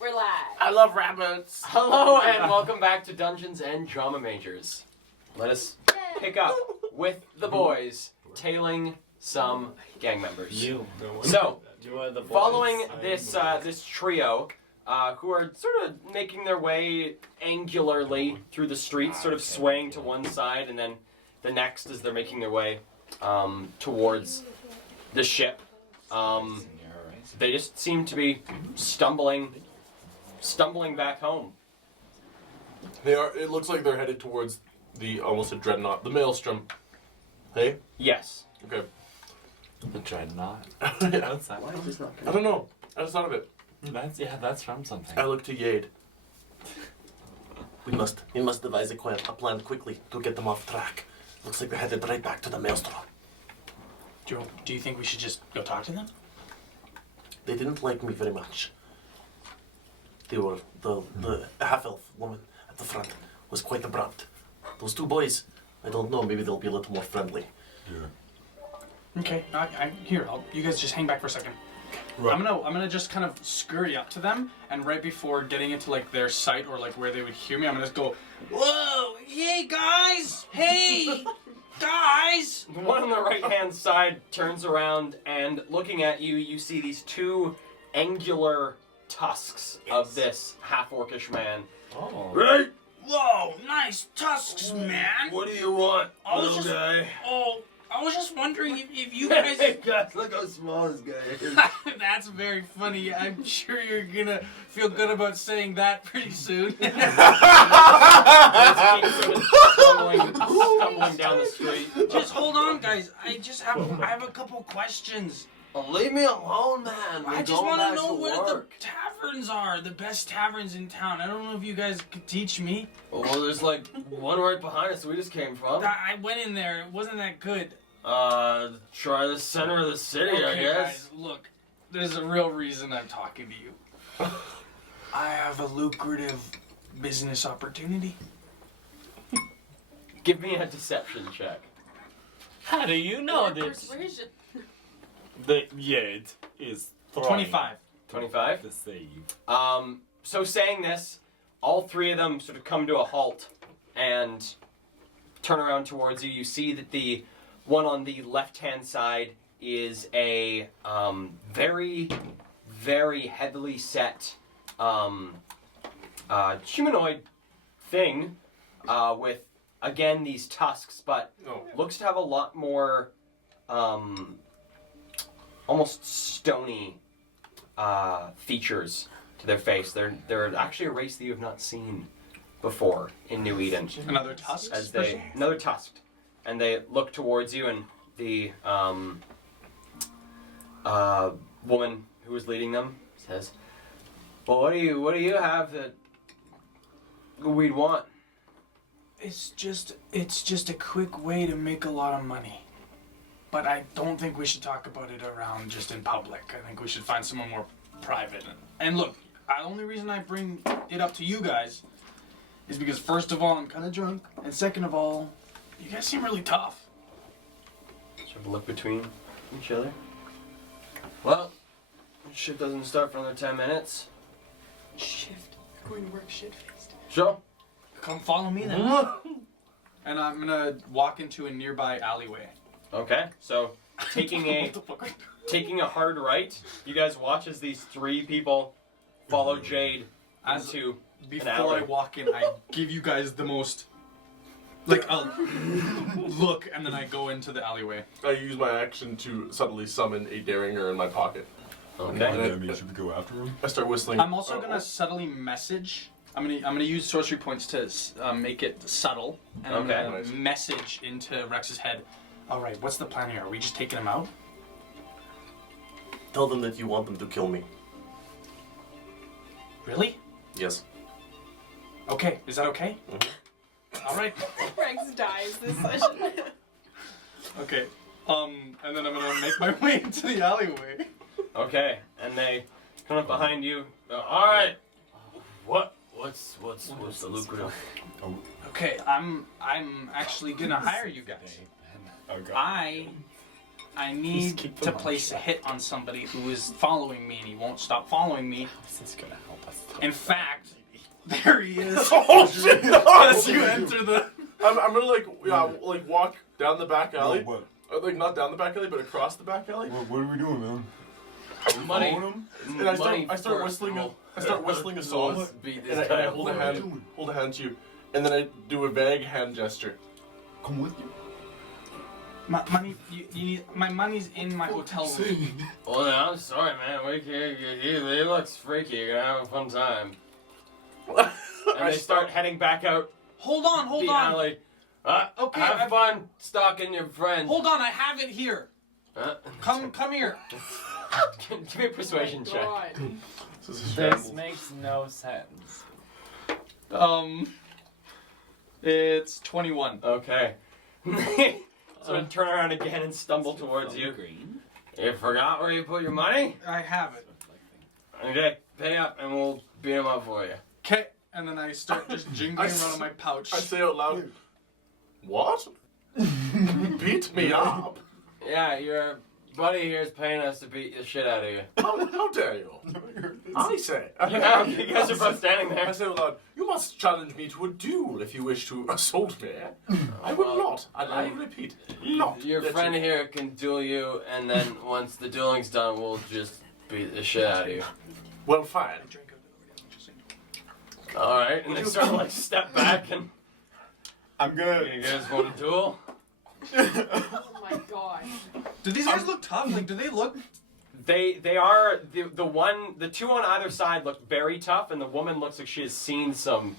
We're live. I love rabbits. Hello and welcome back to Dungeons and Drama Majors. Let us pick up with the boys tailing some gang members. So, You are the boys. following this trio, who are sort of making their way angularly through the streets, sort of swaying to one side and then the next as they're making their way towards the ship. They just seem to be stumbling back home. They are. It looks like they're headed towards almost a dreadnought, the Mailstrom. Hey. Yes. Okay. The dreadnought. Yeah. What's that? I don't know. I just thought of it. That's from something. I look to Yade. We must devise a plan quickly to get them off track. Looks like they're headed right back to the Maelstrom. Do you think we should just go talk to them? They didn't like me very much. They were the half-elf woman at the front was quite abrupt. Those two boys, I don't know. Maybe they'll be a little more friendly. Yeah. Okay, you guys just hang back for a second. Right. I'm gonna just kind of scurry up to them, and right before getting into like their sight or like where they would hear me, I'm gonna just go, "Whoa, hey guys, hey guys!" The one on the right-hand side turns around and looking at you, you see these two angular tusks of this half-orcish man. Oh. Right? Whoa, nice tusks, man. What do you want, I was little just- guy? Oh, I was just wondering if you guys. guys, look how small this guy is. That's very funny. I'm sure you're gonna feel good about saying that pretty soon. Stumbling down the street. Just hold on, guys. I have a couple questions. Leave me alone, man. I just want to know where the taverns are, the best taverns in town. I don't know if you guys could teach me. Well, there's like one right behind us we just came from. I went in there. It wasn't that good. Try the center of the city, I Okay, guess. guys, look. There's a real reason I'm talking to you. I have a lucrative business opportunity. Give me a deception check. How do you know Or this? persuasion. The Yade is throwing 25. 25? the save. So saying this, all three of them sort of come to a halt and turn around towards you. You see that the one on the left-hand side is a very, very heavily set humanoid thing with, again, these tusks, but looks to have a lot more almost stony features to their face. They're actually a race that you have not seen before in New Eden. Another tusk? Another tusked, and they look towards you, and the woman who is leading them says, "Well, what do you have that we'd want?" It's just a quick way to make a lot of money. But I don't think we should talk about it around just in public. I think we should find someone more private. And look, the only reason I bring it up to you guys is because first of all, I'm kind of drunk, and second of all, you guys seem really tough. Sort of look between each other. Well, shit doesn't start for another 10 minutes. Shift. You're going to work shit-faced. Sure. Come follow me then. And I'm gonna walk into a nearby alleyway. Okay, so taking a hard right, you guys watch as these three people follow Jade into Before alley. I walk in, I give you guys the most, like, a look, and then I go into the alleyway. I use my action to subtly summon a Derringer in my pocket. Okay. And I mean, should we go after him? I start whistling. I'm also gonna subtly message. I'm gonna use sorcery points to make it subtle, and I'm Okay. gonna Nice. message into Rex's head. All right, what's the plan here? Are we just taking him out? Tell them that you want them to kill me. Really? Yes. Okay. Is that okay? All right. Rex dies this session. Okay. And then I'm gonna make my way into the alleyway. Okay, and they come up behind you. All right. What's the lucrative? Okay, I'm actually gonna hire you guys. Oh god. I I need to place a hit on somebody who is following me, and he won't stop following me. How is this gonna help us? In fact, there he is. Oh shit! As you enter the... I'm gonna like walk down the back alley. What? Like not down the back alley, but across the back alley. What are we doing, man? Money. Following him? And I Money start for- whistling a song. Let's beat this And guy I up. hold a What are you hand, doing? hold a hand to you, and then I do a vague hand gesture. Come with you. Money, you need... My money's in my hotel room. Well, then, I'm sorry, man. We can't. He looks freaky. You're gonna have a fun time. And they start heading back out Hold on, the hold on. alley. Okay, have I've- fun stalking your friend. Hold on, I have it here. Come here. Give me a persuasion check. This is a This shambles. makes no sense. It's 21. Okay. So I turn around again and stumble towards you. Green. You forgot where you put your money? I have it. Okay, pay up and we'll beat him up for you. Okay, and then I start just jingling around in my pouch. I say out loud, "What? Beat me up? Yeah, your buddy here is paying us to beat the shit out of you. How dare you? I say. Yeah, you guys are both standing I there. say out loud, "You must challenge me to a duel if you wish to assault me." I will well, not. I repeat, not. Your let friend you- here can duel you, and then once the dueling's done, we'll just beat the shit out of you. Well, fine. Alright, and they sort of like step back and. I'm gonna. You guys want to duel? Oh my god. Do these guys look tough? Like, do they look... They are the two on either side look very tough, and the woman looks like she has seen some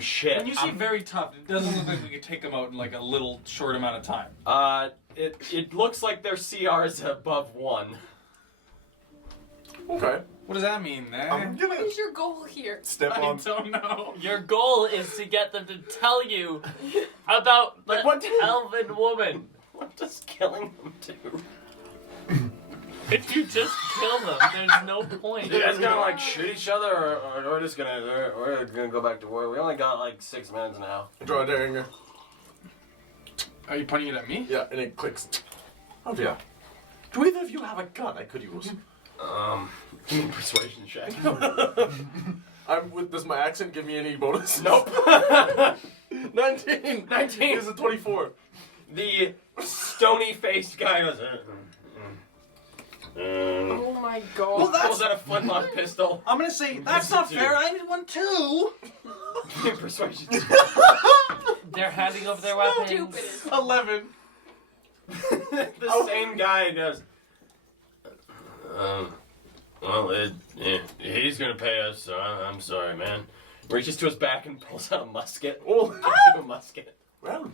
shit. When you say very tough, it doesn't look like we could take them out in like a little short amount of time. It looks like their CR is above 1. Okay. What does that mean, I'm gonna What is your goal here? step I on. don't know. Your goal is to get them to tell you about the elven woman. What does killing them do? If you just kill them, there's no point. You guys gonna like shoot each other, or we're just we're gonna go back to war? We only got like 6 minutes now. Draw a dagger. Are you pointing it at me? Yeah, and it clicks. Oh dear. Do either of you have a gun I could use? Give me a persuasion check. Does my accent give me any bonus? Nope. 19. 19. Is a 24. The stony-faced guy goes. Oh my god. Well, that's... Pulls out a flintlock pistol. I'm gonna say, that's not fair, I need one too! Give me a persuasion check. They're handing over their weapons. Stupid. 11. The same guy goes. Well, he's gonna pay us, so I'm sorry, man. Reaches to his back and pulls out a musket. Oh, Gives him a musket. well,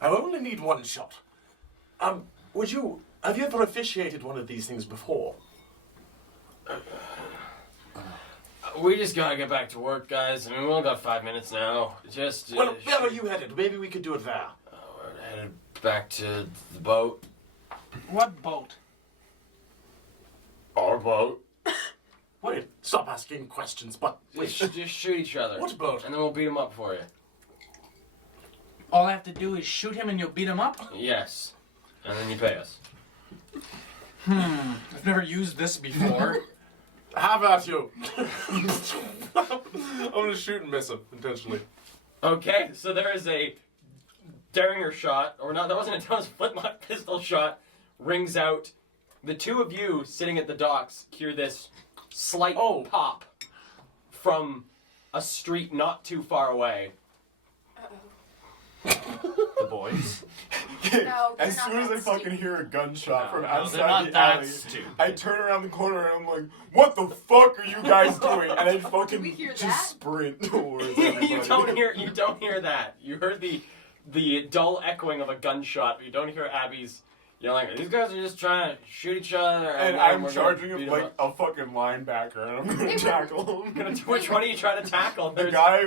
I only need one shot. Have you ever officiated one of these things before? We just gotta get back to work, guys. I mean, we only got 5 minutes now. Just. Well, where are you headed? Maybe we could do it there. We're headed back to the boat. What boat? Our boat. Wait, stop asking questions, but wait. Just shoot each other. What boat? And then we'll beat him up for you. All I have to do is shoot him and you'll beat him up? Yes. And then you pay us. I've never used this before. Have at you. I'm gonna shoot and miss him intentionally. Okay, so there is a Derringer shot, or not, that wasn't a flintlock pistol shot, rings out. The two of you sitting at the docks hear this slight pop from a street not too far away. The boys. No, As they're soon not as I that fucking stupid. hear a gunshot from No, outside they're not the that alley, stupid. I turn around the corner and I'm like, "What the fuck are you guys doing?" And I fucking we hear just that? sprint towards everybody. you don't hear that. You heard the dull echoing of a gunshot, but you don't hear Abby's yelling. These guys are just trying to shoot each other, And then I'm we're charging gonna him beat like up. a fucking linebacker, and I'm gonna tackle him. Which one are you trying to tackle? The There's guy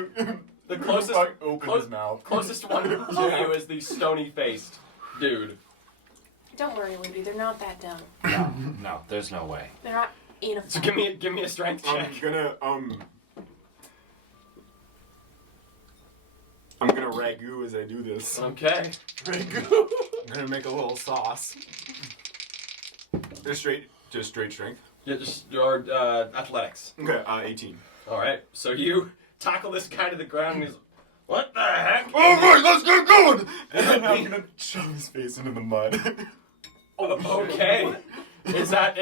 the who closest fucking opened his mouth. closest one to you is the stony-faced dude. Don't worry, Lindy, they're not that dumb. No, there's no way. They're not in a So fight. give me a strength check. I'm gonna ragu as I do this. Okay. I'm gonna make a little sauce. Just straight strength. Yeah, just your athletics. Okay, 18. All right. So you tackle this guy to the ground and he's, what the heck? Alright, let's get going! And I'm gonna shove his face into the mud. Okay. Is that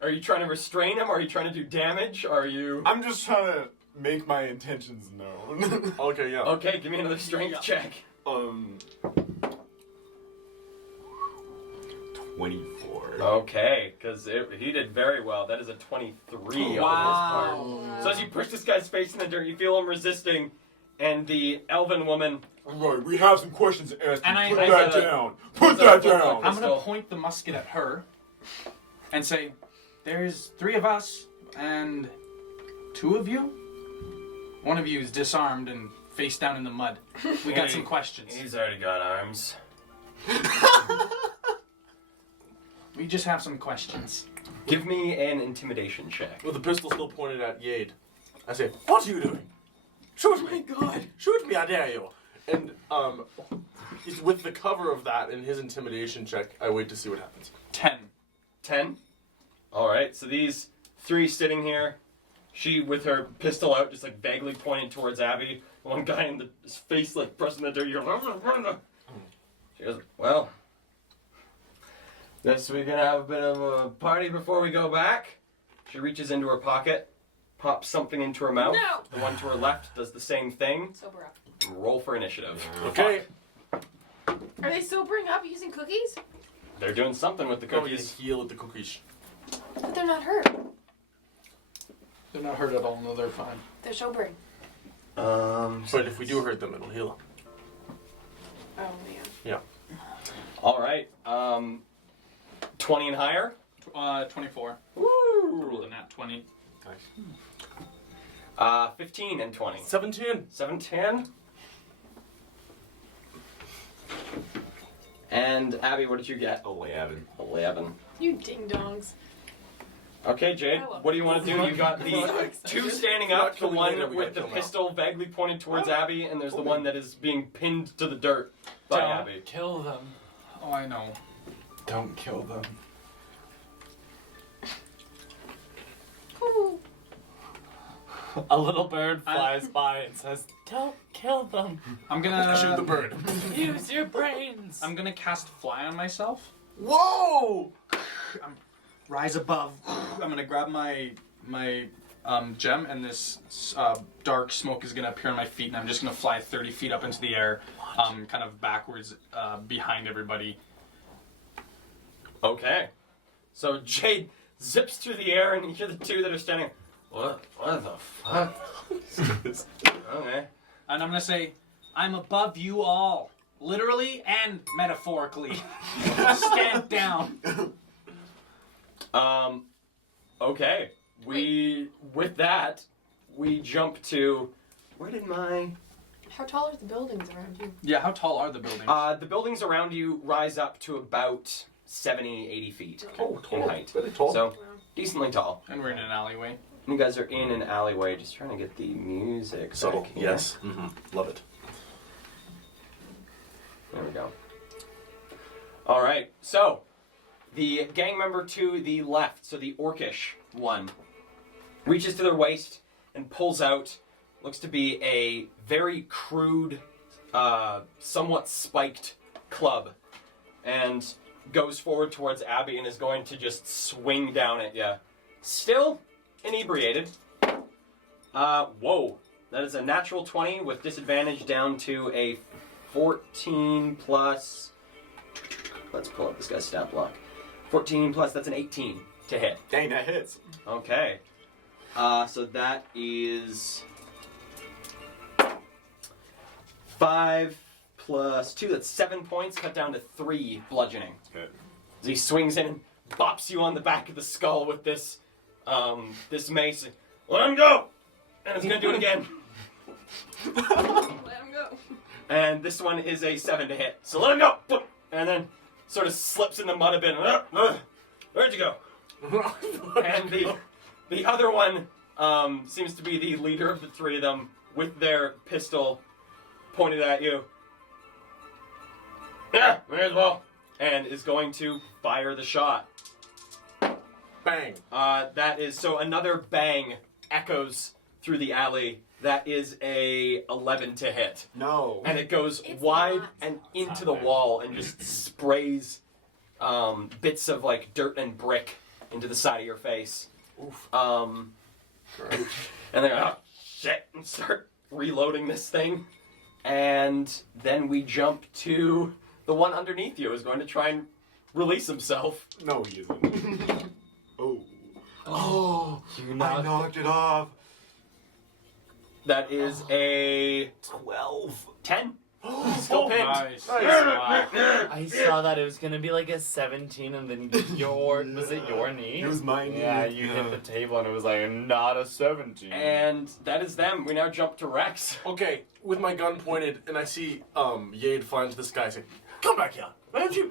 are you trying to restrain him? Are you trying to do damage? Are you... I'm just trying to make my intentions known. Okay, yeah. Okay, give me another strength check. 24. Okay, because he did very well. That is a 23 on his part. So as you push this guy's face in the dirt, you feel him resisting, and the elven woman... Alright, we have some questions to ask. And Put I that said, down. Put that down. I'm gonna point the musket at her and say, there's 3 of us and 2 of you. One of you is disarmed and face down in the mud. We got some questions. He's already got arms. We just have some questions. Give me an intimidation check. With the pistol still pointed at Yade, I say, "What are you doing? Shoot me! God, shoot me! I dare you!" And he's with the cover of that in his intimidation check. I wait to see what happens. 10. 10? Alright, so these 3 sitting here, she with her pistol out, just like vaguely pointing towards Abby. One guy in his face like pressing the dirt. She goes, well, guess we're gonna have a bit of a party before we go back. She reaches into her pocket, pops something into her mouth. No. The one to her left does the same thing. Sober up. Roll for initiative. Okay. Are they sobering up using cookies? They're doing something with the Go cookies. heal with the cookies. But they're not hurt. They're not hurt at all. No, they're fine. They're sobering. But if we do hurt them, it'll heal them. Oh, man. Yeah. Alright, 20 and higher. 24. Woo! Rolled a nat 20. 15 and 20. 17. 710. And Abby, what did you get? 11. 11. You ding dongs. Okay, Jade, I love what do you want to do? You got the 2 standing up, the one with the pistol vaguely pointed towards Abby, and there's the one that is being pinned to the dirt by Don't Abby. kill them. Oh, I know. Don't kill them. Ooh. A little bird flies by and says, "Don't kill them. I'm gonna Shoot the bird. Use your brains." I'm gonna cast fly on myself. Whoa! Rise above. I'm gonna grab my gem, and this dark smoke is gonna appear on my feet, and I'm just gonna fly 30 feet up into the air, kind of backwards behind everybody. Okay. So Jade zips through the air, and you hear the 2 that are standing. What the fuck? Okay. And I'm gonna say, I'm above you all, literally and metaphorically. Stand down. Okay. With that, we jump to, where did my... How tall are the buildings around you? Yeah, how tall are the buildings? The buildings around you rise up to about 70, 80 feet Oh, in tall. height. Very tall. So, decently tall. And we're in an alleyway. You guys are in an alleyway, just trying to get the music. Subtle. back here. Yes. Mm-hmm. Love it. There we go. Alright, so, the gang member to the left, so the orcish one, reaches to their waist and pulls out, looks to be a very crude, somewhat spiked club, and goes forward towards Abby and is going to just swing down at you. Still inebriated. Whoa. That is a natural 20 with disadvantage down to a 14 plus... Let's pull up this guy's stat block. 14 plus, that's an 18 to hit. Dang, that hits. Okay. So that is 5 plus 2, that's 7 points, cut down to 3 bludgeoning. Good. As he swings in and bops you on the back of the skull with this mace. Let him go! And it's gonna do it again. Let him go. And this one is a 7 to hit. So let him go! Boom! And then sort of slips in the mud a bit. Where'd you go? And the other one seems to be the leader of the 3 of them with their pistol pointed at you. Yeah, may as well. and is going to fire the shot. Bang. That is so another bang echoes through the alley. That is a 11 to hit, No. and it goes It's wide not. and into the wall and just sprays bits of like dirt and brick into the side of your face. Oof. And they're like, oh shit, and start reloading this thing. And then we jump to the one underneath you is going to try and release himself. No, he isn't. Oh. Oh, You I knocked it off. That is a 12. 10. Still pinned. Nice. I saw that it was gonna be like a 17, and then was it your knee? It was my knee. Yeah, you hit the table, and it was like not a 17. And that is them. We now jump to Rex. Okay, with my gun pointed, and I see Yade fly into the sky, say, "Come back here! Why don't you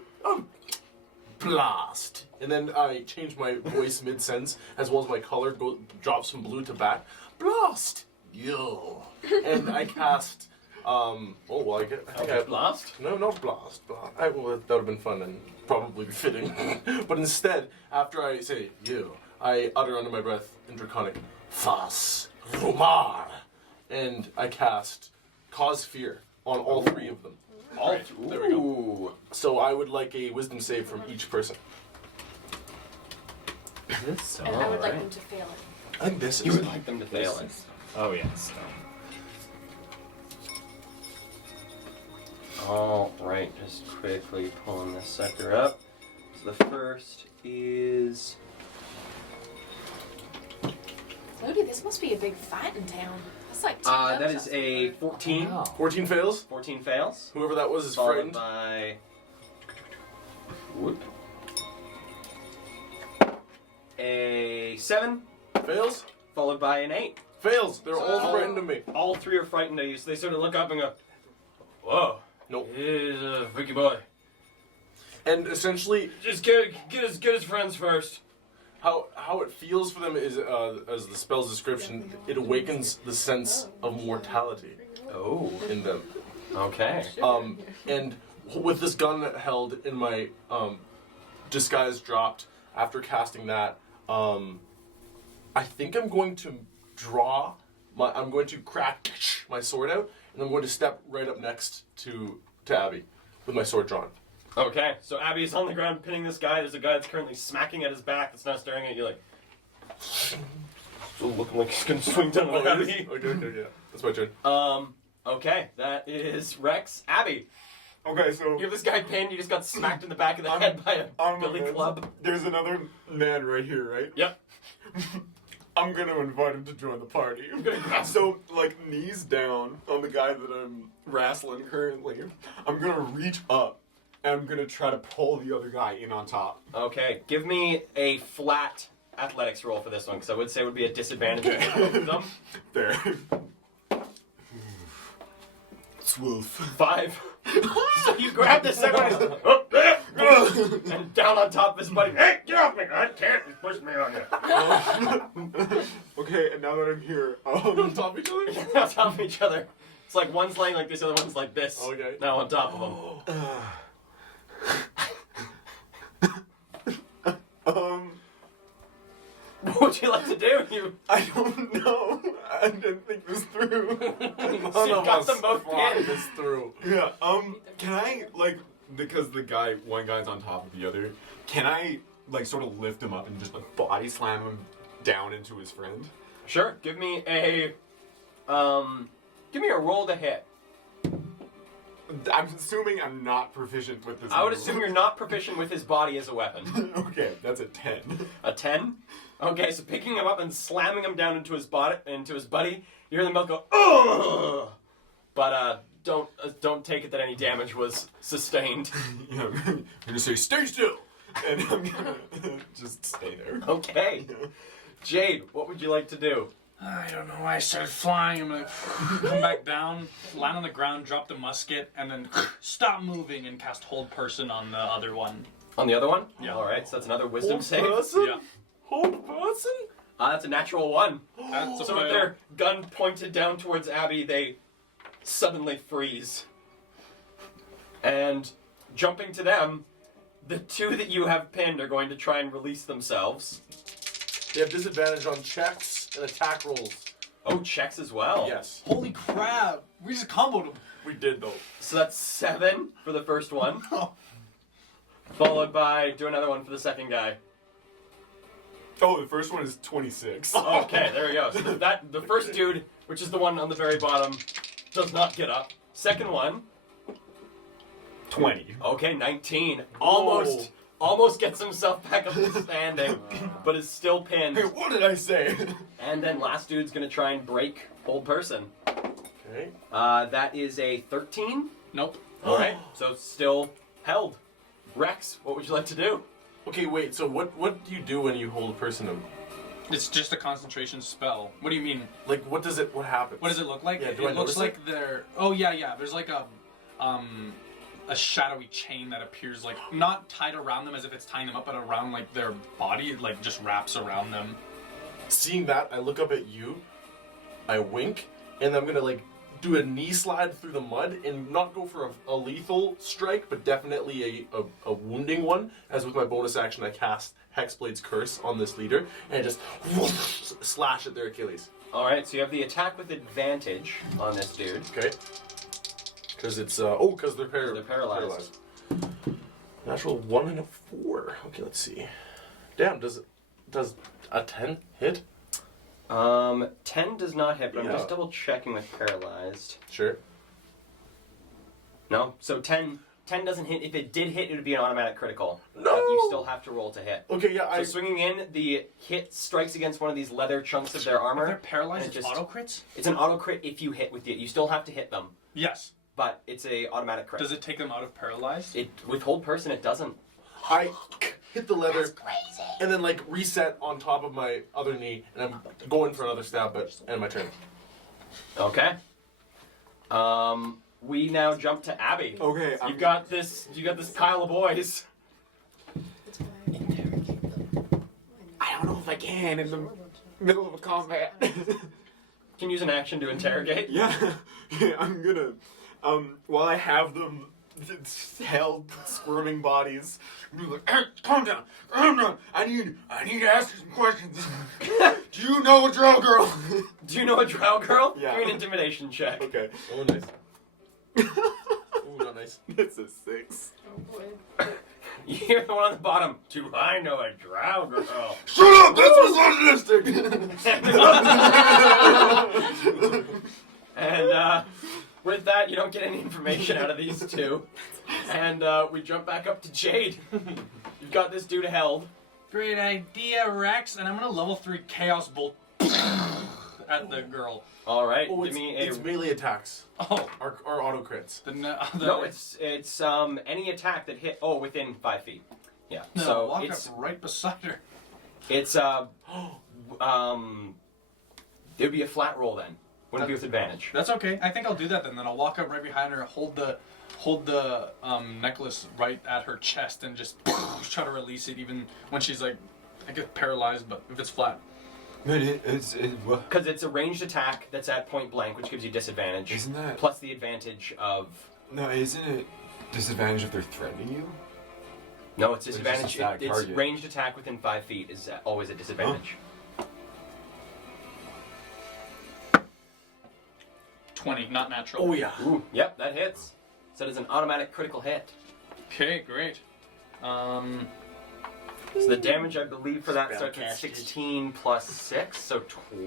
blast?" And then I change my voice mid-sentence, as well as my color drops from blue to black. Blast! Yo! And I cast. I think I Blast? No, not blast. That would have been fun and probably fitting. But instead, after I say "you," I utter under my breath in Draconic, "Fas Rumar," and I cast Cause Fear on all three of them. All there we go. So I would like a Wisdom save from each person. So, And I would like them to fail it. I think this is. You would like them to fail it. oh yes. All right, just quickly pulling this sucker up. So the first is Ludi, this must be a big fight in town. That's like 10 that gunshots is a everywhere. 14. 14 fails. 14 fails. Whoever that was is Followed frightened. by whoop. A 7, Fails. followed by an 8. Fails. They're So- all frightened of me. All three are frightened of you, so they sort of look up and go, "Whoa, Nope. he's a freaky boy. And essentially, Just get his friends first." how it feels for them is, as the spell's description, it awakens the sense of mortality Oh, in them. okay. And with this gun held in my disguise dropped after casting that, I think I'm going to I'm going to crack my sword out, and I'm going to step right up next to Abby with my sword drawn. Okay, so Abby's on the ground pinning this guy. There's a guy that's currently smacking at his back that's now staring at you like, still looking like he's gonna swing down on Abby. Okay, yeah. That's my turn. Okay, that is Rex. Abby, Okay, so you have this guy pinned. You just got smacked in the back of the head by a billy club. There's another man right here, right? Yep. I'm gonna invite him to join the party. So, like, knees down on the guy that I'm wrestling currently. I'm gonna reach up and I'm gonna try to pull the other guy in on top. Okay, give me a flat athletics roll for this one, because I would say it would be a disadvantage for both of them. There. 12. 5. So you grab this second and down on top of his buddy. Hey, get off me! I can't. He's pushing me on you. Okay, and now that I'm here, On top of each other? On top of each other. It's like one's laying like this, the other one's like this. Okay. Now on top of them. What would you like to do? You I don't know. I didn't think this through. None you of got us them both thought pinned. this through. Yeah, can I, like, because one guy's on top of the other, can I, like, sort of lift him up and just, like, body slam him down into his friend? Sure. Give me a roll to hit. I'm assuming I'm not proficient with this. I would move. assume you're not proficient with his body as a weapon. Okay, that's a 10. A 10? Okay, so picking him up and slamming him down into his buddy, you hear them both go, "Ugh!" But don't take it that any damage was sustained. Yeah, I'm gonna say, stay still! And I'm gonna just stay there. Okay. Jade, what would you like to do? I don't know why I started flying. I'm gonna come back down, land on the ground, drop the musket, and then stop moving and cast Hold Person on the other one. On the other one? Yeah. Alright, so that's another wisdom save. Yeah. Hold person? That's a natural 1. That's a So with fail. their gun pointed down towards Abby, they suddenly freeze. And jumping to them The two that you have pinned are going to try and release themselves. They have disadvantage on checks and attack rolls. Oh, checks as well. Yes. Holy crap! We just comboed him. We did, though. So that's 7 for the first one. Oh. Followed by, do another one for the second guy. Oh, the first one is 26. Okay, there we go. So the first dude, which is the one on the very bottom, does not get up. Second one, 20. okay, 19. Almost gets himself back up to standing, but is still pinned. Hey, what did I say? And then last dude's gonna try and break hold person. Okay. That is a 13. Nope. Alright, so still held. Rex, what would you like to do? Okay, wait, so what do you do when you hold a person? It's just a concentration spell. What do you mean? Like, what happens? What does it look like? Yeah, do I it looks notice like they're. Oh yeah. There's like a shadowy chain that appears like not tied around them as if it's tying them up, but around like their body. It like just wraps around them. Seeing that, I look up at you, I wink, and I'm gonna like do a knee slide through the mud and not go for a lethal strike, but definitely a wounding one. As with my bonus action, I cast Hexblade's Curse on this leader and just slash at their Achilles. Alright, so you have the attack with advantage on this dude. Okay. Because it's because they're They're paralyzed. Natural 1 and a 4. Okay, let's see. Damn, does a 10 hit? 10 does not hit, but I'm Yeah. just double checking with paralyzed. Sure. No, so 10 doesn't hit. If it did hit, it would be an automatic critical. No! But you still have to roll to hit. Okay, yeah, So swinging in, the hit strikes against one of these leather chunks of their armor. If they're paralyzed, and it's auto crits? It's an auto crit if you hit with it. You still have to hit them, Yes. but it's a automatic crit. Does it take them out of paralyzed? It with hold person, it doesn't. I hit the leather and then like reset on top of my other knee, and I'm going for another stab, but end my turn. Okay. We now jump to Abby. Okay, You got this pile of boys. I don't know if I can in the middle of a combat. Can use an action to interrogate. Yeah, I'm gonna, while I have them held, squirming bodies, I'm gonna be like, hey, calm down, I need to ask you some questions. Do you know a drow girl? Do you know a drow girl? Yeah. Give me an intimidation check. Okay. Oh, nice. Oh, not nice. It's a 6. You're the one on the bottom. Do I know a drow girl? Shut up! That's misogynistic! And with that, you don't get any information out of these two. And we jump back up to Jade. You've got this dude held. Great idea, Rex. And I'm gonna level 3 Chaos Bolt at the girl. All right, Oh, give me a. it's melee attacks. Oh, Our auto crits. No, it's any attack that hit. Oh, within 5 feet. Yeah. No, So walk it's up right beside her. it's it would be a flat roll then. Wouldn't be with advantage. That's okay. I think I'll do that then. Then I'll walk up right behind her, hold the necklace right at her chest, and just try to release it, even when she's like, I get paralyzed. But if it's flat, But it's what? Because it's a ranged attack that's at point blank, which gives you disadvantage. Isn't that- plus the advantage of? No, isn't it disadvantage if they're threatening you? No, it's It's just a disadvantage. static It's target. ranged attack within 5 feet is always a disadvantage. 20, not natural. Oh yeah. Ooh, yep, that hits. So it is an automatic critical hit. Okay, great. So the damage, I believe, for that starts at 16 plus 6, so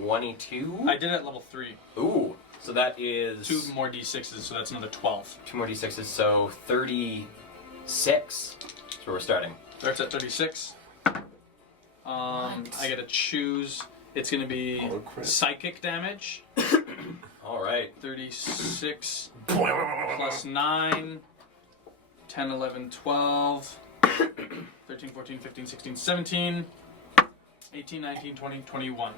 22. I did it at level 3. Ooh, so that is 2 more d6s, so that's another 12. 2 more d6s, so 36. That's where we're starting. Starts at 36. I get to choose. It's going to be Oh, crit. psychic damage. All right. 36 plus 9, 10, 11, 12, 13, 14, 15, 16, 17, 18, 19, 20, 21.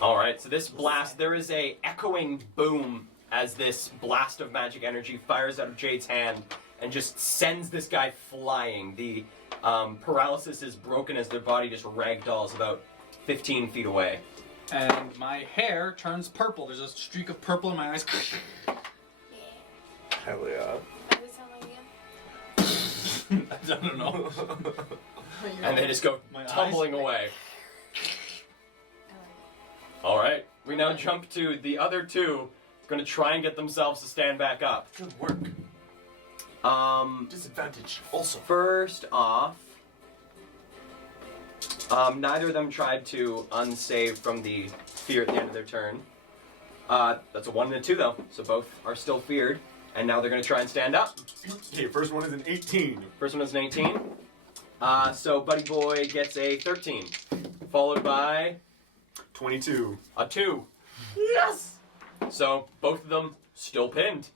All right. So this blast, there is a echoing boom as this blast of magic energy fires out of Jade's hand and just sends this guy flying. The paralysis is broken as their body just ragdolls about 15 feet away. And my hair turns purple. There's a streak of purple in my eyes. Hell yeah. Does it sound like you? I don't know. And they just go My tumbling eyes- away. All right, we now jump to the other two. Going to try and get themselves to stand back up. Good work. Disadvantage also. First off, neither of them tried to unsave from the fear at the end of their turn. That's a 1 and a 2 though, so both are still feared, and now they're going to try and stand up. Okay, first one is an 18. First one is an 18. So Buddy Boy gets a 13, followed by 22. a 2. Yes! So both of them still pinned.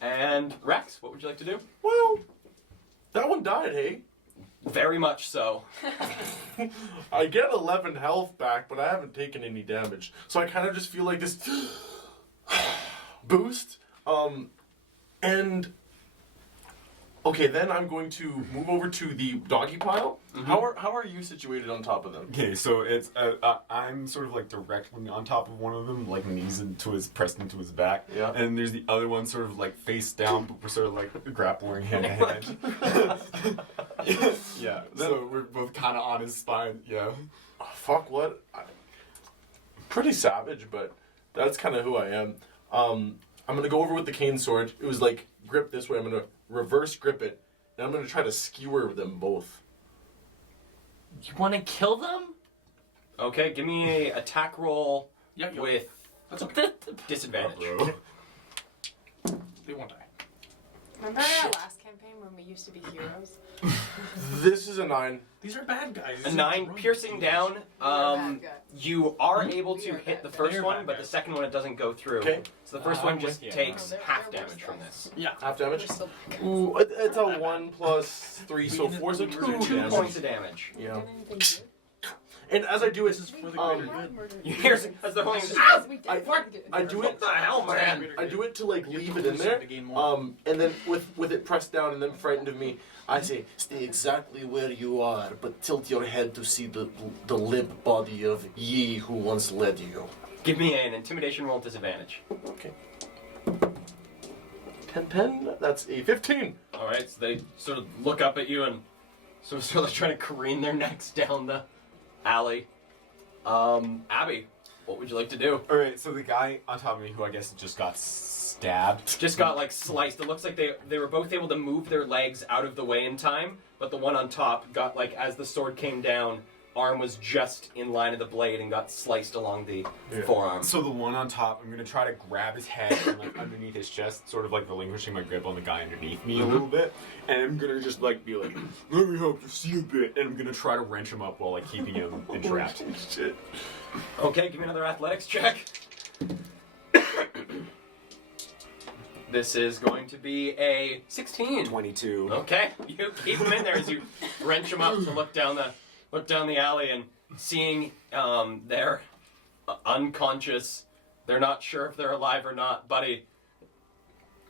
And Rex, what would you like to do? Well, that one died, hey? Very much so. I get 11 health back, but I haven't taken any damage. So I kind of just feel like this boost. And okay, then I'm going to move over to the doggy pile. Mhm. How are you situated on top of them? Okay, so it's I'm sort of like directly on top of one of them, like knees into his pressed into his back. Yeah. And there's the other one sort of like face down, but we're sort of like grappling hand to hand. Yeah. So we're both kind of on his spine. Yeah. Oh, fuck what? Pretty savage, but that's kind of who I am. I'm gonna go over with the cane sword. It was like grip this way. I'm gonna reverse grip it, and I'm gonna try to skewer them both. You want to kill them? Okay, give me a attack roll Yeah, yeah. with That's okay. disadvantage. Bro. They won't die. Remember our last campaign when we used to be heroes? This is a 9. These are bad guys. A 9 piercing down. You are able to We are hit the bad first guys. one, but the second one it doesn't go through. Okay. So the first I'm one with just you. takes No, half they're damage worse from guys. this. Yeah. Half damage. We're still bad guys. Ooh, it's a 1 plus 3, so 4, so 2 2 damage. points of damage. Yeah. Done anything good? And as I do it, This is for the greater good. You hear as they're holding Because ah! we did I- something good. I do What it. the hell, man? I do it to like You have leave to it in lose there. to gain more. And then with it pressed down and then frightened of me, I say, stay exactly where you are, but tilt your head to see the limp body of ye who once led you. Give me an intimidation roll disadvantage. Okay. 10, that's a 15. All right, so they sort of look up at you and sort of trying to careen their necks down the alley. Abby, what would you like to do? All right, so the guy on top of me, who I guess just got stabbed. Just got like sliced. It looks like they were both able to move their legs out of the way in time, but the one on top got like as the sword came down, arm was just in line of the blade and got sliced along the forearm. So the one on top, I'm gonna try to grab his head from like underneath his chest, sort of like relinquishing my grip on the guy underneath me a little bit, and I'm gonna just like be like, "Let me help you see a bit," and I'm gonna try to wrench him up while like keeping him entrapped. Shit. Okay, give me another athletics check. This is going to be a 16. 22. Okay, you keep them in there as you wrench them up to look down the alley and seeing they're unconscious. They're not sure if they're alive or not, buddy.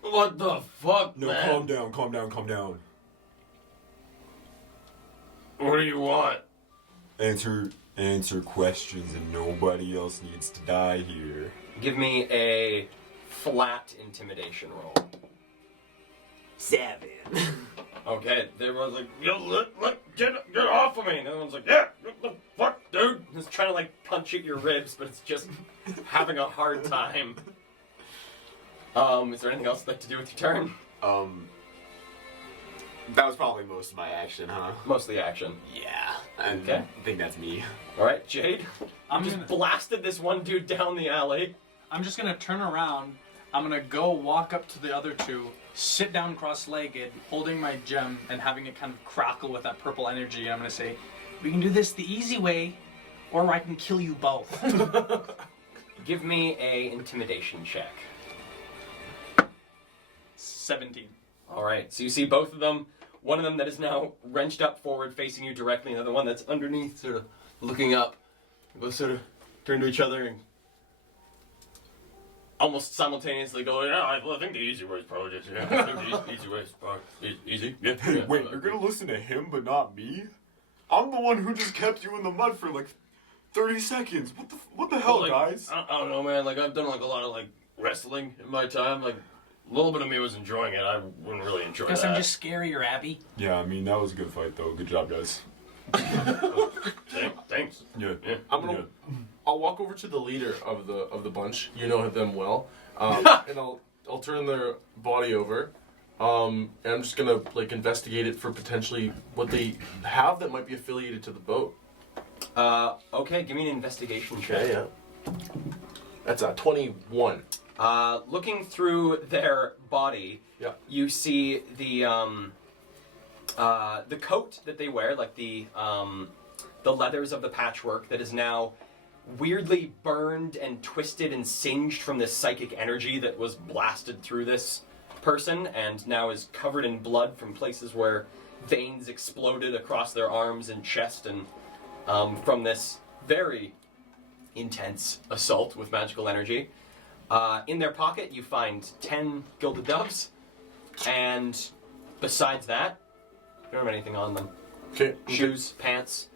What the fuck, No, man? calm down, calm down, calm down. What do you want? Answer questions, and nobody else needs to die here. Give me a flat intimidation roll. 7. Okay, they were like, yo, get off of me. And the other one's like, yeah, what the fuck, dude? He's trying to like punch at your ribs, but it's just having a hard time. Is there anything else you'd like to do with your turn? That was probably most of my action, huh? Mostly action. Yeah. I Okay. think that's me. All right, Jade. I'm just gonna- blasted this one dude down the alley. I'm just gonna turn around. I'm gonna go walk up to the other two, sit down cross-legged, holding my gem and having it kind of crackle with that purple energy. I'm gonna say, "We can do this the easy way, or I can kill you both." Give me a intimidation check. 17. All right, so you see both of them. One of them that is now wrenched up forward, facing you directly, and the other one that's underneath, sort of looking up. They both sort of turn to each other and almost simultaneously go, "Yeah, I think the easy way is probably just, yeah, I think the easy way is probably easy." Yeah, Hey, yeah, wait, you're gonna listen to him but not me? I'm the one who just kept you in the mud for like 30 seconds. What the hell, Like, guys? I don't know, man. Like, I've done like a lot of like wrestling in my time. Like, a little bit of me was enjoying it. I wouldn't really enjoy Guess that. I'm just scarier, Abby. Yeah, I mean that was a good fight though. Good job, guys. Thanks. Yeah. I'll walk over to the leader of the bunch. You know them well, and I'll turn their body over, and I'm just gonna like investigate it for potentially what they have that might be affiliated to the boat. Okay, give me an investigation check. Okay, yeah. That's a 21. Looking through their body, Yeah. you see the coat that they wear, like the leathers of the patchwork that is now weirdly burned and twisted and singed from this psychic energy that was blasted through this person and now is covered in blood from places where veins exploded across their arms and chest and from this very intense assault with magical energy. In their pocket you find 10 gilded doves, and besides that, you don't have anything on them. Okay. Shoes, pants.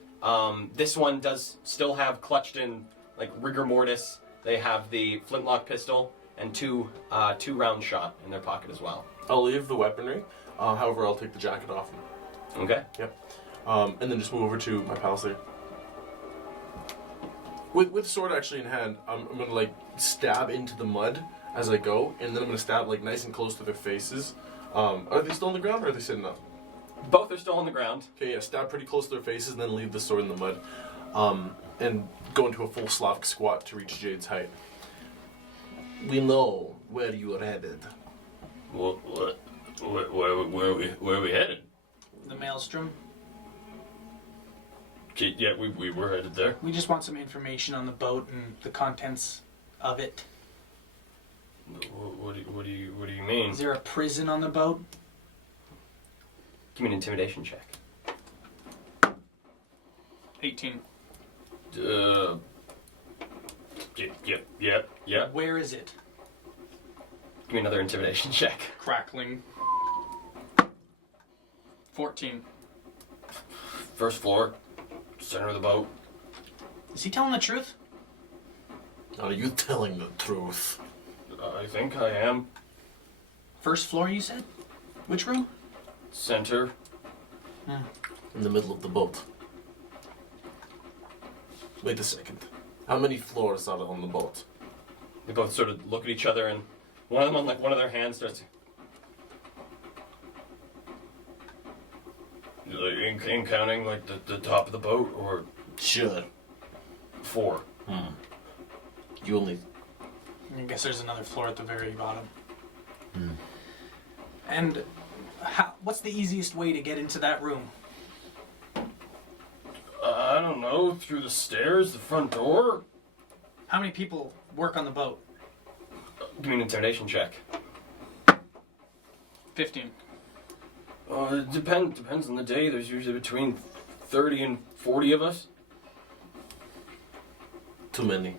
This one does still have clutched in like rigor mortis. They have the flintlock pistol and two round shot in their pocket as well. I'll leave the weaponry. However, I'll take the jacket off. Okay. Yep. And then just move over to my pals there. With the sword actually in hand, I'm gonna like stab into the mud as I go, and then I'm gonna stab like nice and close to their faces. Are they still on the ground or are they sitting up? Both are still on the ground. Okay, yeah, stab pretty close to their faces and then leave the sword in the mud. And go into a full Slavic squat to reach Jade's height. We know where you are headed. Where are we headed? The Maelstrom. Okay, yeah, we were headed there. We just want some information on the boat and the contents of it. What do you mean? Is there a prison on the boat? Give me an intimidation check. 18. Yep. Where is it? Give me another intimidation check. Crackling. 14. First floor, center of the boat. Is he telling the truth? Are you telling the truth? I think I am. First floor, you said? Which room? Center. In the middle of the boat. Wait a second. How many floors are on the boat? They both sort of look at each other, and one of them on like one of their hands starts. In counting like the top of the boat, or Sure. 4. You only... I guess there's another floor at the very bottom. And what's the easiest way to get into that room? I don't know. Through the stairs, the front door. How many people work on the boat? Give me an intimidation check. 15. It depends on the day. There's usually between 30 and 40 of us. Too many.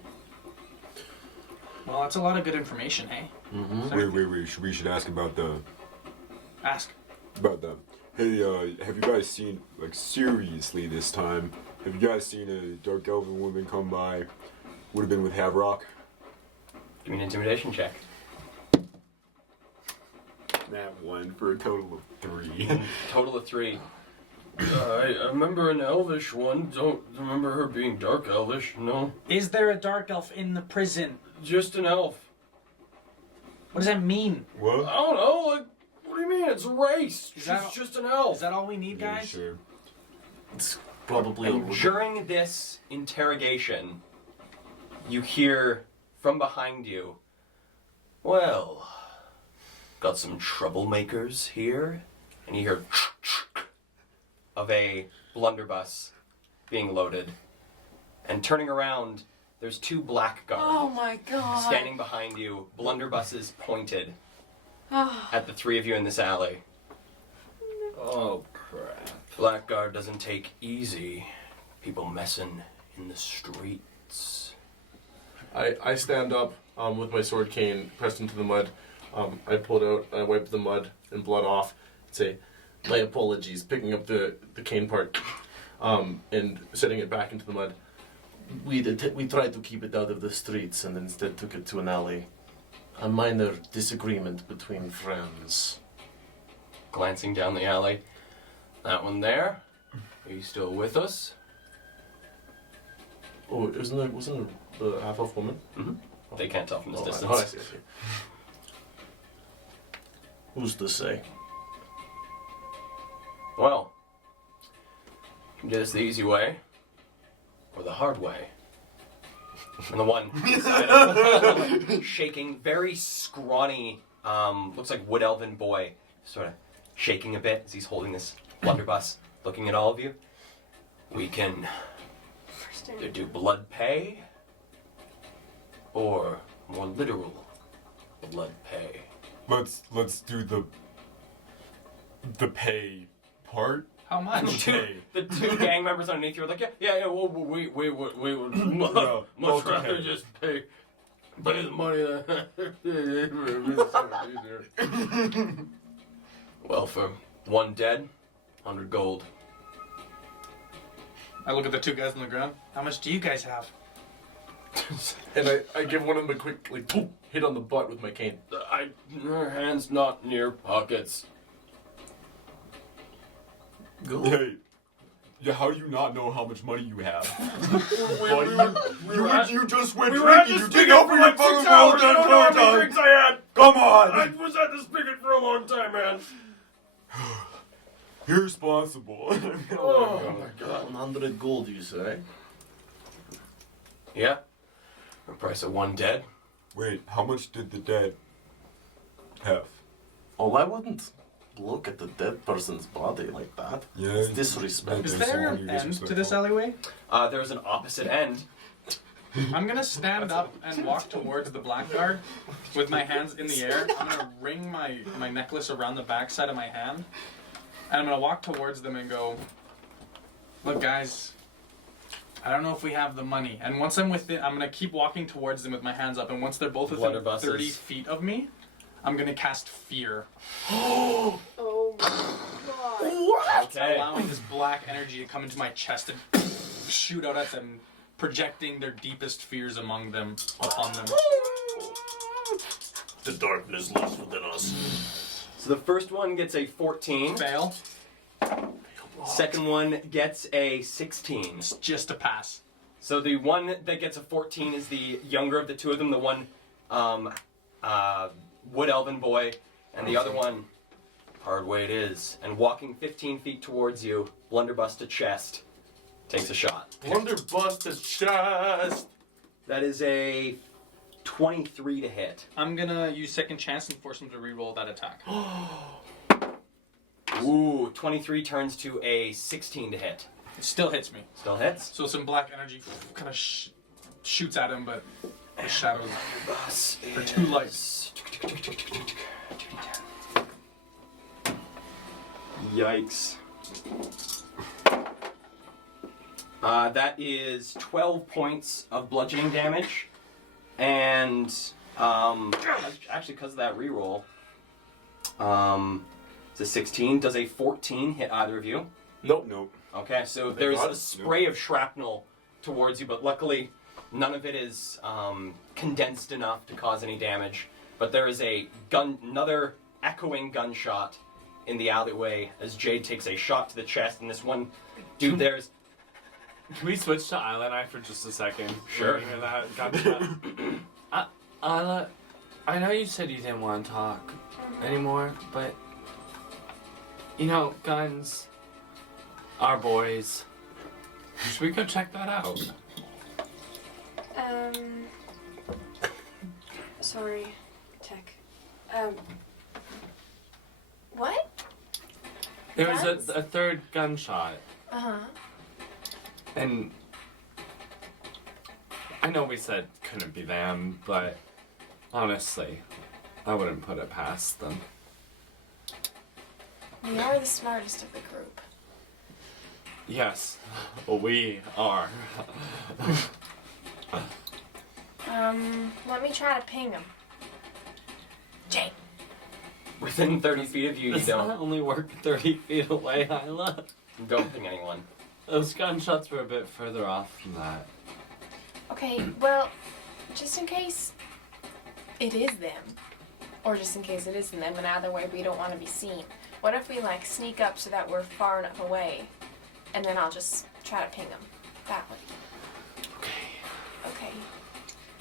Well, that's a lot of good information, eh? Wait. We should ask about the. Ask. About the. Hey, have you guys seen, like, seriously this time, have you guys seen a dark elven woman come by? Would have been with Havoc. Give me an intimidation check. That one for a total of 3. Total of 3. I remember an elvish one. Don't remember her being dark elvish. No, Is there a dark elf in the prison? just an elf. What does that mean? What? I don't know. Like, what do you mean? It's a race. Is She's that- just an elf. Is that all we need, Yeah, guys? sure. It's probably... And during this interrogation, you hear from behind you, well, got some troublemakers here? And you hear of a blunderbuss being loaded. And turning around, there's 2 black guards Oh my god. standing behind you, blunderbusses pointed Oh. at the 3 of you in this alley. Oh crap. Blackguard doesn't take easy people messing in the streets. I stand up with my sword cane pressed into the mud. I pull it out, I wipe the mud and blood off, and say, my apologies, picking up the cane part and setting it back into the mud. We tried to keep it out of the streets and instead took it to an alley. a minor disagreement between friends. Glancing down the alley. That one there. Are you still with us? Oh, wasn't the half-elf woman? Mm-hmm. They can't tell from this distance. Oh, I see. Who's to say? Well, you can do this the easy way, or the hard way. And the one shaking, very scrawny, looks like wood elven boy, sort of shaking a bit as he's holding this blunderbuss, looking at all of you. We can either do blood pay, or more literal blood pay. Let's do the pay part. How much? The two gang members underneath you are like, yeah, well, we would Yeah, much okay. rather just pay the money. Well, for one dead, 100 gold. I look at the two guys on the ground. How much do you guys have? And I give one of them a quick boom, hit on the butt with my cane. Her hands not near pockets. Hey, yeah, how do you not know how much money you have? You just went drinking. You didn't open your fucking mouth that entire time. I had. Come on. I was at the spigot for a long time, man. You're responsible. Oh my god. 100 gold, you say? Yeah. The price of one dead. Wait, how much did the dead have? Oh, I wouldn't look at the dead person's body like that. Yeah. It's disrespect. Is There's there one an you end to this alleyway? There's an opposite end. I'm gonna stand up and walk towards the blackguard with my hands in the air. I'm gonna ring my necklace around the backside of my hand. And I'm gonna walk towards them and go, look guys, I don't know if we have the money. And once I'm within, I'm gonna keep walking towards them with my hands up. And once they're both within Blunderbusses. 30 feet of me, I'm gonna cast fear. Oh my god. Okay. Allowing this black energy to come into my chest and shoot out at them, projecting their deepest fears among them upon them. The darkness lives within us. So the first one gets a 14. Fail. Second one gets a 16. It's just a pass. So the one that gets a 14 is the younger of the two of them, the one wood elven boy, and the other one, hard way it is. And walking 15 feet towards you, blunderbuss to chest, takes a shot. Blunderbuss to chest. That is a 23 to hit. I'm gonna use second chance and force him to re-roll that attack. Ooh, 23 turns to a 16 to hit. It still hits me. Still hits. So some black energy kind of shoots at him, but the shadows are too light. Yikes. That is 12 points of bludgeoning damage. And, actually, because of that reroll, it's a 16. Does a 14 hit either of you? Nope. Okay, so there's a spray of shrapnel towards you, but luckily none of it is condensed enough to cause any damage. But there is another echoing gunshot in the alleyway as Jade takes a shot to the chest, and this one dude there's... Can we switch to Isla for just a second? Sure. When you hear that gunshot? Isla, I know you said you didn't want to talk anymore, but you know, guns are boys. Should we go check that out? Sorry, Tech. What? There was a third gunshot, Uh-huh. and I know we said couldn't be them, but honestly, I wouldn't put it past them. We are the smartest of the group. Yes, we are. Let me try to ping him. Jake. Within 30 feet of you, you Does that don't only work 30 feet away, Isla? ping anyone. Those gunshots were a bit further off from that. Okay, well, just in case, it is them, or just in case it isn't them, and either way we don't want to be seen. What if we like sneak up so that we're far enough away, and then I'll just try to ping them that way. Okay.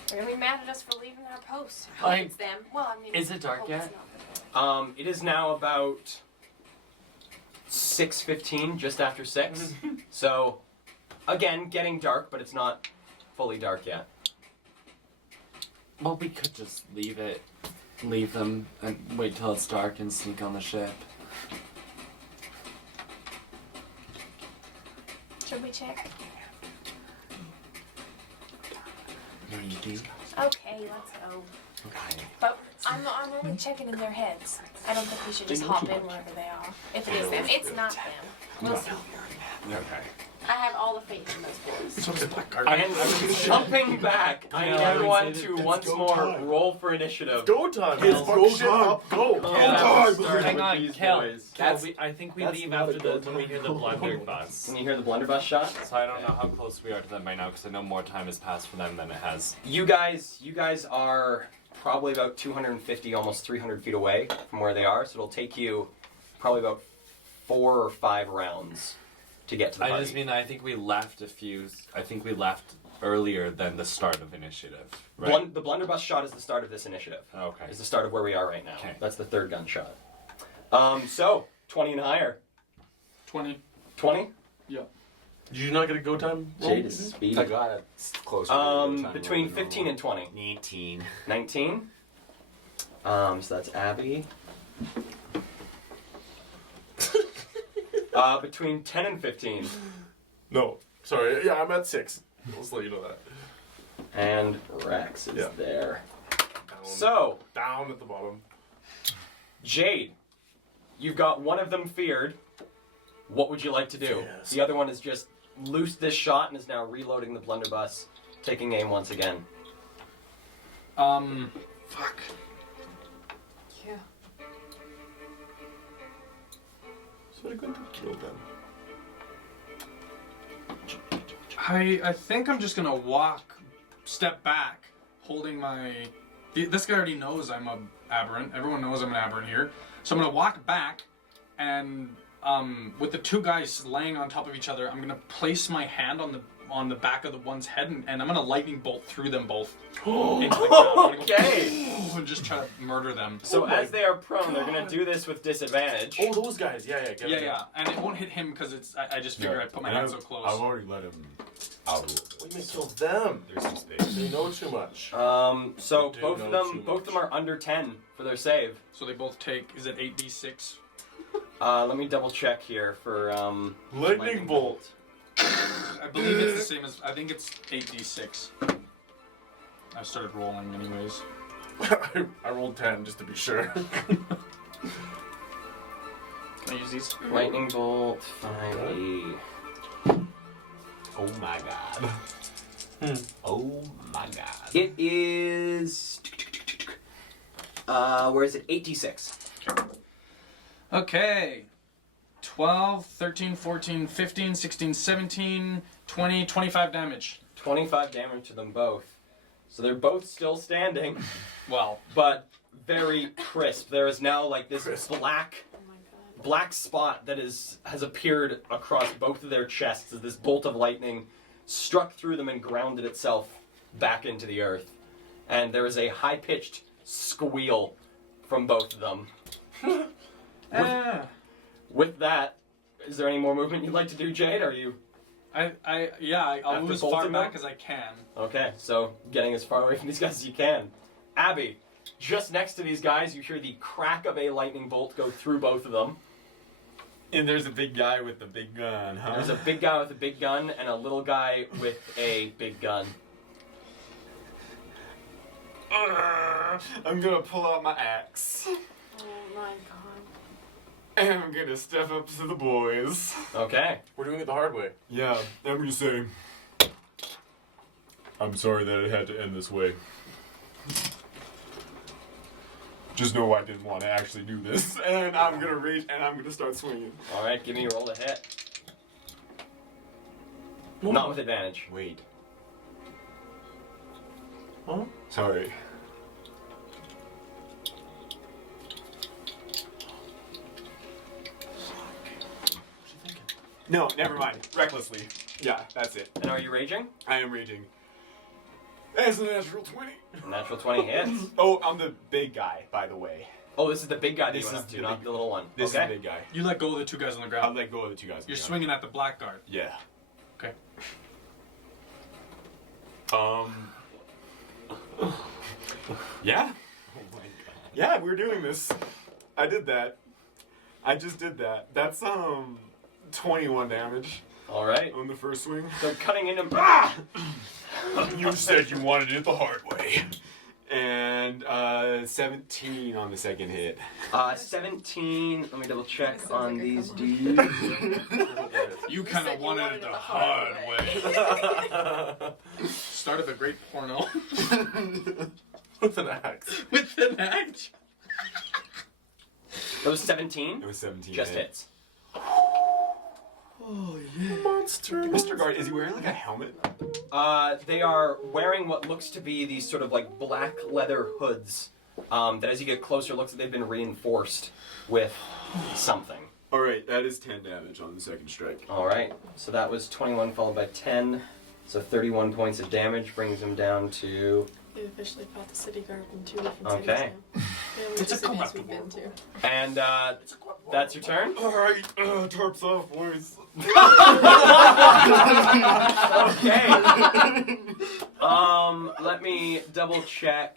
They're gonna be mad at us for leaving our post. I hope it's them. Well, I mean, Is it dark hope yet? it's not them. It is now about 6:15, just after 6. So, again, getting dark, but it's not fully dark yet. Well, we could just leave them, and wait till it's dark and sneak on the ship. Should we check? No, you do. Okay, let's go. Okay. But I'm only checking in their heads. I don't think we should just hop in wherever they are. If it is them, it's not them. We'll see. Okay. I have all the faith in those boys. And jumping back, I need everyone to once go more time. roll for initiative. Go time. Kids, Fuck go shit time. up. Go. Hang on, these Kel. boys. I think we that's leave not after a when we hear the blunderbuss. When you hear the blunderbuss shot, So I don't know how close we are to them right now because I know more time has passed for them than it has. you guys are probably about 250, almost 300 feet away from where they are. So it'll take you probably about 4 or 5 rounds to get to the I party. just mean I think we left earlier than the start of initiative. Right? The blunderbuss shot is the start of this initiative. Okay. Is the start of where we are right now. Okay. That's the third gun shot. So 20 and higher. 20. 20. You not gonna go time? Jade is speed. I got it closer. Between 15 and 20. 19. 19. So that's Abby. Between 10 and 15. No. Sorry. Yeah, I'm at 6. Let's let you know that. And Rex is Yeah. there. Down, So, down at the bottom. Jade, you've got one of them feared. What would you like to do? Yes. The other one has just loosed this shot and is now reloading the blunderbuss, taking aim once again. Fuck. Yeah. So what are you going to kill them? I think I'm just gonna step back, holding my. This guy already knows I'm a aberrant. Everyone knows I'm an aberrant here. So I'm gonna walk back, and with the two guys laying on top of each other, I'm gonna place my hand on the back of the one's head, and I'm gonna lightning bolt through them both into the ground. Okay. And just try to murder them. So as they are prone, they're gonna do this with disadvantage. Oh, those guys. Yeah. Get them. Yeah, and it won't hit him because it's. I just figured I'd put my hand so close. I've already let him out. We may kill them. There's some space. They know too much. So They do both of know them too much. are under 10 for their save. So they both take. Is it 8d6? Let me double check here for Lightning bolt. I believe it's the same as. I think it's 8d6. I started rolling anyways. I rolled 10 just to be sure. Can I use these? lightning bolt 5e. Oh my god. Oh my god. It is. Where is it? 8d6. Okay. 12, 13, 14, 15, 16, 17, 20, 25 damage. 25 damage to them both. So they're both still standing, Well, but very crisp. There is now like this black Oh my god. black spot that has appeared across both of their chests as this bolt of lightning struck through them and grounded itself back into the earth. And there is a high-pitched squeal from both of them. With that, is there any more movement you'd like to do, Jade? Are you I'll After move as far bolting them? back as I can. okay? So getting as far away from these guys as you can. Abby, just next to these guys, you hear the crack of a lightning bolt go through both of them. And there's a big guy with the big gun, huh? There's a big guy with a big gun and a little guy with a big gun. I'm gonna pull out my axe. Oh my god. And I'm gonna step up to the boys. Okay. We're doing it the hard way. Yeah, I'm gonna say, I'm sorry that it had to end this way. Just know I didn't want to actually do this. And I'm gonna reach and I'm gonna start swinging. All right, give me a roll to hit. Not with advantage. Wait. Huh? Sorry. No, never mind. Recklessly. Yeah, that's it. And are you raging? I am raging. That's a natural 20. Natural 20 hits. Oh, I'm the big guy, by the way. Oh, this is the big guy that This you went is up to, the not big- the little one. This okay. is the big guy. You let go of the 2 guys on the I'll ground. let go of the 2 guys. You're swinging at the blackguard. Yeah. Okay. Yeah. Oh my god. Yeah, we're doing this. I did that. I just did that. That's 21 damage All right. on the first swing. So cutting into. You said you wanted it the hard way. And 17 on the second hit. 17. Let me double check on these dudes. You kind said of you wanted it the hard way. Start of a great porno. With an axe. With an axe. That was 17. It was 17. Just hits. Monster. Mr. Guard, is he wearing like a helmet? They are wearing what looks to be these sort of like black leather hoods that as you get closer looks like they've been reinforced with something. Alright, that is 10 damage on the second strike. Alright, so that was 21 followed by 10. So 31 points of damage brings him down to... They officially fought the city guard in 2 different Okay. cities now. The only It's a cities corruptible. we've been to. And that's your turn? Alright, tarps off, boys. Okay. Let me double check.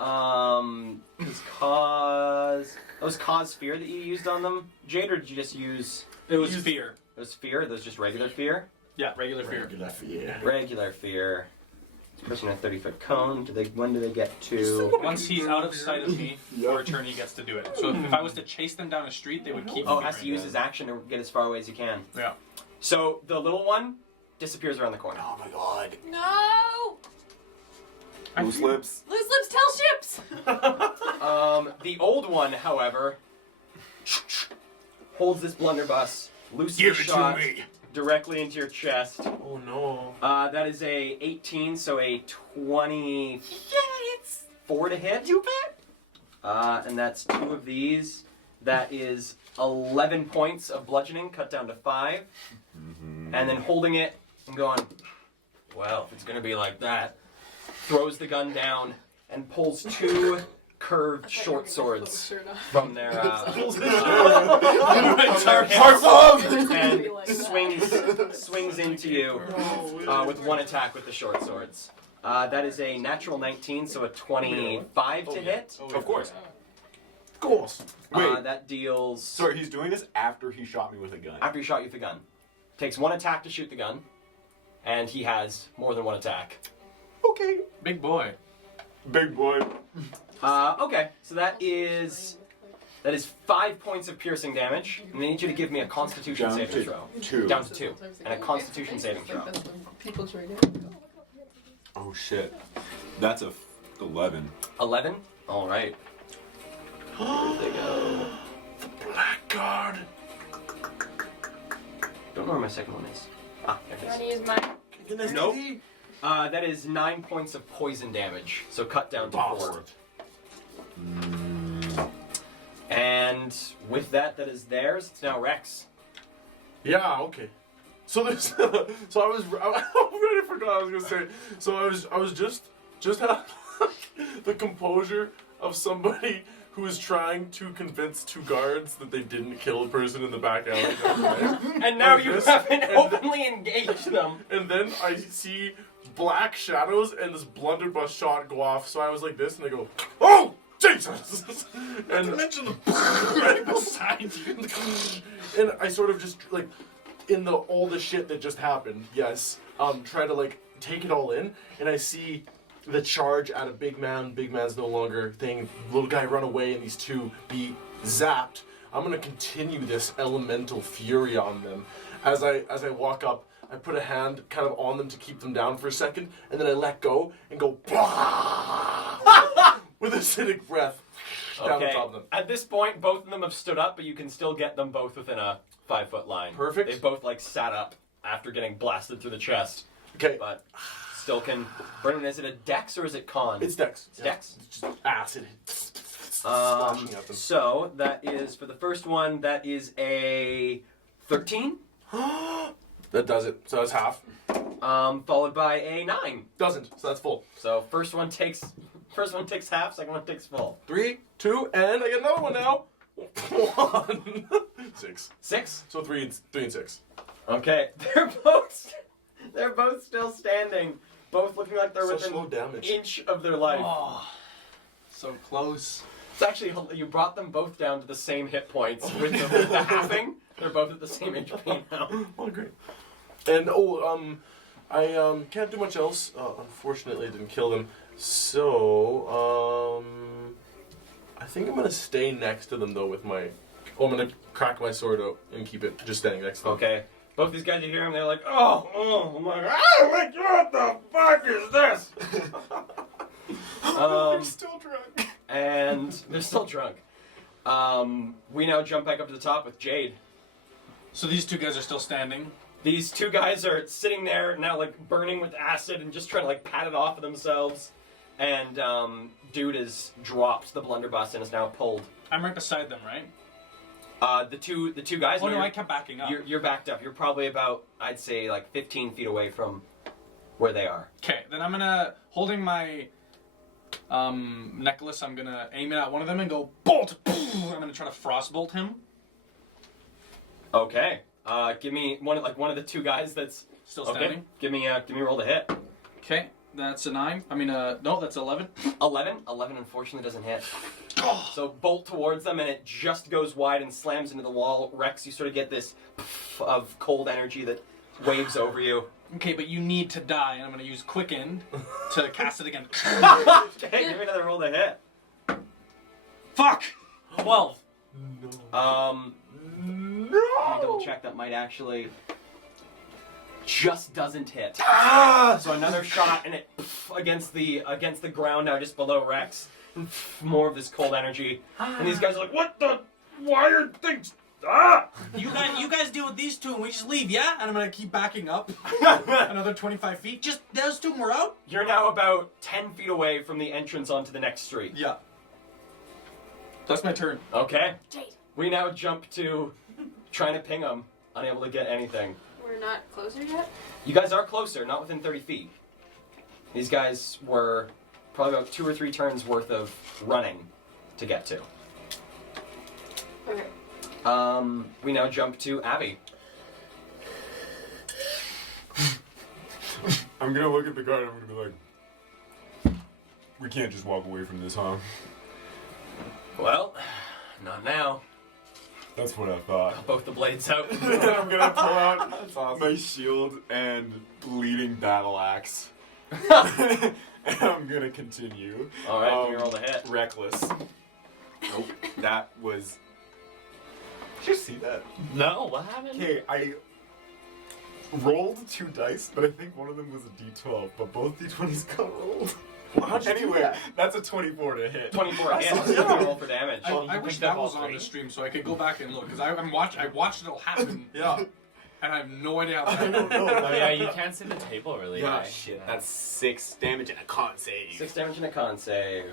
Was cause fear that you used on them, Jade, or did you just use? It was fear. It was fear. Those just regular fear. Yeah, regular fear. Regular fear. This person in a 30-foot cone. When do they get to? Once he's out of sight of me for a turn, he gets to do it. So if I was to chase them down a street, they would keep. Oh, has to use his action to get as far away as he can. Yeah. So the little one disappears around the corner. Oh my god. No! Loose lips. Loose lips tell ships! The old one, however, holds this blunderbuss, looses the shot directly into your chest. Oh no. That is a 18, so a 24 to hit. You bet. And that's 2 of these. That is 11 points of bludgeoning, cut down to 5. And then holding it and going, well, if it's gonna be like that, throws the gun down and pulls 2 curved short swords from their and swings into you with 1 attack with the short swords. That is a natural 19, so a 25 to hit. Of course. Of course. Wait. That deals. Sorry, he's doing this after he shot me with a gun. After he shot you with the gun. Takes 1 attack to shoot the gun, and he has more than 1 attack. Okay. Big boy. Big boy. Okay, so that is 5 points of piercing damage, and I need you to give me a Constitution Down saving to throw. 2. Down to 2, and a Constitution saving throw. That's when people join in. Oh shit. That's a 11. 11. All right. There they go. Blackguard. Don't know where my second one is. Ah, there You want it to use mine? is. Nope. That is 9 points of poison damage, so cut down to 4. And with that is theirs. It's now Rex. Yeah, okay. So there's I already forgot what I was gonna say. So I was just had the composure of somebody who is trying to convince 2 guards that they didn't kill a person in the back alley. And now Like you this. haven't openly engaged them. And then I see black shadows and this blunderbuss shot go off. So I was like this, and I go, "Oh Jesus!" And To mention the right beside you. And I sort of just like in all the shit that just happened. Yes, try to like take it all in, and I see the charge at a big man. Big man's no longer thing. Little guy run away, and these 2 be zapped. I'm gonna continue this elemental fury on them. As I walk up, I put a hand kind of on them to keep them down for a second, and then I let go and go with acidic breath down the Okay. top of them. At this point, both of them have stood up, but you can still get them both within a 5-foot line. Perfect. They both like sat up after getting blasted through the chest, Okay, but still can. Brennan, is it a Dex or is it Con? it's Dex. It's Dex. It's just acid slashing at them. So that is for the first one. That is a 13. That does it. So that's half. Followed by a 9. Doesn't. So that's full. So first one takes half, second one takes full. 3, 2, and I get another one now. 1. 6. 6. So 3 and 6. Okay, they're both still standing, both looking like they're Such within low damage. an inch of their life. Oh, so close. It's actually, you brought them both down to the same hit points with the halving. They're both at the same HP now. Oh, great. And I can't do much else. Unfortunately, I didn't kill them. So I think I'm gonna stay next to them though with my. Oh, I'm gonna crack my sword out and keep it just standing next to them. Okay. Both these guys, you hear them, they're like, oh my god, what the fuck is this? They're still drunk. And they're still drunk. We now jump back up to the top with Jade. So these two guys are still standing. These two guys are sitting there now, like burning with acid and just trying to like pat it off of themselves. And dude has dropped the blunderbuss and is now pulled. I'm right beside them, right? The two guys. Oh no, I kept backing up. You're backed up. You're probably about, I'd say, like 15 feet away from where they are. Okay, then I'm gonna holding my necklace. I'm gonna aim it at one of them and go bolt. I'm gonna try to frostbolt him. Okay. Give me one of the two guys that's Still okay. standing. Give me a roll to hit. Okay, that's a 9. I mean, no, that's 11. 11 unfortunately doesn't hit. So bolt towards them and it just goes wide and slams into the wall. Rex, you sort of get this of cold energy that waves over you. Okay, but you need to die, and I'm gonna use Quicken to cast it again. Okay, give me another roll to hit. Fuck! 12. Let me double check. That might actually just doesn't hit. So another shot and it against the ground now just below Rex. More of this cold energy, and these guys are like, "What the? Why are things?" You guys deal with these two, and we just leave, yeah? And I'm gonna keep backing up another 25 feet. Just those two, and we're out. You're now about 10 feet away from the entrance onto the next street. Yeah. That's my turn. Okay. Jade. We now jump to trying to ping them, unable to get anything. We're not closer yet? You guys are closer, not within 30 feet. These guys were probably about 2 or 3 turns worth of running to get to. Okay. We now jump to Abby. I'm gonna look at the guard and I'm gonna be like, we can't just walk away from this, huh? Well, not now. That's what I thought. Both the blades out. And I'm gonna pull out my shield and bleeding battle axe. And I'm gonna continue. Alright, give me a roll to hit. Reckless. Nope. That was. Did you see that? No, what happened? Okay, I rolled 2 dice, but I think one of them was a d12, but both d20s got rolled. How'd you do Anyway, that? that's a 24 to hit. 24 hits. You can roll for damage. I wish that was on the stream so I could go back and look, because I watched it all happen, Yeah. and I have no idea how I that don't know. Oh yeah, you can't see the table really. Yeah, high. shit. That's 6 damage and a con save. 6 damage and a con save.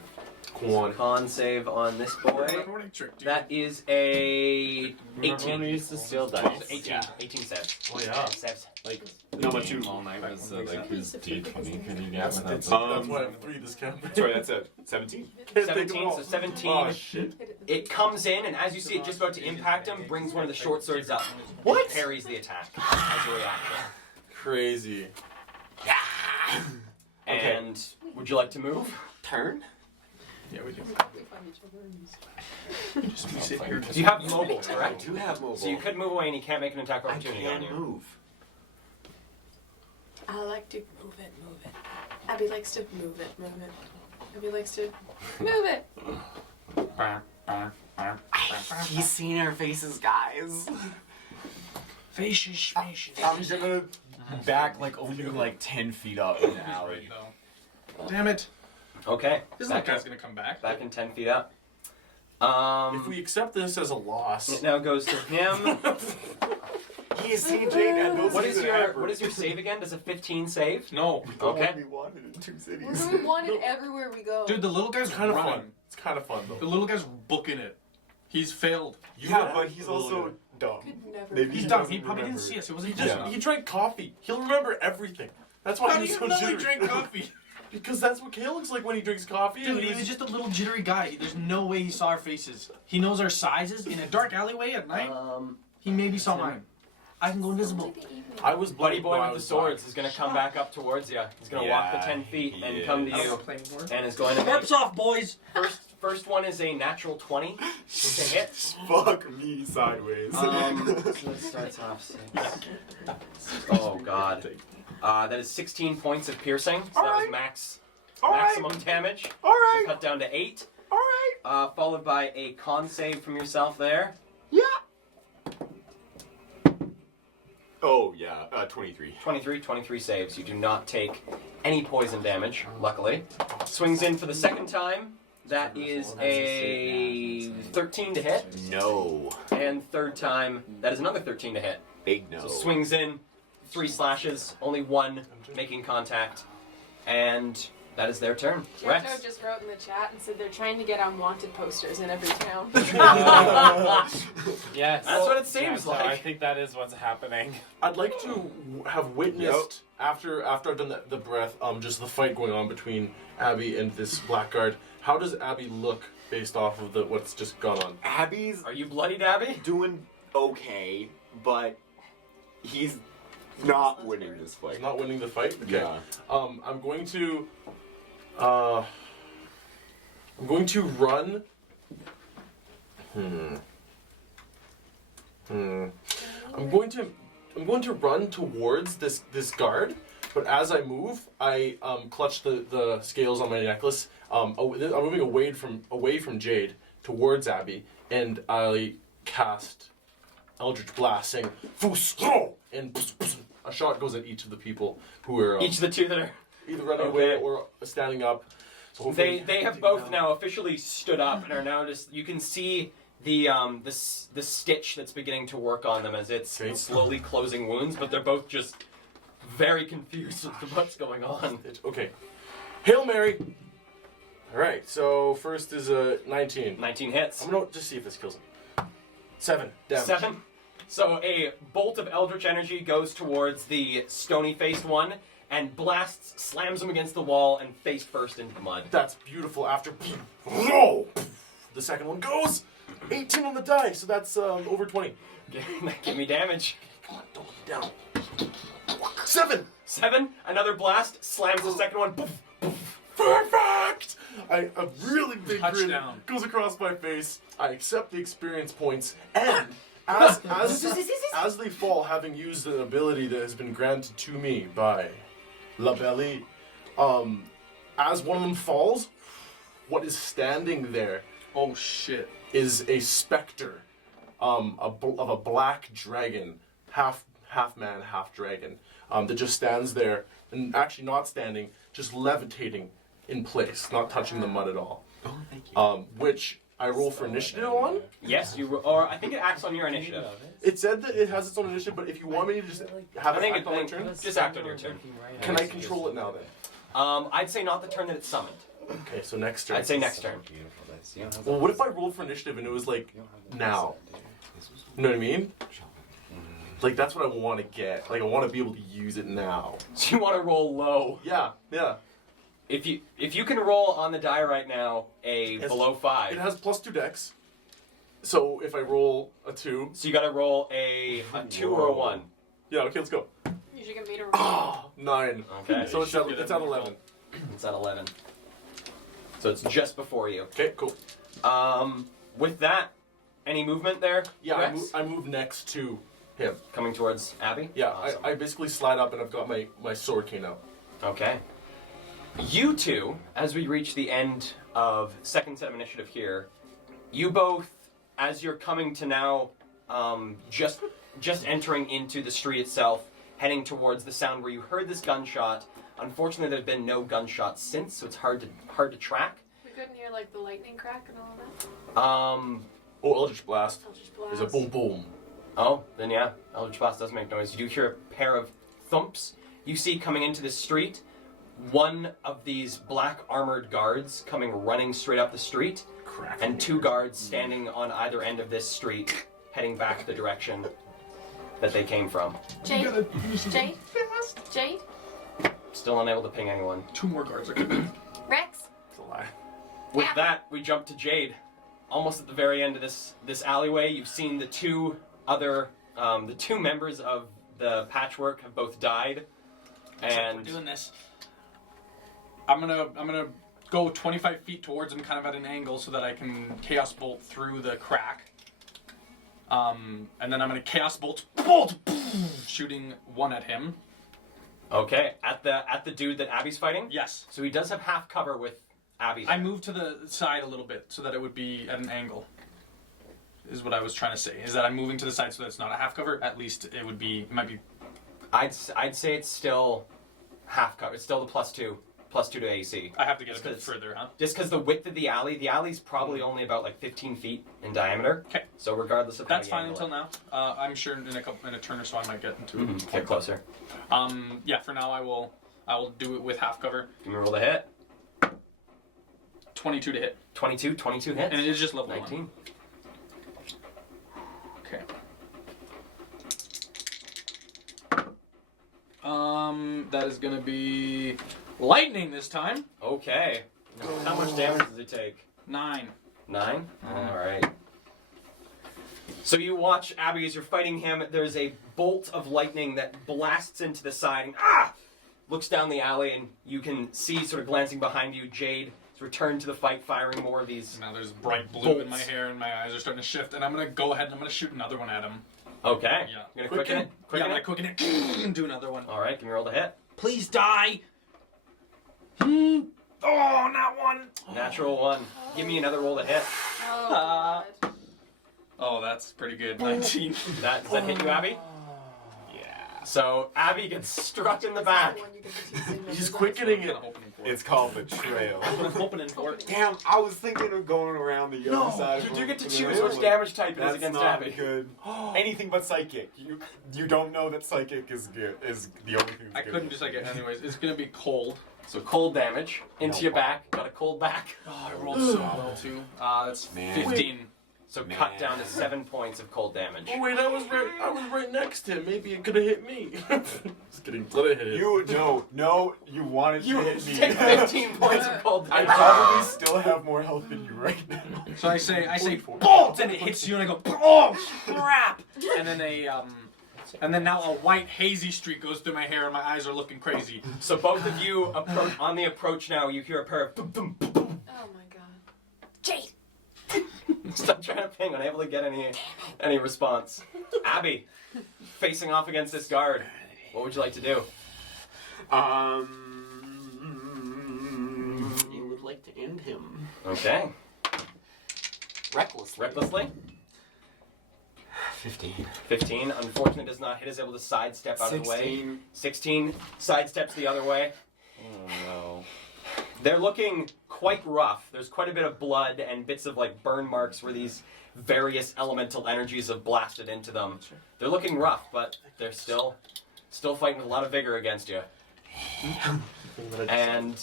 One. Con save on this boy. What trick, dude. That is a Remember when we 18. used to steal dice? 18. Yeah. 18 saves. Oh yeah. Saves. Like No, but you. all night was like, like whose D20 could you get That's, without that's, the that's why I have 3 this campaign. Sorry, that's a 17. Can't think of 17, it all. so 17. Oh shit. It comes in, and as you see it just about to impact him, brings one of the short swords up. What? Parries the attack as a reaction. Crazy. Okay. And would you like to move? Turn? Yeah, we do. We find each other and Just sit here. You have mobile, I correct? do have mobile. So you could move away, and he can't make an attack I opportunity on can't you. move. I like to move it. Abby likes to move it. Abby likes to move it. He's seen our faces, guys. Facious. I'm gonna back like only like 10 feet up in the alley. Damn it. Okay. This guy's gonna come back. Back in 10 feet up. If we accept this as a loss, It now goes to him. He is seeing Jade and those What is your save again? Does a 15 save? No. Okay. We wanted in 2 We're cities. gonna be wanted everywhere we go. Dude, the little guy's it's kind of running. fun. It's kind of fun The though. little guy's booking it. He's failed. Yeah, but he's also dumb. Could never. Maybe He's he dumb. doesn't He probably didn't remember. see us. It wasn't He drank coffee. He'll remember everything. That's why How do he's you so know he jittery. drank coffee? Because that's what Kale looks like when he drinks coffee. Dude, he was just a little jittery guy. There's no way he saw our faces. He knows our sizes. In a dark alleyway at night, he maybe saw mine. I can go invisible. I was Buddy boy when I with the was swords is going to come back up towards you. He's going to walk the Yeah, 10 feet he and come to is. you. Play more. And is going to make, Corpse off, boys. first one is a natural 20 to hit. Fuck me sideways. So it starts off 6. Oh god. That is 16 points of piercing. So that was maximum damage. All right. So cut down to 8. All right. Followed by a con save from yourself there. Yeah. Oh yeah, 23. 23 saves. You do not take any poison damage, luckily. Swings in for the second time. That is a 13 to hit. No. And third time, that is another 13 to hit. Big no. So swings in, 3 slashes, only 1 making contact. And that is their turn. Jethro Rex. just wrote in the chat and said they're trying to get unwanted posters in every town. Yes. That's what it seems so like. I think that is what's happening. I'd like to have witnessed after I've done the breath, just the fight going on between Abby and this blackguard. How does Abby look based off of what's just gone on? Abby's Are you bloodied, Abby? doing okay, but he's not winning this fight. He's not winning the fight. Okay. Yeah. I'm going to run. I'm going to run towards this guard, but as I move, I clutch the scales on my necklace. I'm moving away from Jade towards Abby, and I cast Eldritch Blast, saying "Fus Ro!" and a shot goes at each of the people who are Each of the 2 that are... either running away or standing up. So hopefully They have both now officially stood up and are now just... You can see the stitch that's beginning to work on them as it's slowly closing wounds, but they're both just very confused as to what's going on. Okay. Hail Mary! Alright, so first is a 19. 19 hits. I'm gonna just see if this kills him. 7 damage. 7. So a bolt of Eldritch energy goes towards the stony-faced one and blasts, slams him against the wall and face first into the mud. That's beautiful. After the second one goes 18 on the die, so that's over 20. Give me damage. Come on, don't let me down. 7! 7. Another blast slams the second one. Poof, poof. Perfect! A really big grin Touchdown. goes across my face. I accept the experience points, and as they fall, having used an ability that has been granted to me by La Belle, as one of them falls, what is standing there Oh shit. is a specter of a black dragon, half man, half dragon, that just stands there, and actually not standing, just levitating in place, not touching the mud at all. Oh, thank you. Which I roll for initiative on. Yes, or I think it acts on your initiative. It said that it has its own initiative, but if you want me to just have I it think act on my turn, just act on your turn. can I control it now then? I'd say not the turn that it's summoned. Okay, so next turn. I'd say next turn. Well, what if I rolled for initiative and it was like now? You know what I mean? Like that's what I want to get. Like I want to be able to use it now. So you want to roll low. Yeah. If you can roll on the die right now It's- below 5. It has +2 dex. So if I roll a 2, So you got to roll a 2 or a 1. yeah, okay, let's go. You should get me to roll. Oh, 9. Okay. So it's at 11. It's at 11. So it's just before you. Okay, cool. With that, any movement there? Yeah, Rex? I move next to him. Coming towards Abby? Yeah, Awesome. I basically slide up and I've got my sword cane out. Okay. You two, as we reach the end of second set of initiative here, you both, as you're coming to now, just entering into the street itself, heading towards the sound where you heard this gunshot. Unfortunately, there's been no gunshots since, so it's hard to track. We couldn't hear like the lightning crack and all that. Oh, Eldritch Blast. Eldritch There's a boom boom. Oh, then yeah, Eldritch Blast does make noise. You do hear a pair of thumps. You see coming into the street one of these black armored guards coming running straight up the street, and 2 guards standing on either end of this street, heading back the direction that they came from. Jade? Jade? Jade? Still unable to ping anyone. 2 more guards are coming. Rex? It's a lie. With that, we jump to Jade. Almost at the very end of this alleyway, you've seen the 2 members of the patchwork have both died, and We're doing this. I'm gonna go 25 feet towards him, kind of at an angle, so that I can chaos bolt through the crack. And then I'm gonna chaos bolt, shooting 1 at him. okay, at the dude that Abby's fighting. Yes. So he does have half cover with Abby. I moved to the side a little bit so that it would be at an angle. Is what I was trying to say. Is that I'm moving to the side so that it's not a half cover. At least it would be. It might be. I'd say it's still half cover. It's still the +2 to AC. I have to get a bit further, huh? Just because the width of the alley's probably only about like 15 feet in diameter. Okay. So regardless of That's how you fine angle until now. I'm sure in a turn or so I might get into it. Get closer. Yeah. For now I will do it with half cover. Give me a roll to hit. 22 to hit. 22 hits. And it is just level 19. 1. Okay. That is gonna be lightning this time. Okay. How much damage does it take? 9. 9? Alright. So you watch Abby as you're fighting him. There's a bolt of lightning that blasts into the side and looks down the alley, and you can see, sort of glancing behind you, Jade has returned to the fight, firing more of these. Now there's bright blue bolts in my hair and my eyes are starting to shift, and I'm gonna go ahead and I'm gonna shoot another one at him. Okay. Yeah. You're gonna quicken it? Yeah, I'm gonna quicken it and do another one. Alright, give me a roll to hit. Please die! Oh, not 1! Natural 1. Give me another roll to hit. Oh, God. Oh, that's pretty good. 19. Does that hit you, Abby? Yeah. So Abby gets struck in the back. He's quickening it. It's called betrayal. I'm hoping for it. Damn, I was thinking of going around the other side. You of do get to the choose room. which damage type it is That's against not Abby. good. Anything but psychic. You don't know that psychic is good. Is the only thing. I That's couldn't good. just like it anyways. It's gonna be cold. So cold damage into No your problem. back. Got a cold back. Oh, I rolled so well too. That's Man. 15. So Man. cut down to 7 points of cold damage. Oh wait, I was right next to him. Maybe it could have hit me. Just kidding. Let it hit him. No, you wanted You to hit me. take 15 points of cold I damage. probably still have more health than you right now. So I say bolt, and it hits you, and I go, oh crap! And then now a white hazy streak goes through my hair, and my eyes are looking crazy. So both of you on the approach now. You hear a pair of boom, boom, boom, boom. Oh my God. Jade! Stop trying to ping. Unable to get any response. Abby, facing off against this guard. What would you like to do? You would like to end him. Okay. Recklessly. Recklessly. 15. 15. Unfortunately, does not hit. Is able to sidestep out of the way. 16. Sidesteps the other way. Oh no. They're looking quite rough. There's quite a bit of blood and bits of like burn marks where these various elemental energies have blasted into them. They're looking rough, but they're still fighting with a lot of vigor against you. And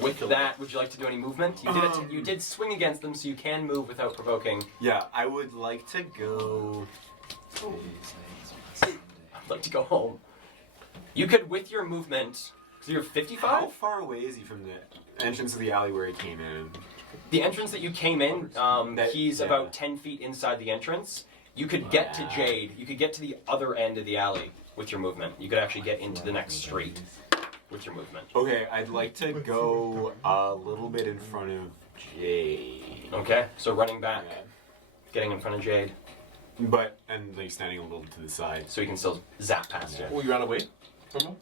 with that, would you like to do any movement? You did swing against them, so you can move without provoking. Yeah, I would like to go. I'd like to go home. You could, with your movement, because you're 55? How far away is he from the entrance of the alley where he came in? The entrance that you came in, he's yeah. about 10 feet inside the entrance. You could get to Jade. You could get to the other end of the alley with your movement. You could actually get into the next street with your movement. Okay, I'd like to go a little bit in front of Jade. Okay, so running back, getting in front of Jade, And like standing a little to the side. so he can still zap past you. Oh, you ran away from him?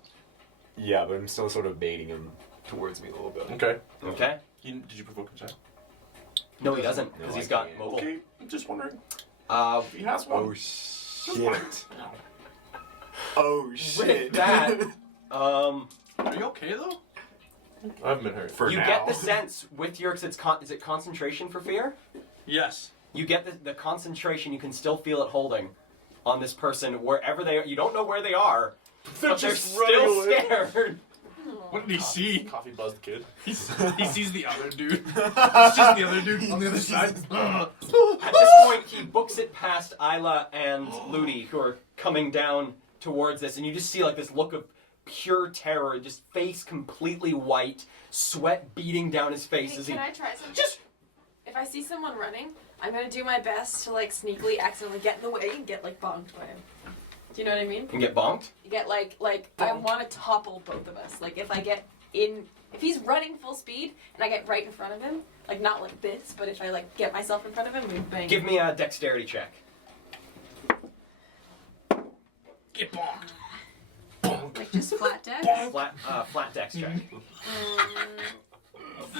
Yeah, but I'm still sort of baiting him towards me a little bit. Okay. Okay? Did you provoke him, Chad? No, he doesn't, because No, he's I got can't. mobile. Okay, I'm just wondering. With He has one. Oh shit. Oh shit. that, Are you okay though? I haven't been hurt. For you now. get the sense with your, is it concentration for fear? Yes. You get the concentration, you can still feel it holding on this person wherever they are. You don't know where they are, but they're just running still away. scared. What did he see? Coffee buzzed kid. He sees the other dude. It's just the other dude on the other side. At this point, he books it past Isla and Ludi, who are coming down towards this, and you just see like this look of pure terror, just face completely white, sweat beating down his face Hey, as he. can I try something? If I see someone running, I'm gonna do my best to like sneakily accidentally get in the way and get like bonked by him. Do you know what I mean? And get bonked? You get like I want to topple both of us. Like if I get in, if he's running full speed and I get right in front of him, like not like this, but if I like get myself in front of him, we bang. Give me a dexterity check. Get bonked. Like just flat deck. Flat dex check.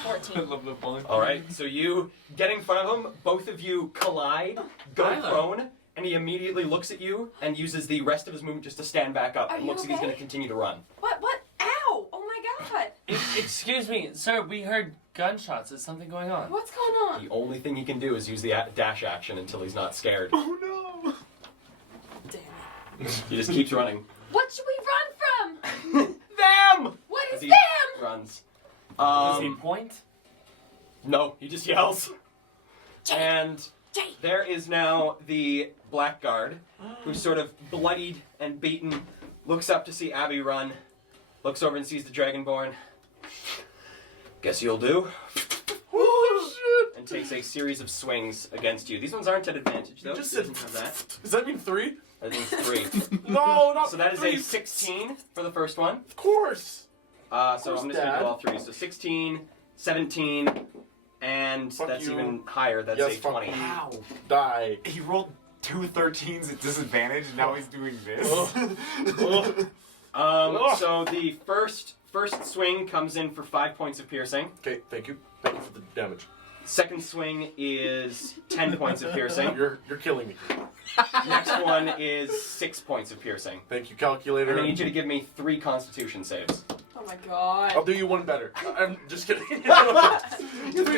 14. I love the bonk. All right, so you get in front of him, both of you collide, go Isla. prone, and he immediately looks at you and uses the rest of his movement just to stand back up Are and you looks like he's okay? going to continue to run. What? Ow! Oh my god! Excuse me, sir, we heard gunshots. Is something going on? What's going on? The only thing he can do is use the dash action until he's not scared. Oh no! Damn it. He just keeps running. What should we run from? Them! What As is he them? runs. Does he point? No, he just yells. And Jay. there is now the blackguard, who's sort of bloodied and beaten, looks up to see Abby run, looks over and sees the Dragonborn. Guess you'll do. Oh shit! And takes a series of swings against you. These ones aren't at advantage, though. You just He said. doesn't have that. Does that mean 3? I think it's 3. No, not So that is three. a 16 for the first one. Of course. So I'm course, just going to Dad. do all 3. So 16, 17, and Fuck that's you. even higher. That's Yes, a fuck 20. you. Ow. Die. He rolled 2 13s at disadvantage, and now he's doing this. So the first swing comes in for 5 points of piercing. Okay, thank you. Thank you for the damage. Second swing is 10 points of piercing. You're killing me. Next one is 6 points of piercing. Thank you, calculator. And I need you to give me 3 Constitution saves. Oh my god. I'll do you one better. I'm just kidding. 3,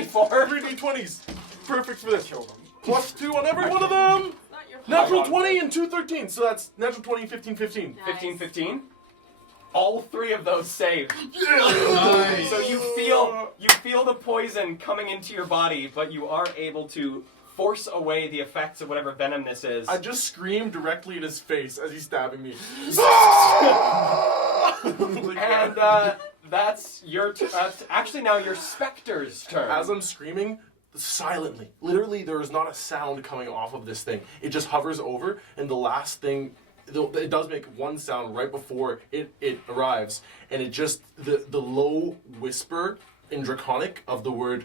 4. 3d20s. Perfect for this. +2 on every one of them. Not your fault. Natural 20 and 2 13. So that's natural 20, 15, 15. Nice. 15, 15. All 3 of those save. Nice. So you feel the poison coming into your body, but you are able to force away the effects of whatever venom this is. I just screamed directly in his face as he's stabbing me. And that's that's actually now your Spectre's turn. As I'm screaming, silently, literally, there is not a sound coming off of this thing. It just hovers over, and the last thing, it does make one sound right before it arrives, and it just, the low whisper in Draconic of the word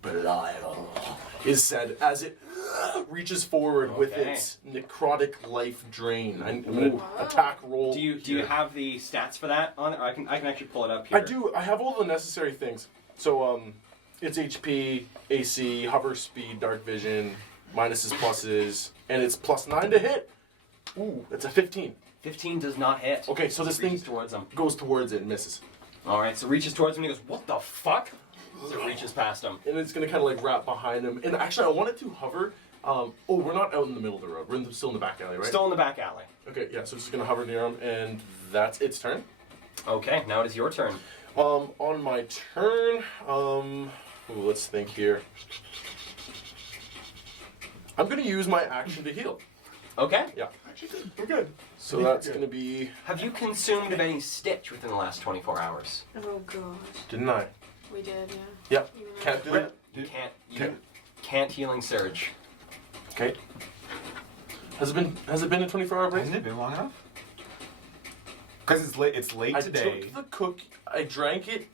Belial is said as it reaches forward with Okay. its necrotic life drain. I'm going to attack roll. Do you here. have the stats for that on it? Or I can actually pull it up here. I do. I have all the necessary things. So, it's HP, AC, hover speed, dark vision, minuses, pluses, and it's +9 to hit. Ooh, that's a 15. 15 does not hit. Okay, so this Reaches thing towards him. goes towards it and misses. All right, so reaches towards him and he goes, "What the fuck?" So it reaches past him. And it's going to kind of like wrap behind him. And actually, I wanted to hover. We're not out in the middle of the road. We're still in the back alley, right? Still in the back alley. Okay, yeah, so it's just going to hover near him, and that's its turn. Okay, now it is your turn. On my turn, let's think here. I'm going to use my action to heal. Okay. Yeah. Actually, we're good. So that's going to be... Have you consumed of any stitch within the last 24 hours? Oh gosh. Didn't I? We did, yeah. Yep. Even though- Can't do it. You can't healing surge. Okay. Has it been a 24-hour break? Hasn't it been long enough? Because it's late I today. took the cookie. I drank it.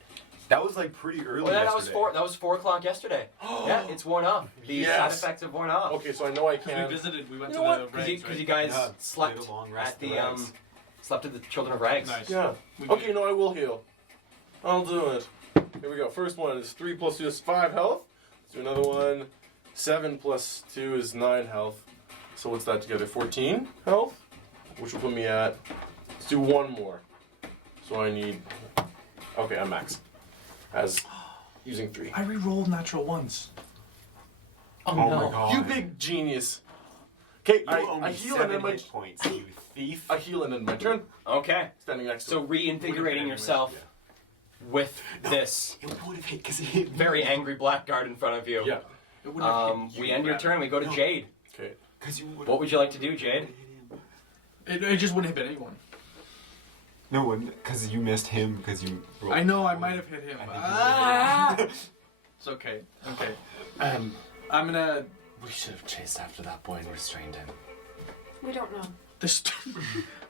That was like pretty early Well, that yesterday. was 4 o'clock yesterday. Yeah, it's worn off. The side Yes. effects have worn off. Okay, so I know I can. We went You to know the what? Regs, Because right? you guys Yeah, slept played a long rest at at the the Regs. slept at the Children of Rags. Nice. Yeah. We Okay, no, I will heal. I'll do it. Here we go. First one is 3 plus 2 is 5 health. Let's do another one. 7 plus 2 is 9 health. So what's that together? 14 health? Which will put me at... Let's do one more. So I need... Okay, I'm max. As using 3. I re-rolled natural ones. Oh my god. You big genius. Okay, You owe I me heal and 7 then my... hit points, you thief. I heal and then my turn. Okay. Standing next to So him. reinvigorating yourself with this It would have hit because he hit me. very angry blackguard in front of you. Yeah. It wouldn't have hit We you, end your Brad. turn. We go to Jade. Okay. Because you would. What would you like to do, Jade? It just wouldn't have hit anyone. No one, because you missed him because you. I know, I might have hit him. It's okay. Okay. I'm gonna. We should have chased after that boy and restrained him. We don't know. This.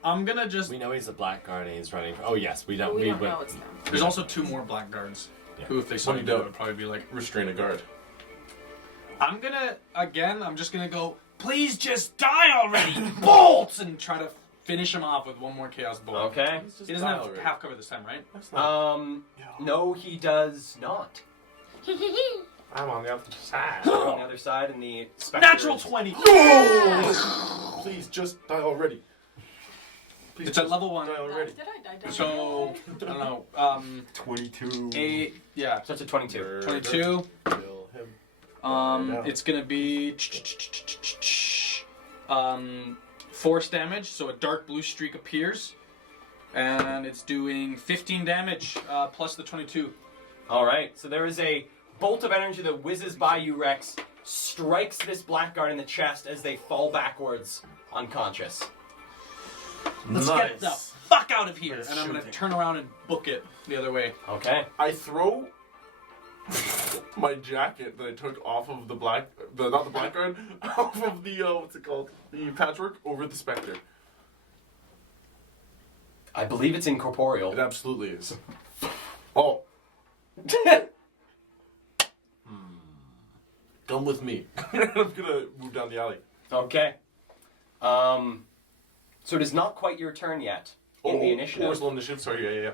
I'm gonna just. We know he's a blackguard and he's running. Oh yes, we don't. We don't would- know it's them. There's also 2 more blackguards. Yeah. Who, if they saw What you do you do do? it, would probably be like. Restrain a guard. I'm gonna I'm just gonna go. Please just die already, bolts, and try to finish him off with one more chaos bolt. Okay. He doesn't have half cover this time, right? No, he does not. I'm on the other side. On the other side, and the specter Natural is- 20. Please just die already. Please It's at just level 1. Die already. Did I? So I don't know. 22. Yeah, So it's a 22. 22. Kill him. Yeah. It's gonna be force damage. So a dark blue streak appears, and it's doing 15 damage plus the 22. All right. So there is a bolt of energy that whizzes by you, Rex, strikes this blackguard in the chest as they fall backwards, unconscious. Let's get the fuck out of here, and I'm gonna turn around and book it the other way. Okay. I throw my jacket that I took off of not the blackguard, off of the what's it called? The patchwork over the specter. I believe it's incorporeal. It absolutely is. Oh. Come with me. I'm gonna move down the alley. Okay. So it is not quite your turn yet in the initiative. Where's the initiative? Sorry, yeah.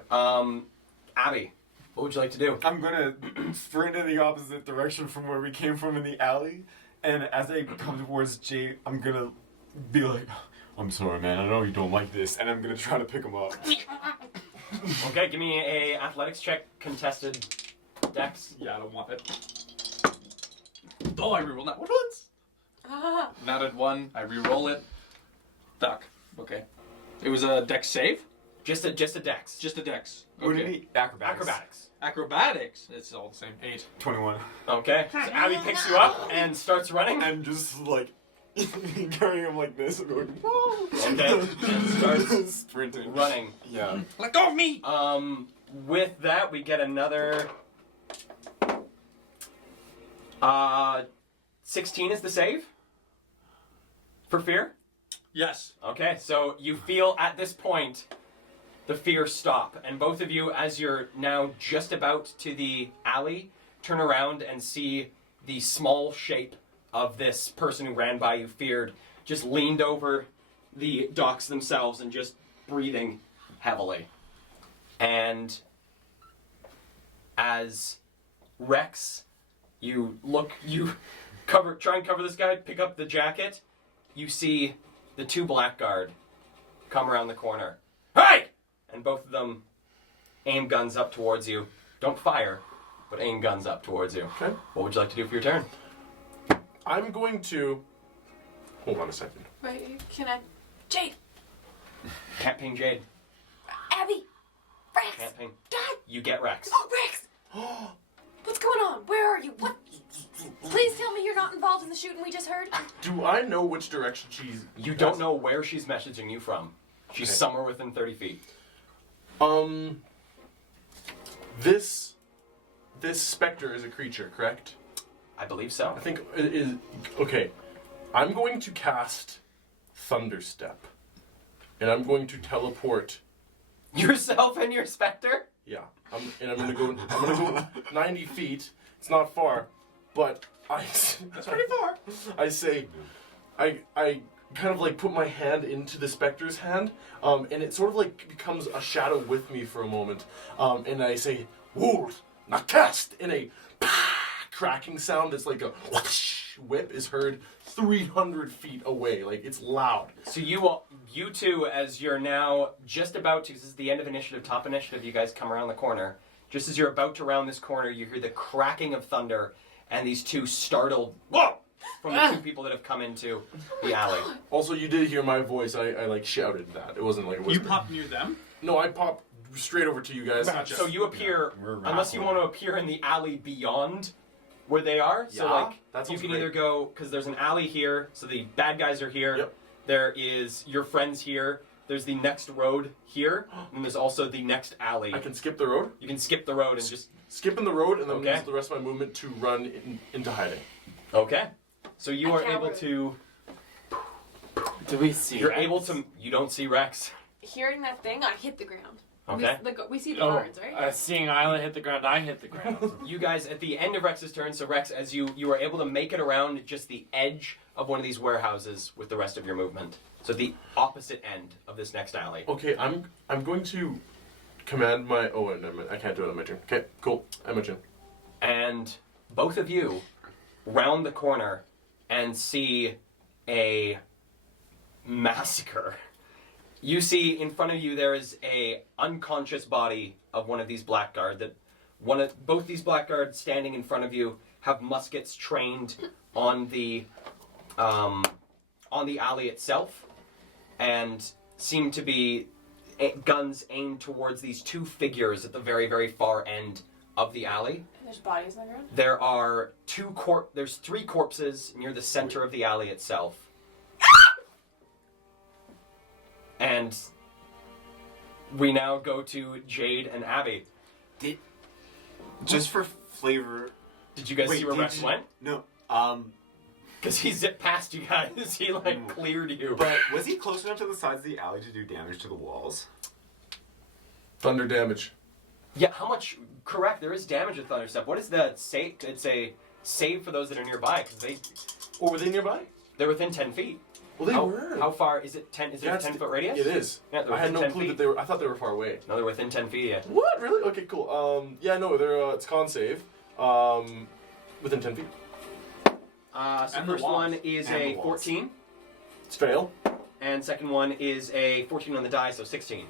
Abby, what would you like to do? I'm gonna sprint in the opposite direction from where we came from in the alley, and as I come towards Jay, I'm gonna be like, "I'm sorry, man. I know you don't like this," and I'm gonna try to pick him up. Okay, give me a athletics check, contested dex. Yeah, I don't want it. Oh, I rerolled that one once. Ah. Natted 1. I reroll it. Duck. Okay. It was a dex save. Just a dex. Just a dex. Would it Okay. be acrobatics? Acrobatics. Acrobatics. It's all the same. 8. 21. Okay. So Abby picks you up and starts running. I'm just like carrying him like this. Going, "Whoa." Okay. And starts sprinting. running. Yeah. Let go of me! With that, we get another. 16 is the save for fear. Yes. Okay, so you feel at this point the fear stop, and both of you, as you're now just about to the alley, turn around and see the small shape of this person who ran by you feared, just leaned over the docks themselves and just breathing heavily. And as Rex, you try and cover this guy, pick up the jacket, you see the 2 blackguard come around the corner. Hey! And both of them aim guns up towards you. Don't fire, but aim guns up towards you. Okay. What would you like to do for your turn? I'm going to. Hold on a second. Wait, can I? Jade, Can't ping Jade. Abby, Rex, Can't ping. Dad, You get Rex. oh Rex, what's going on? Where are you? What? Please tell me you're not involved in the shooting we just heard. Do I know which direction she's? You don't know where she's messaging you from. She's Okay. somewhere within 30 feet. This specter is a creature, correct? I believe so. I think it is. Okay, I'm going to cast Thunderstep, and I'm going to teleport. Yourself and your specter? Yeah, I'm gonna go 90 feet. It's not far, but that's pretty far. I say, I kind of like put my hand into the specter's hand, and it sort of like becomes a shadow with me for a moment, and I say, "Wolf, not cast," in a cracking sound that's like a whoosh whip is heard 300 feet away. Like, it's loud. So you two, as you're now just about to, this is the end of initiative, top initiative, you guys come around the corner. Just as you're about to round this corner, you hear the cracking of thunder, and these 2 startled, whoa, from the 2 people that have come into the alley. Also, you did hear my voice. I like shouted that. It wasn't like a You whisper. popped near them? No, I popped straight over to you guys. Gotcha. So you appear, We're unless you want to appear in the alley beyond where they are. So Yeah, like, that you sounds can great. either go, because there's an alley here, so the bad guys are here. Yep. There is your friends here. There's the next road here, and there's also the next alley. I can skip the road. You can skip the road and just... Skipping the road, and then Okay. use the rest of my movement to run into hiding. Okay. So you I are can't able run. to... Do we see? You're Rex? able to... You don't see Rex. Hearing that thing, I hit the ground. Okay. We see the Oh, guards, right? seeing Isla hit the ground, I hit the ground. You guys, at the end of Rex's turn, so Rex, as you are able to make it around just the edge of one of these warehouses with the rest of your movement. So the opposite end of this next alley. Okay, I'm going to command my. Oh, wait, never mind. I can't do it on my turn. Okay, cool. I'm my turn. And both of you round the corner and see a massacre. You see in front of you there is a unconscious body of one of these blackguard. Both these blackguards standing in front of you have muskets trained on the alley itself, and seem to be guns aimed towards these two figures at the very, very far end of the alley. There's bodies on the ground. There are there's 3 corpses near the center of the alley itself. And we now go to Jade and Abby. Just for flavor. Did you guys see where Rex went? No. Because he zipped past you guys. He cleared you. But was he close enough to the sides of the alley to do damage to the walls? Thunder damage. Yeah, how much? Correct, there is damage with Thunderstep. What is the save? It's a save for those that are nearby, because Oh, were they nearby? they're within 10 feet. Well, they how, were. How far? Is it 10? Is it Yeah, a it's 10-foot radius? It is. Yeah, they're I had within no 10 clue feet. that they were. I thought they were far away. No, they're within 10 feet, yeah. What? Really? Okay, cool. Yeah, no, they're. It's con save. Within 10 feet. So And the first walls. one is And a the walls. 14, It's fail. and second one is a 14 on the die, so 16.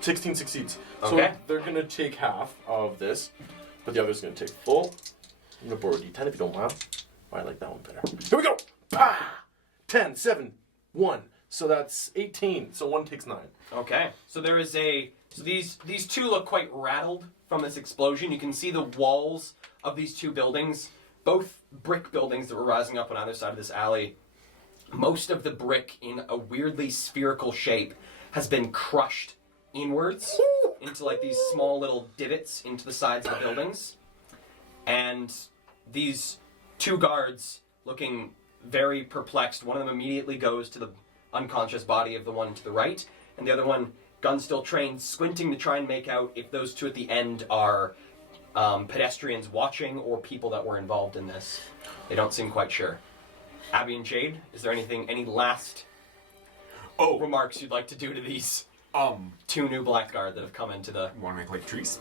16 succeeds. Okay. So they're gonna take half of this, but the other's gonna take full. I'm gonna borrow a D10 if you don't mind. I like that one better. Here we go. Bah! 10, 7, 1. So that's 18. So 1 takes 9. Okay, so there is so these two look quite rattled from this explosion. You can see the walls of these two buildings, both brick buildings that were rising up on either side of this alley. Most of the brick in a weirdly spherical shape has been crushed inwards into like these small little divots into the sides of the buildings. And these two guards, looking very perplexed, one of them immediately goes to the unconscious body of the one to the right, and the other one, gun still trained, squinting to try and make out if those two at the end are pedestrians watching or people that were involved in this. They don't seem quite sure. Abby and Jade, is there any last remarks you'd like to do to these two new blackguard that have come into the... Want to make like trees?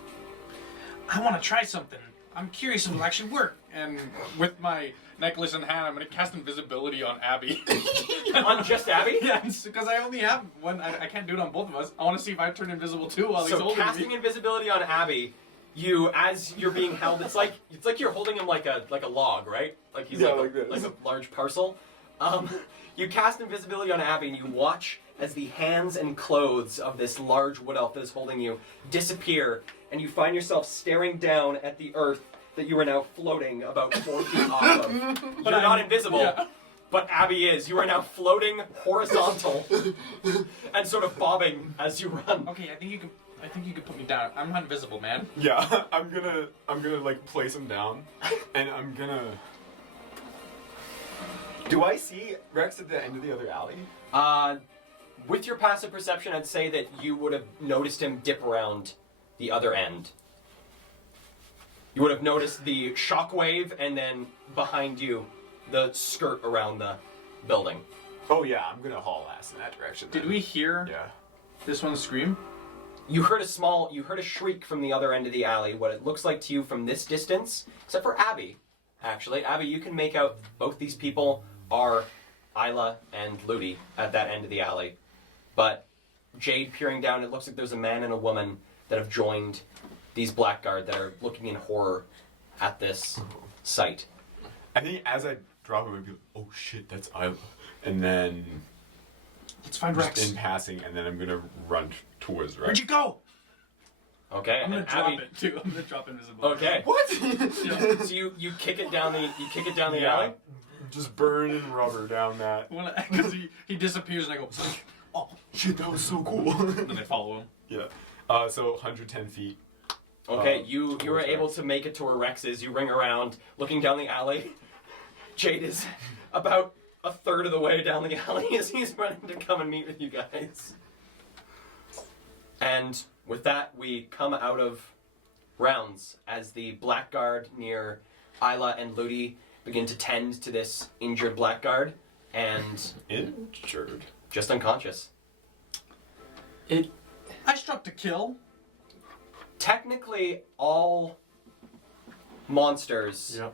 I want to try something. I'm curious if it'll actually work. And with my necklace in hand, I'm going to cast invisibility on Abby. On just Abby? Yes, because I only have one. I can't do it on both of us. I want to see if I turn invisible too while he's So holding casting me. invisibility on Abby, as you're being held, it's like you're holding him like a log, right? Like he's Yeah, like this. a large parcel. You cast invisibility on Abby, and you watch as the hands and clothes of this large wood elf that is holding you disappear, and you find yourself staring down at the earth that you are now floating about 4 feet off of. You're not invisible. Yeah. But Abby is. You are now floating horizontal and sort of bobbing as you run. Okay, I think you can put me down. I'm not invisible, man. Yeah, I'm gonna like place him down, and I'm gonna. Do I see Rex at the end of the other alley? With your passive perception, I'd say that you would have noticed him dip around the other end. You would have noticed the shockwave, and then behind you, the skirt around the building. Oh yeah, I'm gonna haul ass in that direction. Did then. we hear Yeah. this one scream? You heard a shriek from the other end of the alley, what it looks like to you from this distance, except for Abby, actually. Abby, you can make out both these people are Isla and Ludi at that end of the alley. But Jade peering down, it looks like there's a man and a woman that have joined these blackguard that are looking in horror at this sight. I think as I drop him, I'd be like, "Oh shit, that's Isla," and then Let's find just Rex. in passing, and then I'm gonna run towards Rex. Where'd you go? Okay, I'm gonna and drop Abby. it too. I'm gonna drop invisible. Okay. What? So you kick it down the Yeah. alley. Just burning rubber down that. Because he disappears and I go, oh, Shit, that was so cool. and then I follow him. Yeah. So 110 feet. Okay, you were towards able Rex. to make it to where Rex is. You ring around, looking down the alley. Jade is about a third of the way down the alley as he's running to come and meet with you guys. And with that, we come out of rounds as the Blackguard near Isla and Ludi begin to tend to this injured Blackguard and Injured. just unconscious. I struck to kill. Technically, all monsters Yep.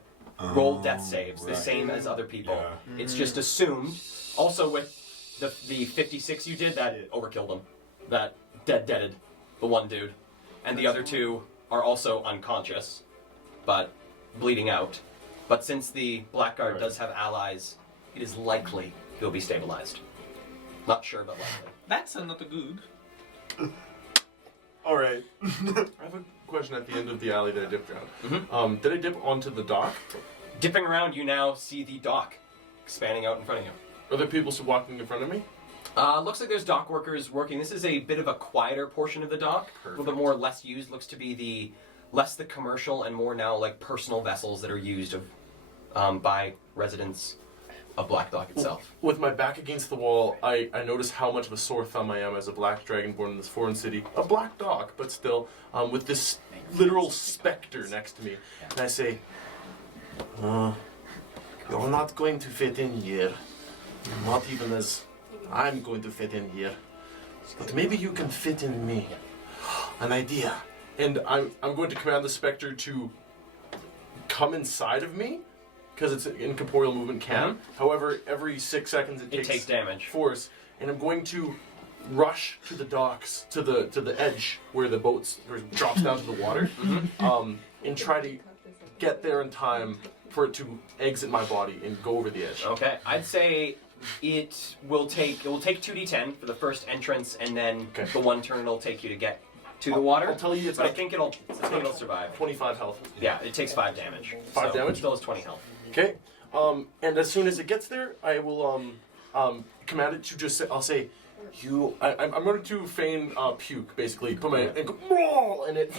roll death saves, the right. same as other people. Yeah. It's just assumed. Also, with the 56 you did, that overkilled them. That deaded the one dude. And the other two are also unconscious, but bleeding out. But since the Blackguard does have allies, it is likely he'll be stabilized. Not sure, but likely. That's not good. All right. I have a question at the end of the alley that I dipped around. Did I dip onto the dock? Dipping around, you now see the dock expanding out in front of you. Are there people still walking in front of me? Looks like there's dock workers working. This is a bit of a quieter portion of the dock. A little bit more less used. Looks to be less the commercial and more now like personal vessels that are used by residents of Black Dock itself. With my back against the wall, I notice how much of a sore thumb I am as a black dragon born in this foreign city. A black dock, but still, with this literal specter next to me. And I say, you're not going to fit in here. Not even as I'm going to fit in here. But maybe you can fit in me. An idea. And I'm going to command the specter to come inside of me, because it's incorporeal movement can. However, every 6 seconds it takes damage. Force, and I'm going to rush to the docks, to the edge where the boats drops down to the water, and try to get there in time for it to exit my body and go over the edge. Okay, I'd say it will take 2d10 for the first entrance, and then the one turn it'll take you to get to the water. I'll tell you, it's but I got think it'll survive. 25 health. Yeah, it takes 5 damage. 5 damage? Still has 20 health. Okay. And as soon as it gets there, I will command it to just say, I'll say, I'm going to feign puke, basically. Put my and go, and it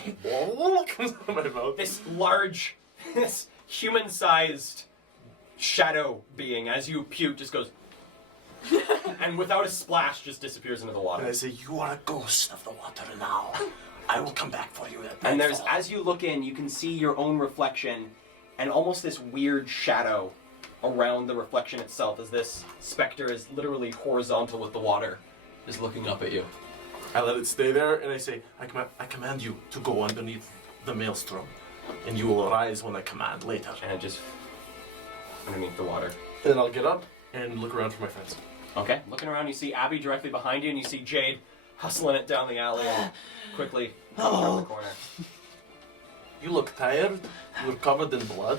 comes out of my mouth. This large, this human-sized shadow being, as you puke, just goes, and without a splash, just disappears into the water. And I say, you are a ghost of the water now. I will come back for you. And as you look in, you can see your own reflection, and almost this weird shadow around the reflection itself, as this specter is literally horizontal with the water, is looking up at you. I let it stay there, and I say, I command you to go underneath the Mailstrom, and you will arise when I command later. And it just underneath the water. And then I'll get up and look around for my friends. Okay, looking around, you see Abby directly behind you, and you see Jade hustling it down the alley and quickly coming around the corner. You look tired. You're covered in blood.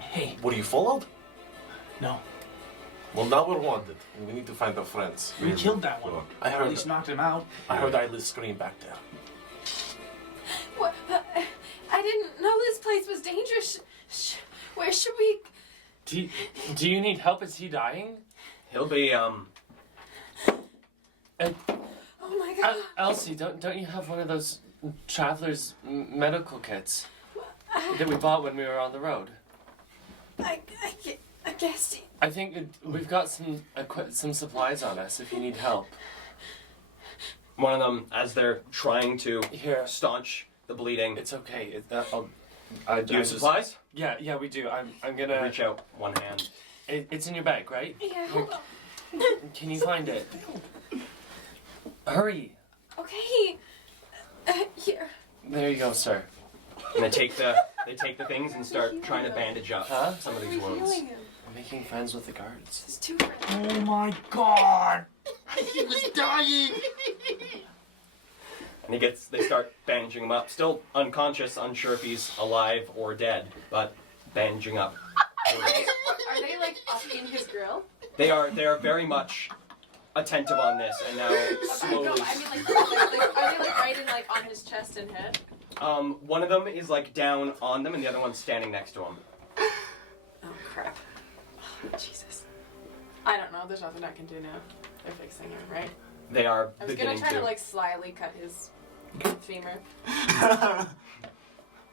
Hey. Were you followed? No. Well, now we're wanted, and we need to find our friends. We killed that one. I Or at heard least it. knocked him out. I heard Isla's scream back there. What? I didn't know this place was dangerous. Where should we? Do you need help? Is he dying? He'll be, Oh my god. Elsie, don't you have one of those traveler's medical kits that we bought when we were on the road? I guess. I think we've got some supplies on us if you need help. one of them, as they're trying to Here. staunch the bleeding. It's okay. Do you have supplies? Yeah, we do. I'm gonna Reach out one hand. It's in your bag, right? Yeah. Hold on. Can you find it? Hurry! Okay. Here. There you go, sir. And they take the things and start trying to bandage up Huh? some of these We're wounds. healing him. I'm making friends with the guards. It's too friendly. Oh my god. He was dying! And they start bandaging him up. Still unconscious, unsure if he's alive or dead, but bandaging up. Are they like up in his grill? They are very much attentive on this, and now slowly. No, I mean like, are they like right in like on his chest and head? One of them is like down on them, and the other one's standing next to him. Oh crap. Oh, Jesus. I don't know. There's nothing I can do now. They're fixing it, right? They are I was beginning gonna try to like slyly cut his femur.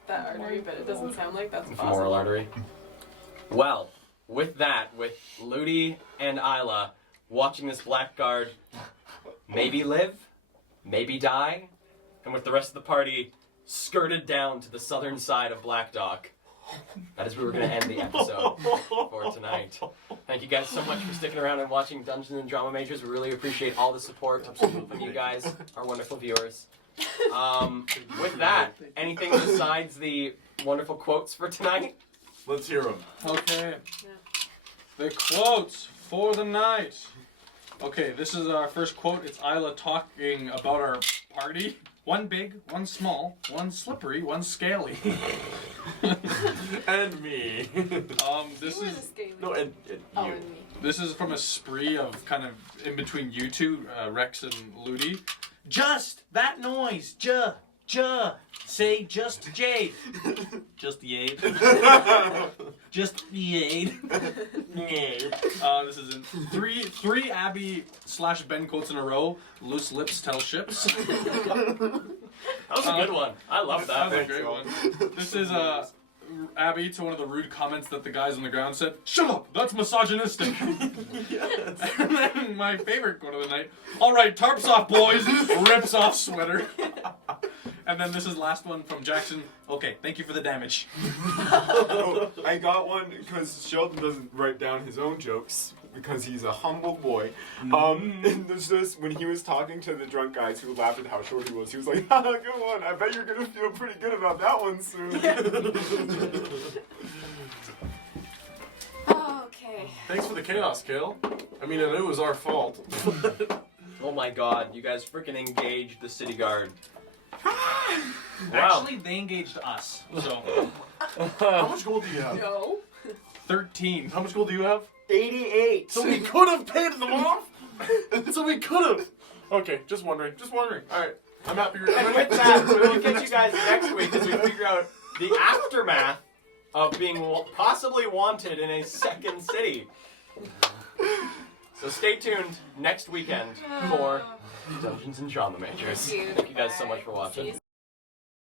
That artery, but it doesn't sound like that's possible. femoral artery. Well, with that, with Ludi and Isla watching this blackguard maybe live, maybe die, and with the rest of the party skirted down to the southern side of Black Dock, that is where we're going to end the episode for tonight. Thank you guys so much for sticking around and watching Dungeons and Drama Majors. We really appreciate all the support from you guys, our wonderful viewers. With that, anything besides the wonderful quotes for tonight? Let's hear them. Okay. The quotes for the night. Okay, this is our first quote. It's Isla talking about our party. One big, one small, one slippery, one scaly. And me. This You were is the scaly. No, and Oh, you. and me. this is from a spree of kind of in between you two, Rex and Ludi. Just that noise, say just Jade. Just Jade. Just Jade. This is in three Abby / Ben quotes in a row. Loose lips tell ships. That was a good one. I love that. That was a great one. This is Abby to one of the rude comments that the guys on the ground said. Shut up! That's misogynistic. Yes. And then my favorite quote of the night. All right, tarps off, boys. Rips off sweater. And then this is last one from Jackson. Okay, thank you for the damage. Oh, I got one because Sheldon doesn't write down his own jokes because he's a humble boy. And there's this, when he was talking to the drunk guys who laughed at how short he was like, haha, good one. I bet you're gonna feel pretty good about that one soon. Okay. Thanks for the chaos, Kale. I mean, I knew it was our fault. Oh my god, you guys freaking engaged the city guard. Wow. Actually, they engaged us. So, How much gold do you have? No. 13. How much gold do you have? 88. So we could have paid them off. So we could have. Okay, just wondering. All right, I'm happy. And with that, we'll catch you guys next week as we figure out the aftermath of being possibly wanted in a second city. So stay tuned next weekend for Dungeons and Drama Majors. Thank you. Thank you guys so Bye. much for watching. See you